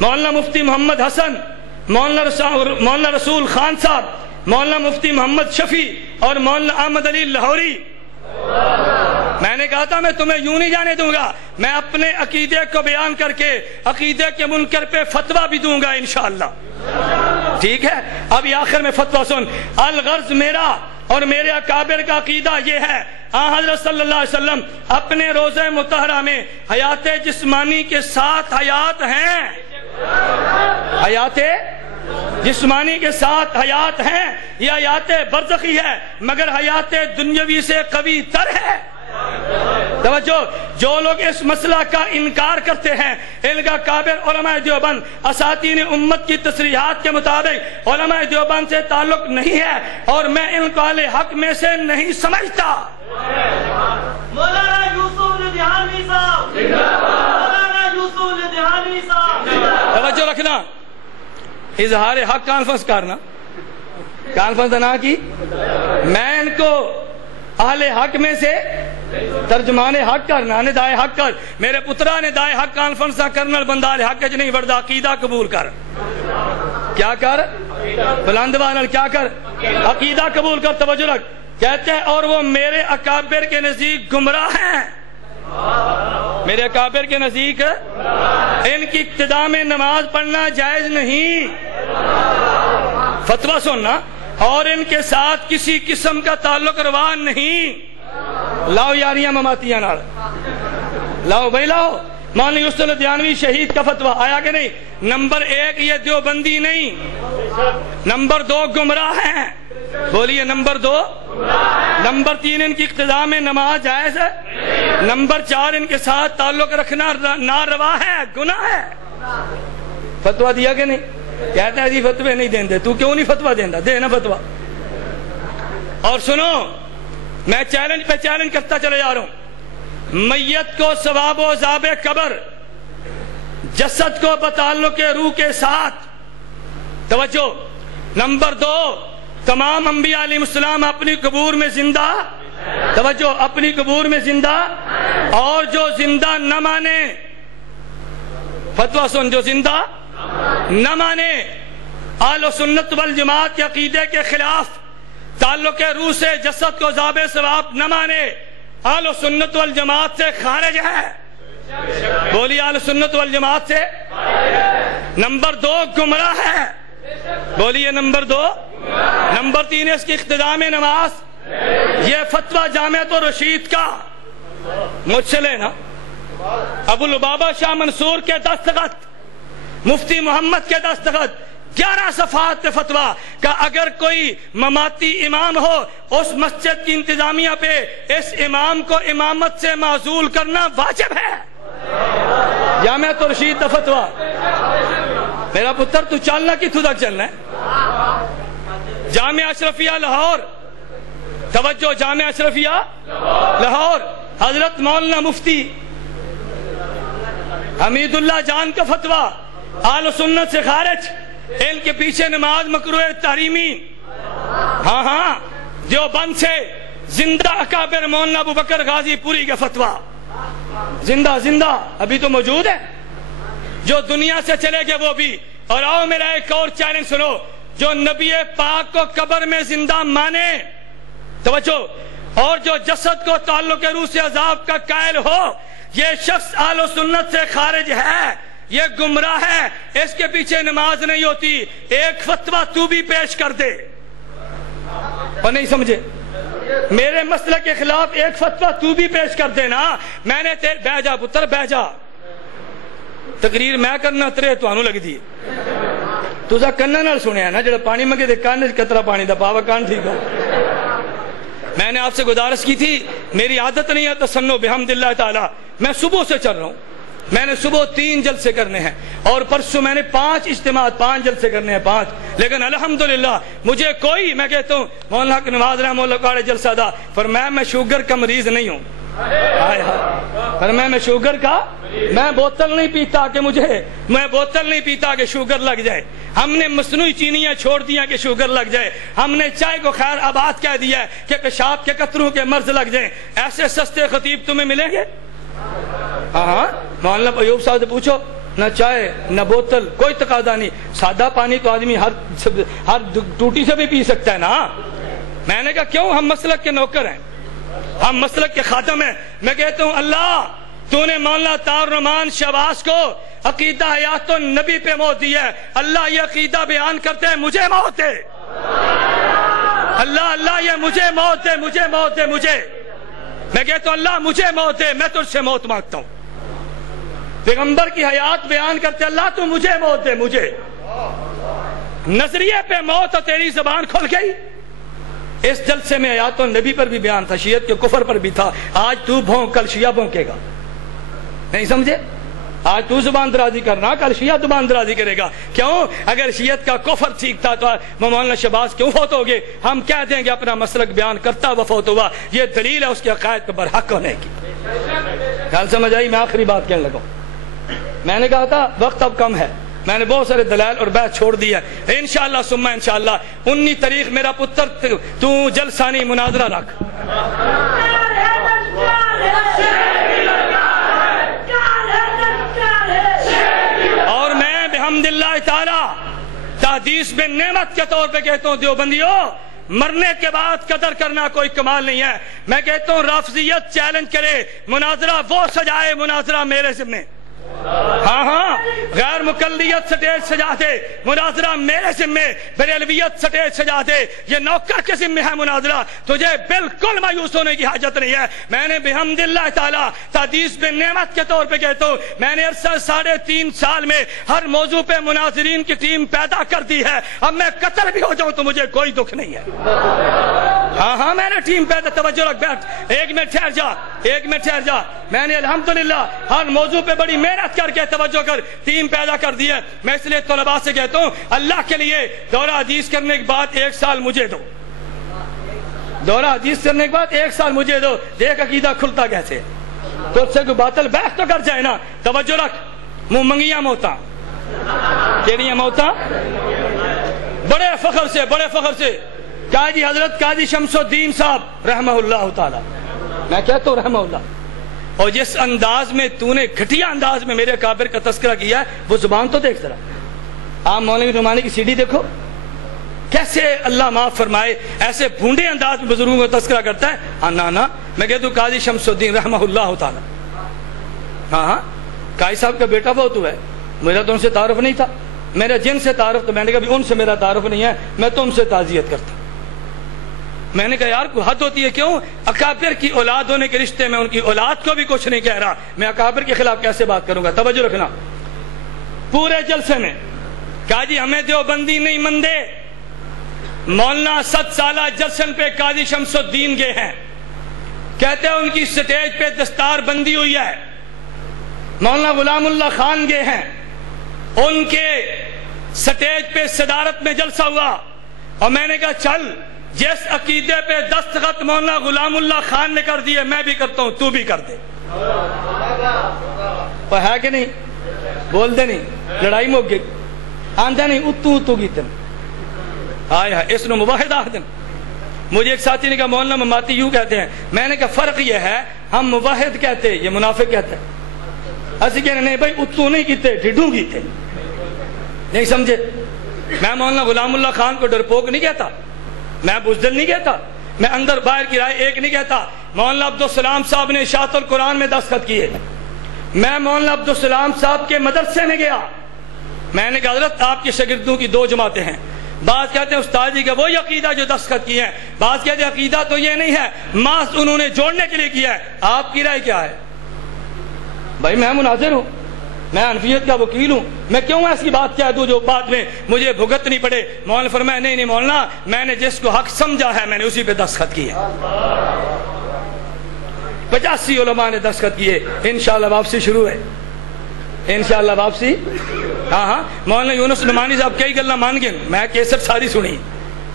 مولانا مفتی محمد حسن، مولانا رسول خان صاحب، مولانا مفتی محمد شفیع اور مولانا احمد علی لاہوری۔ میں نے کہا تھا میں تمہیں یوں نہیں جانے دوں گا، میں اپنے عقیدے کو بیان کر کے عقیدے کے منکر پہ فتویٰ بھی دوں گا انشاءاللہ، ٹھیک ہے؟ اب یہ آخر میں فتویٰ سن، الغرض میرا اور میرے اکابر کا عقیدہ یہ ہے، حضرت صلی اللہ علیہ وسلم اپنے روضہ مطہرہ میں حیات جسمانی کے ساتھ حیات ہیں، حیات جسمانی کے ساتھ حیات ہیں، یہ حیات برزخی ہے مگر حیات دنیاوی سے قوی تر ہے۔ توجہ، جو لوگ اس مسئلہ کا انکار کرتے ہیں ان کا کابر علماء دیوبند اساتین امت کی تصریحات کے مطابق علماء دیوبند سے تعلق نہیں ہے اور میں ان کو اہل حق میں سے نہیں سمجھتا۔ مولانا یوسف لدھیانوی صاحب، مولانا یوسف لدھیانوی صاحب۔ توجہ رکھنا، اظہار حق کانفرنس کرنا، کانفرنس نہ کی، میں ان کو اہل حق میں سے ترجمان حق کر نہ دائے حق کر میرے پترا نے دائے حق کانفرنس کرنل بندال حق چ نہیں وڑدا عقیدہ قبول کر کیا کر بلندوان کیا کر عقیدہ قبول کر توجہ رکھ کہتے ہیں اور وہ میرے اکابر کے نزدیک گمراہ ہیں میرے اکابر کے نزدیک ان کی ابتدا میں نماز پڑھنا جائز نہیں فتویٰ سننا اور ان کے ساتھ کسی قسم کا تعلق روا نہیں لاؤ یاریاں مماتیاں نال لاؤ بھائی لاؤ مولانا یوسف الدیانوی شہید کا فتویٰ آیا کہ نہیں نمبر 1 یہ دیوبندی نہیں نمبر 2 گمراہ ہیں بولیے نمبر 2 نمبر 3 ان کی اقتداء میں نماز جائز ہے نمبر 4 ان کے ساتھ تعلق رکھنا ناروا ہے گناہ ہے فتویٰ دیا کہ نہیں کہتا ہے جی فتوے نہیں دیں دے تو کیوں نہیں فتویٰ دینا دے نا فتویٰ اور سنو میں چیلنج پہ چیلنج کرتا چلے جا رہا ہوں میت کو ثواب و عذاب قبر جسد کو بتعلق روح کے ساتھ توجہ نمبر 2 تمام انبیاء علیہ السلام اپنی قبور میں زندہ توجہ اپنی قبور میں زندہ اور جو زندہ نہ مانے فتویٰ سن جو زندہ نہ مانے اہل سنت والجماعت کے عقیدے کے خلاف تعلق روح سے جسد کو عذاب ثواب نہ مانے اہل سنت والجماعت سے خارج ہے بولیے اہل سنت والجماعت سے نمبر 2 گمراہ ہے بولیے نمبر 2 نمبر 3 اس کی اقتداء میں نماز یہ فتویٰ جامعۃ الرشید کا مجھ سے لینا ابو لبابہ شاہ منصور کے دستخط مفتی محمد کے دستخط 11 صفحات پہ فتویٰ کہ اگر کوئی مماتی امام ہو اس مسجد کی انتظامیہ پہ اس امام کو امامت سے معزول کرنا واجب ہے جامعۃ الرشید کا فتویٰ میرا پتر تو چلنا کتوں تک چلنا ہے جامعہ اشرفیہ لاہور توجہ جامعہ اشرفیہ لاہور حضرت مولانا مفتی حمید اللہ جان کا فتویٰ اہل سنت سے خارج ان کے پیچھے نماز مکروہ تحریمی ہاں دیوبند سے زندہ اکابر مولانا ابو بکر غازی پوری کا فتویٰ زندہ ابھی تو موجود ہے جو دنیا سے چلے گئے وہ بھی اور آؤ میرا ایک اور چیلنج سنو جو نبی پاک کو قبر میں زندہ مانے توجہ اور جو جسد کو تعلق روح سے عذاب کا قائل ہو یہ شخص اہل سنت سے خارج ہے یہ گمراہ ہے اس کے پیچھے نماز نہیں ہوتی ایک فتویٰ تو بھی پیش کر دے اور نہیں سمجھے میرے مسئلے کے خلاف ایک فتویٰ تو بھی پیش کر دینا میں نے بہ جا پتر بہ جا تقریر میں کرنا ترے تو لگ دی تو کنا نال سنیا نا جڑا پانی منگے دے کان قطرہ پانی دا پاوا کان ٹھیک ہو میں نے آپ سے گزارش کی تھی میری عادت نہیں ہے تسنو بحمد اللہ تعالی میں صبح سے چل رہا ہوں میں نے صبح 3 جلسے کرنے ہیں اور پرسوں میں نے 5 اجتماعات 5 جلسے کرنے ہیں 5 لیکن الحمدللہ مجھے کوئی میں کہتا ہوں مولانا حق نواز رحمہ اللہ کا جلسہ دا فرمایا میں شوگر کا مریض نہیں ہوں فرمایا میں شوگر کا میں بوتل نہیں پیتا کہ میں بوتل نہیں پیتا کہ شوگر لگ جائے ہم نے مصنوعی چینیاں چھوڑ دیا کہ شوگر لگ جائے ہم نے چائے کو خیر آباد کہہ دیا ہے کہ پیشاب کے قطروں کے مرض لگ جائیں ایسے سستے خطیب تمہیں ملیں گے ہاں مولانا ایوب صاحب سے پوچھو نہ چائے نہ بوتل کوئی تقاضا نہیں سادہ پانی تو آدمی ہر ٹوٹی سے بھی پی سکتا ہے نا میں نے کہا کیوں ہم مسلک کے نوکر ہیں ہم مسلک کے خادم ہیں میں کہتا ہوں اللہ تو نے مولانا طاہر الرحمان شہباز کو عقیدہ حیات النبی پہ موت دی ہے اللہ یہ عقیدہ بیان کرتے ہیں مجھے موت دے اللہ یہ مجھے موت دے مجھے میں کہتا ہوں اللہ مجھے موت دے میں تجھ سے موت مانگتا ہوں پیغمبر کی حیات بیان کرتے اللہ تو مجھے موت دے مجھے نظریے پہ موت اور تیری زبان کھل گئی اس جلسے میں حیات النبی پر بھی بیان تھا شیعت کے کفر پر بھی تھا آج تو بھونک کل شیعہ بھونکے گا نہیں سمجھے آج تو زبان درازی کرنا کل شیعہ زبان درازی کرے گا کیوں اگر شیعت کا کفر ٹھیک تھا تو مولانا شہباز کیوں فوت ہو گئے ہم کہہ دیں گے اپنا مسلک بیان کرتا وہ فوت ہوا یہ دلیل ہے اس کے عقائد پہ برحق ہونے کی خیال سمجھ آئی میں آخری بات کہنے لگا میں نے کہا تھا وقت اب کم ہے میں نے بہت سارے دلائل اور بحث چھوڑ دی ہے انشاءاللہ ثم انشاءاللہ 19 تاریخ میرا پتر تو جلسانی مناظرہ رکھ اور میں بحمد اللہ تعالی تحدیث میں نعمت کے طور پہ کہتا ہوں دیوبندیوں، مرنے کے بعد قدر کرنا کوئی کمال نہیں ہے۔ میں کہتا ہوں رافضیت چیلنج کرے، مناظرہ وہ سجائے، مناظرہ میرے ذمہ۔ ہاں غیر مقلدیت سٹیج سجا دے، مناظرہ میرے ذمہ۔ بریلویت سٹیج سجا دے، یہ نوکر کے ذمہ ہے مناظرہ، تجھے بالکل مایوس ہونے کی حاجت نہیں ہے۔ میں نے بحمد اللہ تعالیٰ تحدیث میں نعمت کے طور پہ کہتا ہوں، میں نے عرصہ 3.5 سال میں ہر موضوع پہ مناظرین کی ٹیم پیدا کر دی ہے۔ اب میں قتل بھی ہو جاؤں تو مجھے کوئی دکھ نہیں ہے۔ ہاں میں نے ٹیم پیدا، توجہ رکھ، بیٹھ، ایک منٹ ٹھہر جا۔ میں نے الحمدللہ ہر موضوع پہ بڑی محنت کر کے توجہ کر ٹیم پیدا کر دی ہے۔ میں اس لیے طلباء سے کہتا ہوں اللہ کے لیے دورہ حدیث کرنے کے بعد 1 سال مجھے دو، دورہ حدیث کرنے کے بعد 1 سال مجھے دو، دیکھ عقیدہ کھلتا کیسے۔ تو اس سے کوئی باطل بحث تو کر جائے نا۔ توجہ رکھ، منہ منگیاں موتاں، کیڑیاں موتاں، بڑے فخر سے قاضی حضرت قاضی شمس الدین صاحب رحمہ اللہ تعالی، میں کہتا ہوں رحمہ اللہ، اور جس انداز میں تو نے گھٹیا انداز میں میرے اکابر کا تذکرہ کیا ہے، وہ زبان تو دیکھ ذرا۔ آپ مولوی نعمانی کی CD دیکھو، کیسے اللہ معاف فرمائے ایسے بھونڈے انداز میں بزرگوں کا تذکرہ کرتا ہے۔ نا میں کہتا ہوں قاضی شمس الدین رحمہ اللہ تعالی، ہاں قاضی صاحب کا بیٹا وہ تو ہے، میرا تو ان سے تعارف نہیں تھا، میرا جن سے تعارف، تو میں نے کہا ان سے میرا تعارف نہیں ہے، میں تو ان سے تعزیت کرتا ہوں۔ میں نے کہا یار کوئی حد ہوتی ہے، کیوں اکابر کی اولاد ہونے کے رشتے میں ان کی اولاد کو بھی کچھ نہیں کہہ رہا، میں اکابر کے خلاف کیسے بات کروں گا۔ توجہ رکھنا، پورے جلسے میں قاضی ہمیں دیوبندی نہیں مندے، مولانا 7 سالہ جشن پہ قاضی شمس الدین گئے ہیں، کہتے ہیں ان کی سٹیج پہ دستار بندی ہوئی ہے۔ مولانا غلام اللہ خان گئے ہیں، ان کے سٹیج پہ صدارت میں جلسہ ہوا، اور میں نے کہا چل جس عقیدے پہ دستخط مولانا غلام اللہ خان نے کر دیے میں بھی کرتا ہوں، تو بھی کر دے۔ وہ ہے کہ نہیں؟ بول دے نہیں، لڑائی مک گئی، آندہ نہیں اتو گیتن آیا ہے، اس نے مواحد آخدن۔ مجھے ایک ساتھی نے کہا مولانا مماتی یوں کہتے ہیں، میں نے کہا فرق یہ ہے ہم مواحد کہتے، یہ منافق کہتے ہیں۔ ایسے کہنے نہیں بھائی اتو نہیں کیتے، ڈھڈوں کیتے، نہیں سمجھے۔ میں مولانا غلام اللہ خان کو ڈرپوک نہیں کہتا، میں بزدل نہیں کہتا، میں اندر باہر کی رائے ایک نہیں کہتا۔ مولانا عبدالسلام صاحب نے اشاعت القرآن میں دستخط کیے، میں مولانا عبدالسلام صاحب کے مدرسے میں گیا، میں نے کہا حضرت آپ کے شاگردوں کی 2 جماعتیں ہیں، بعض کہتے ہیں استاد جی کا وہی عقیدہ جو دستخط کیے ہیں، بعض کہتے ہیں عقیدہ تو یہ نہیں ہے، محض انہوں نے جوڑنے کے لیے کیا ہے، آپ کی رائے کیا ہے؟ بھائی میں مناظر ہوں، میں حنفیت کا وکیل ہوں، میں کیوں ایسی بات کہہ دوں جو بعد میں مجھے بھگتنی پڑے۔ مولانا فرمایا نہیں مولانا، میں نے جس کو حق سمجھا ہے میں نے اسی پہ دستخط کیے۔ 85 علماء نے دستخط کیے، انشاءاللہ واپسی شروع ہے، انشاءاللہ واپسی۔ ہاں مولانا یونس نعمانی صاحب کئی گلا مان گئے، میں کیسٹ ساری سنی،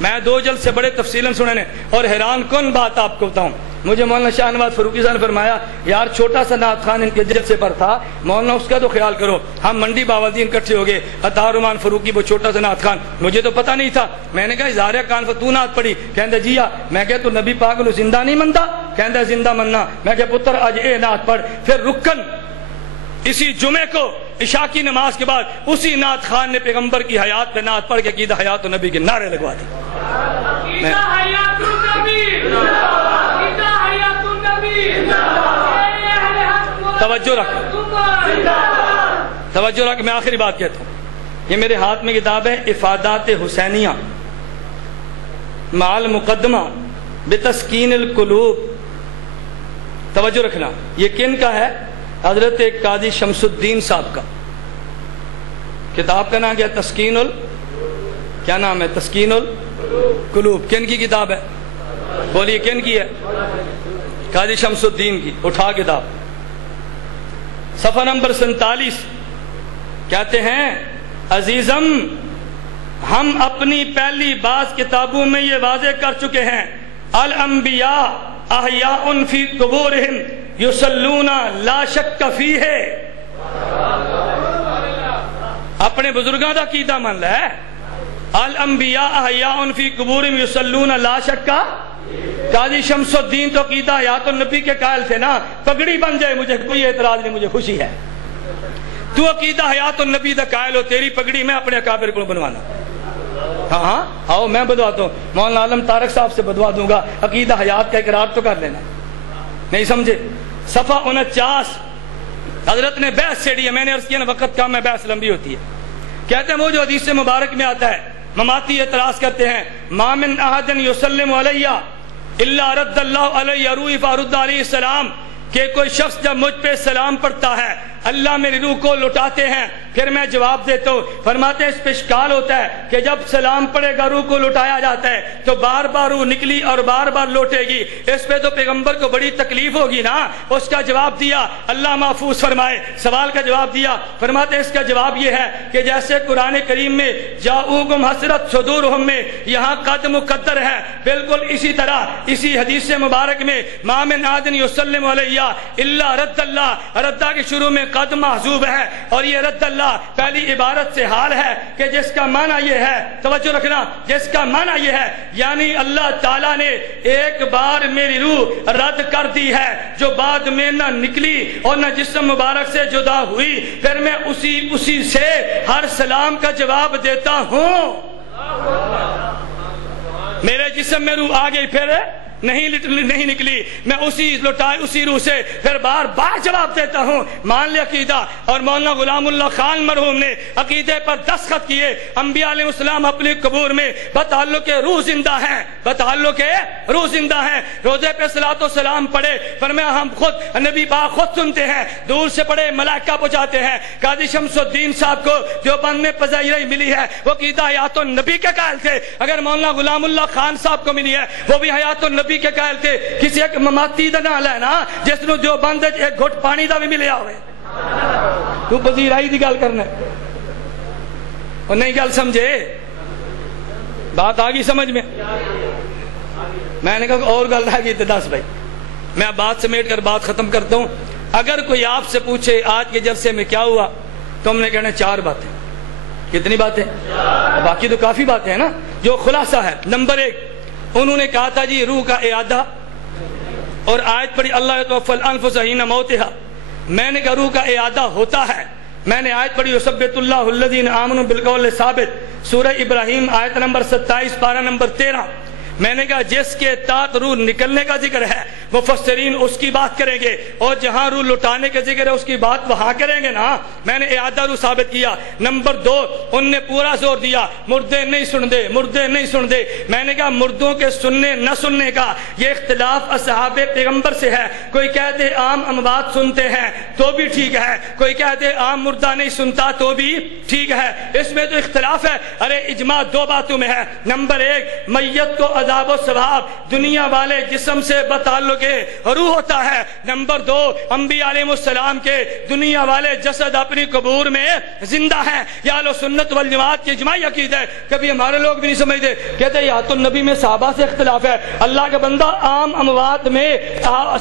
میں 2 جلد سے بڑے تفصیلاً سنے نے، اور حیران کن بات آپ کو بتاؤں، مجھے مولانا شاہ نواز فاروقی صاحب نے فرمایا یار چھوٹا سا نعت خان ان کے جلسے پر تھا، مولانا اس کا تو خیال کرو۔ ہم منڈی باودین اکٹھے ہو گئے، عطا رحمان فاروقی وہ چھوٹا سا نعت خان، مجھے تو پتہ نہیں تھا، میں نے کہا اظہار کان تو نعت پڑھی، کہندے جی میں کہا تو نبی پاک نو زندہ نہیں منتا، کہندے زندہ مننا، میں کہا پتر آج اے نعت پڑھ۔ پھر رکن اسی جمعے کو عشاء کی نماز کے بعد اسی نعت خان نے پیغمبر کی حیات پہ نعت پڑھ کے عقیدہ حیات النبی کے نعرے لگوا دی۔ توجہ رکھ، میں آخری بات کہتا ہوں، یہ میرے ہاتھ میں کتاب ہے افادات حسینیہ مع المقدمہ بتسکین القلوب۔ توجہ رکھنا، یہ کن کا ہے؟ حضرت قاضی شمس الدین صاحب کا۔ کتاب کا نام کیا؟ تسکین کیا نام ہے؟ تسکین القلوب۔ کن کی کتاب ہے؟ بولیے کن کی ہے؟ قاضی شمس الدین کی۔ اٹھا کتاب، صفحہ نمبر 47، کہتے ہیں عزیزم ہم اپنی پہلی بعض کتابوں میں یہ واضح کر چکے ہیں، الانبیاء احیاء فی قبورہم یصلون لا شک فیہ۔ اپنے بزرگاں دا عقیدہ من لے، الانبیاء احیاء فی قبورہم یصلون لا شک، قاضی شمس الدین تو عقیدہ حیات النبی کے قائل تھے نا، پگڑی بن جائے مجھے کوئی اعتراض نہیں، مجھے خوشی ہے۔ تو عقیدہ حیات النبی دا قائل ہو، تیری پگڑی میں اپنے اکابر کو بنوانا۔ ہاں ہاں آؤ میں بدواتا ہوں، مولانا عالم طارق صاحب سے بدوا دوں گا، عقیدہ حیات کا اقرار تو کر لینا۔ نہیں سمجھے؟ صفحہ 49 حضرت نے بحث چھیڑی ہے، میں نے عرض کیا نا وقت کم ہے، بحث لمبی ہوتی ہے۔ کہتے ہیں وہ جو حدیث مبارک میں آتا ہے، مماتی اعتراض کرتے ہیں، ما من احد یسلم علیہ الا رد اللہ علیہ روحی فارد علیہ السلام، کہ کوئی شخص جب مجھ پہ سلام پڑھتا ہے اللہ میری روح کو لٹاتے ہیں، پھر میں جواب دیتا ہوں۔ فرماتے ہیں اس پہ اشکال ہوتا ہے کہ جب سلام پڑھے گا روح کو لٹایا جاتا ہے تو بار بار روح نکلی اور بار بار لوٹے گی، اس پہ تو پیغمبر کو بڑی تکلیف ہوگی نا۔ اس کا جواب دیا، اللہ محفوظ فرمائے، سوال کا جواب دیا، فرماتے ہیں اس کا جواب یہ ہے کہ جیسے قرآن کریم میں جاؤکم حسرت صدورہم میں یہاں قد مقدر ہے، بالکل اسی طرح اسی حدیث مبارک میں ما من احد یسلم علیہ الا رد اللہ، ردہ کے شروع میں قد محذوب ہے، اور یہ رد اللہ پہلی عبارت سے حال ہے کہ جس کا معنی یہ ہے، توجہ رکھنا، جس کا معنی یہ ہے یعنی اللہ تعالیٰ نے ایک بار میری روح رد کر دی ہے جو بعد میں نہ نکلی اور نہ جسم مبارک سے جدا ہوئی، پھر میں اسی سے ہر سلام کا جواب دیتا ہوں۔ میرے جسم میں روح آ گئی پھر نہیں نکلی، میں اسی روح سے پھر بار بار جواب دیتا ہوں۔ مان لے عقیدہ۔ اور مولانا غلام اللہ خان مرحوم نے عقیدے پر دستخط کیے، انبیاء علیہ السلام اپنی قبور میں بتعلق روح زندہ ہیں، بتعلق روح زندہ ہیں۔ روزے پہ صلاۃ و سلام پڑھے، فرمایا ہم خود نبی پاک خود سنتے ہیں، دور سے پڑھے ملائکہ پہنچاتے ہیں۔ قاضی شمس الدین صاحب کو جو بند میں پذیرائی ملی ہے وہ عقیدہ حیات النبی کے قائل تھے، اگر مولانا غلام اللہ خان صاحب کو ملی ہے وہ بھی حیات النبی کے قائل تھے۔ کسی ایک مماتی دا نال ہے نا جس نو جو بند ایک گھٹ پانی دا بھی ملیا ہوئے، تو پذیرائی دی گل کرنا اور نہیں گل سمجھے؟ بات آگئی سمجھ میں؟ میں نے کہا اور گل رہ گئی تو دس بھائی، میں بات سمیٹ کر بات ختم کرتا ہوں۔ اگر کوئی آپ سے پوچھے آج کے جلسے میں کیا ہوا تو ہم نے کہنا 4 باتیں۔ کتنی باتیں؟ باقی تو کافی باتیں ہیں نا۔ جو خلاصہ ہے، نمبر 1 انہوں نے کہا تھا جی روح کا اعادہ، اور آیت پڑھی اللہ یتوفی الانفس حین موتہا، میں نے کہا روح کا اعادہ ہوتا ہے۔ میں نے آیت پڑھی یثبت اللہ الذین آمنوا بالقول ثابت، سورہ ابراہیم آیت نمبر 27 پارہ نمبر 13۔ میں نے کہا جس کے تحت روح نکلنے کا ذکر ہے مفسرین اس کی بات کریں گے، اور جہاں روح لٹانے کا ذکر ہے اس کی بات وہاں کریں گے نا۔ میں نے اعادہ روح ثابت کیا۔ نمبر 2 ان نے پورا زور دیا مردے نہیں سن دے، مردے نہیں سن دے۔ میں نے کہا مردوں کے سننے نہ سننے کا یہ اختلاف اصحاب پیغمبر سے ہے، کوئی کہتے عام اموات سنتے ہیں تو بھی ٹھیک ہے، کوئی کہتے عام مردہ نہیں سنتا تو بھی ٹھیک ہے، اس میں تو اختلاف ہے۔ ارے اجماع 2 باتوں میں ہے۔ نمبر 1 میت کو عذاب و ثواب دنیا والے جسم سے بتعلق روح ہوتا ہے۔ نمبر 2 انبیاء علیہ السلام کے دنیا والے جسد اپنی قبور میں زندہ ہیں۔ یہ اہل سنت والجماعت کی اجماعی عقیدہ ہے۔ کبھی ہمارے لوگ بھی نہیں سمجھتے، کہتے ہیں حیات النبی میں صحابہ سے اختلاف ہے، اللہ کا بندہ عام اموات میں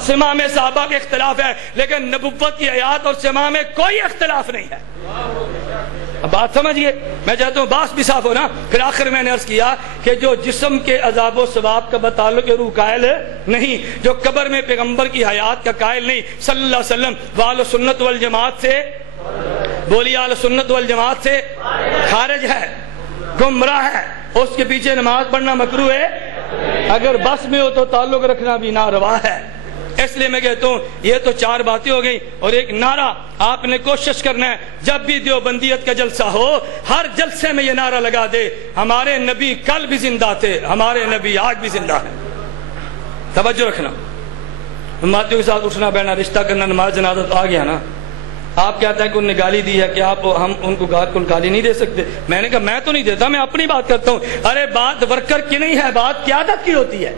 سما میں صحابہ کے اختلاف ہے، لیکن نبوت کی حیات اور سما میں کوئی اختلاف نہیں ہے۔ اب بات سمجھئے، میں چاہتا ہوں باس بھی صاف ہو نا۔ پھر آخر میں نے عرض کیا کہ جو جسم کے عذاب و ثواب کا بتعلق روح قائل نہیں، جو قبر میں پیغمبر کی حیات کا قائل نہیں صلی اللہ علیہ وسلم، اہل سنت والجماعت سے بولی، اہل سنت والجماعت سے خارج ہے، گمراہ ہے، اس کے پیچھے نماز پڑھنا مکروہ ہے، اگر بس میں ہو تو تعلق رکھنا بھی ناروا ہے۔ اس لیے میں کہتا ہوں یہ تو 4 باتیں ہو گئی، اور ایک نعرہ آپ نے کوشش کرنا ہے جب بھی دیوبندیت کا جلسہ ہو ہر جلسے میں یہ نعرہ لگا دے ہمارے نبی کل بھی زندہ تھے، ہمارے نبی آج بھی زندہ ہیں۔ توجہ رکھنا، امتیوں کے ساتھ اٹھنا بیٹھنا، رشتہ کرنا، نماز جنازہ تو آ گیا نا۔ آپ کہتے ہیں کہ انہوں نے گالی دی ہے کہ ہم ان کو گالی نہیں دے سکتے۔ میں نے کہا میں تو نہیں دیتا، میں اپنی بات کرتا ہوں۔ ارے بات ورکر کی نہیں ہے، بات قیادت کی ہوتی ہے۔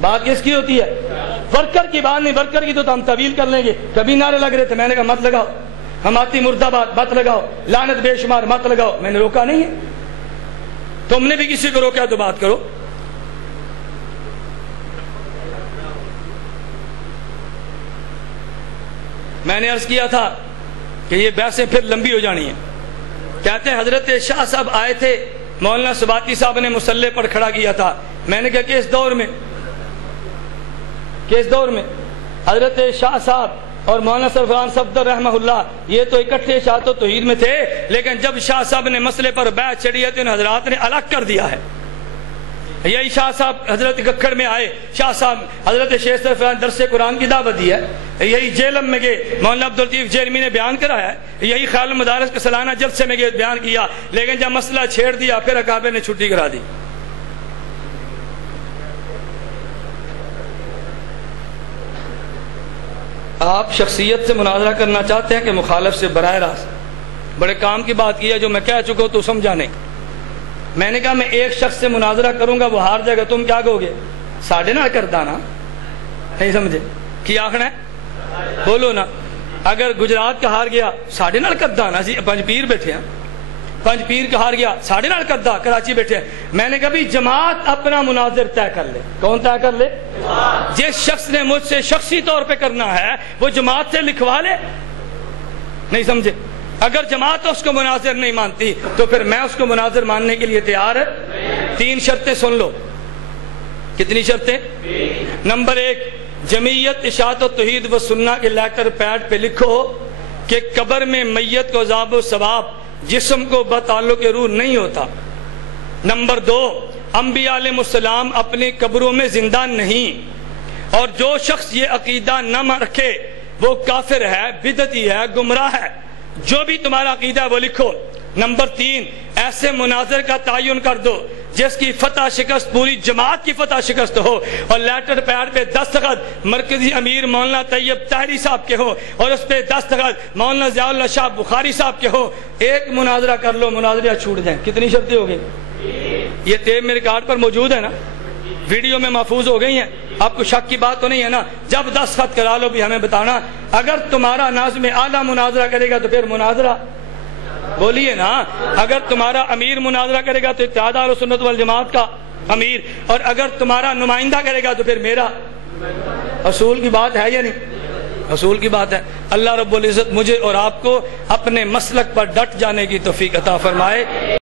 بات کس کی ہوتی ہے؟ ورکر کی بات نہیں، ورکر کی تو ہم طویل کر لیں گے۔ کبھی نعرے لگ رہے تھے، میں نے کہا مت لگاؤ، ہماتی مرد آباد مت لگاؤ، لعنت بے شمار مت لگاؤ، میں نے روکا نہیں ہے۔ تم نے بھی کسی کو روکا تو بات کرو۔ میں نے عرض کیا تھا کہ یہ بحثیں پھر لمبی ہو جانی ہیں۔ کہتے ہیں حضرت شاہ صاحب آئے تھے، مولانا سباتی صاحب نے مصلی پر کھڑا کیا تھا۔ میں نے کہا کہ اس دور میں کہ اس دور میں حضرت شاہ صاحب اور مولانا سرفران صفدر رحمہ اللہ یہ تو اکٹھے اشاعت و توحید میں تھے، لیکن جب شاہ صاحب نے مسئلے پر بیعت چڑھی ہے تو ان حضرات نے الگ کر دیا ہے۔ یہی شاہ صاحب حضرت گکھڑ میں آئے، شاہ صاحب حضرت شیخ سرفران درس قرآن کی دعوت دی ہے، یہی جیلم میں گئے مولانا عبداللطیف جیلمی نے بیان کرایا ہے، یہی خیال المدارس کے سالانہ جلسے میں گئے بیان کیا، لیکن جب مسئلہ چھیڑ دیا پھر اکابر نے چھٹی کرا دی۔ آپ شخصیت سے مناظرہ کرنا چاہتے ہیں کہ مخالف سے براہ راست؟ بڑے کام کی بات کی ہے جو میں کہہ چکا ہوں تو سمجھا نہیں۔ میں نے کہا میں ایک شخص سے مناظرہ کروں گا وہ ہار جائے گا، تم کیا کہو گے؟ ساڑھے نہ کردہ نا، نہیں سمجھے کی آخنا ہے؟ بولو نا۔ اگر گجرات کا ہار گیا ساڑھے نہ کردہ نا، پنج پیر بیٹھے ہیں، پنج پیر کا ہار گیا ساڑھے نہ کردہ کراچی بیٹھے ہیں۔ میں نے کہا بھی جماعت اپنا مناظر طے کر لے۔ کون طے کر لے؟ جس شخص نے مجھ سے شخصی طور پہ کرنا ہے وہ جماعت سے لکھوا لے، نہیں سمجھے؟ اگر جماعت اس کو مناظر نہیں مانتی تو پھر میں اس کو مناظر ماننے کے لیے تیار ہے۔ 3 شرطیں سن لو۔ کتنی شرطیں؟ نمبر 1، جمعیت اشاعت و توحید و سنہ کے لیٹر پیڈ پہ لکھو کہ قبر میں میت کو عذاب و ثواب جسم کو بتعلق روح نہیں ہوتا۔ نمبر 2، انبیاء علیہ السلام اپنی قبروں میں زندہ نہیں، اور جو شخص یہ عقیدہ نہ رکھے وہ کافر ہے، بدعتی ہے، گمراہ ہے۔ جو بھی تمہارا عقیدہ ہے وہ لکھو۔ نمبر 3، ایسے مناظر کا تعین کر دو جس کی فتح شکست پوری جماعت کی فتح شکست ہو، اور لیٹر پیڈ پہ دستخط مرکزی امیر مولانا طیب طاہری صاحب کے ہو، اور اس پہ دستخط مولانا ضیاء اللہ شاہ بخاری صاحب کے ہو۔ ایک مناظرہ کر لو، مناظرہ چھوٹ جائیں۔ کتنی شرطیں ہو گئی؟ یہ ٹیپ میرے کارڈ پر موجود ہے نا، ویڈیو میں محفوظ ہو گئی ہیں، آپ کو شک کی بات تو نہیں ہے نا؟ جب دستخط کرا لو بھی ہمیں بتانا۔ اگر تمہارا ناظم اعلیٰ مناظرہ کرے گا تو پھر مناظرہ بولیے نا۔ اگر تمہارا امیر مناظرہ کرے گا تو اتحاد اہل سنت والجماعت کا امیر، اور اگر تمہارا نمائندہ کرے گا تو پھر میرا۔ اصول کی بات ہے یا نہیں؟ اصول کی بات ہے۔ اللہ رب العزت مجھے اور آپ کو اپنے مسلک پر ڈٹ جانے کی توفیق عطا فرمائے۔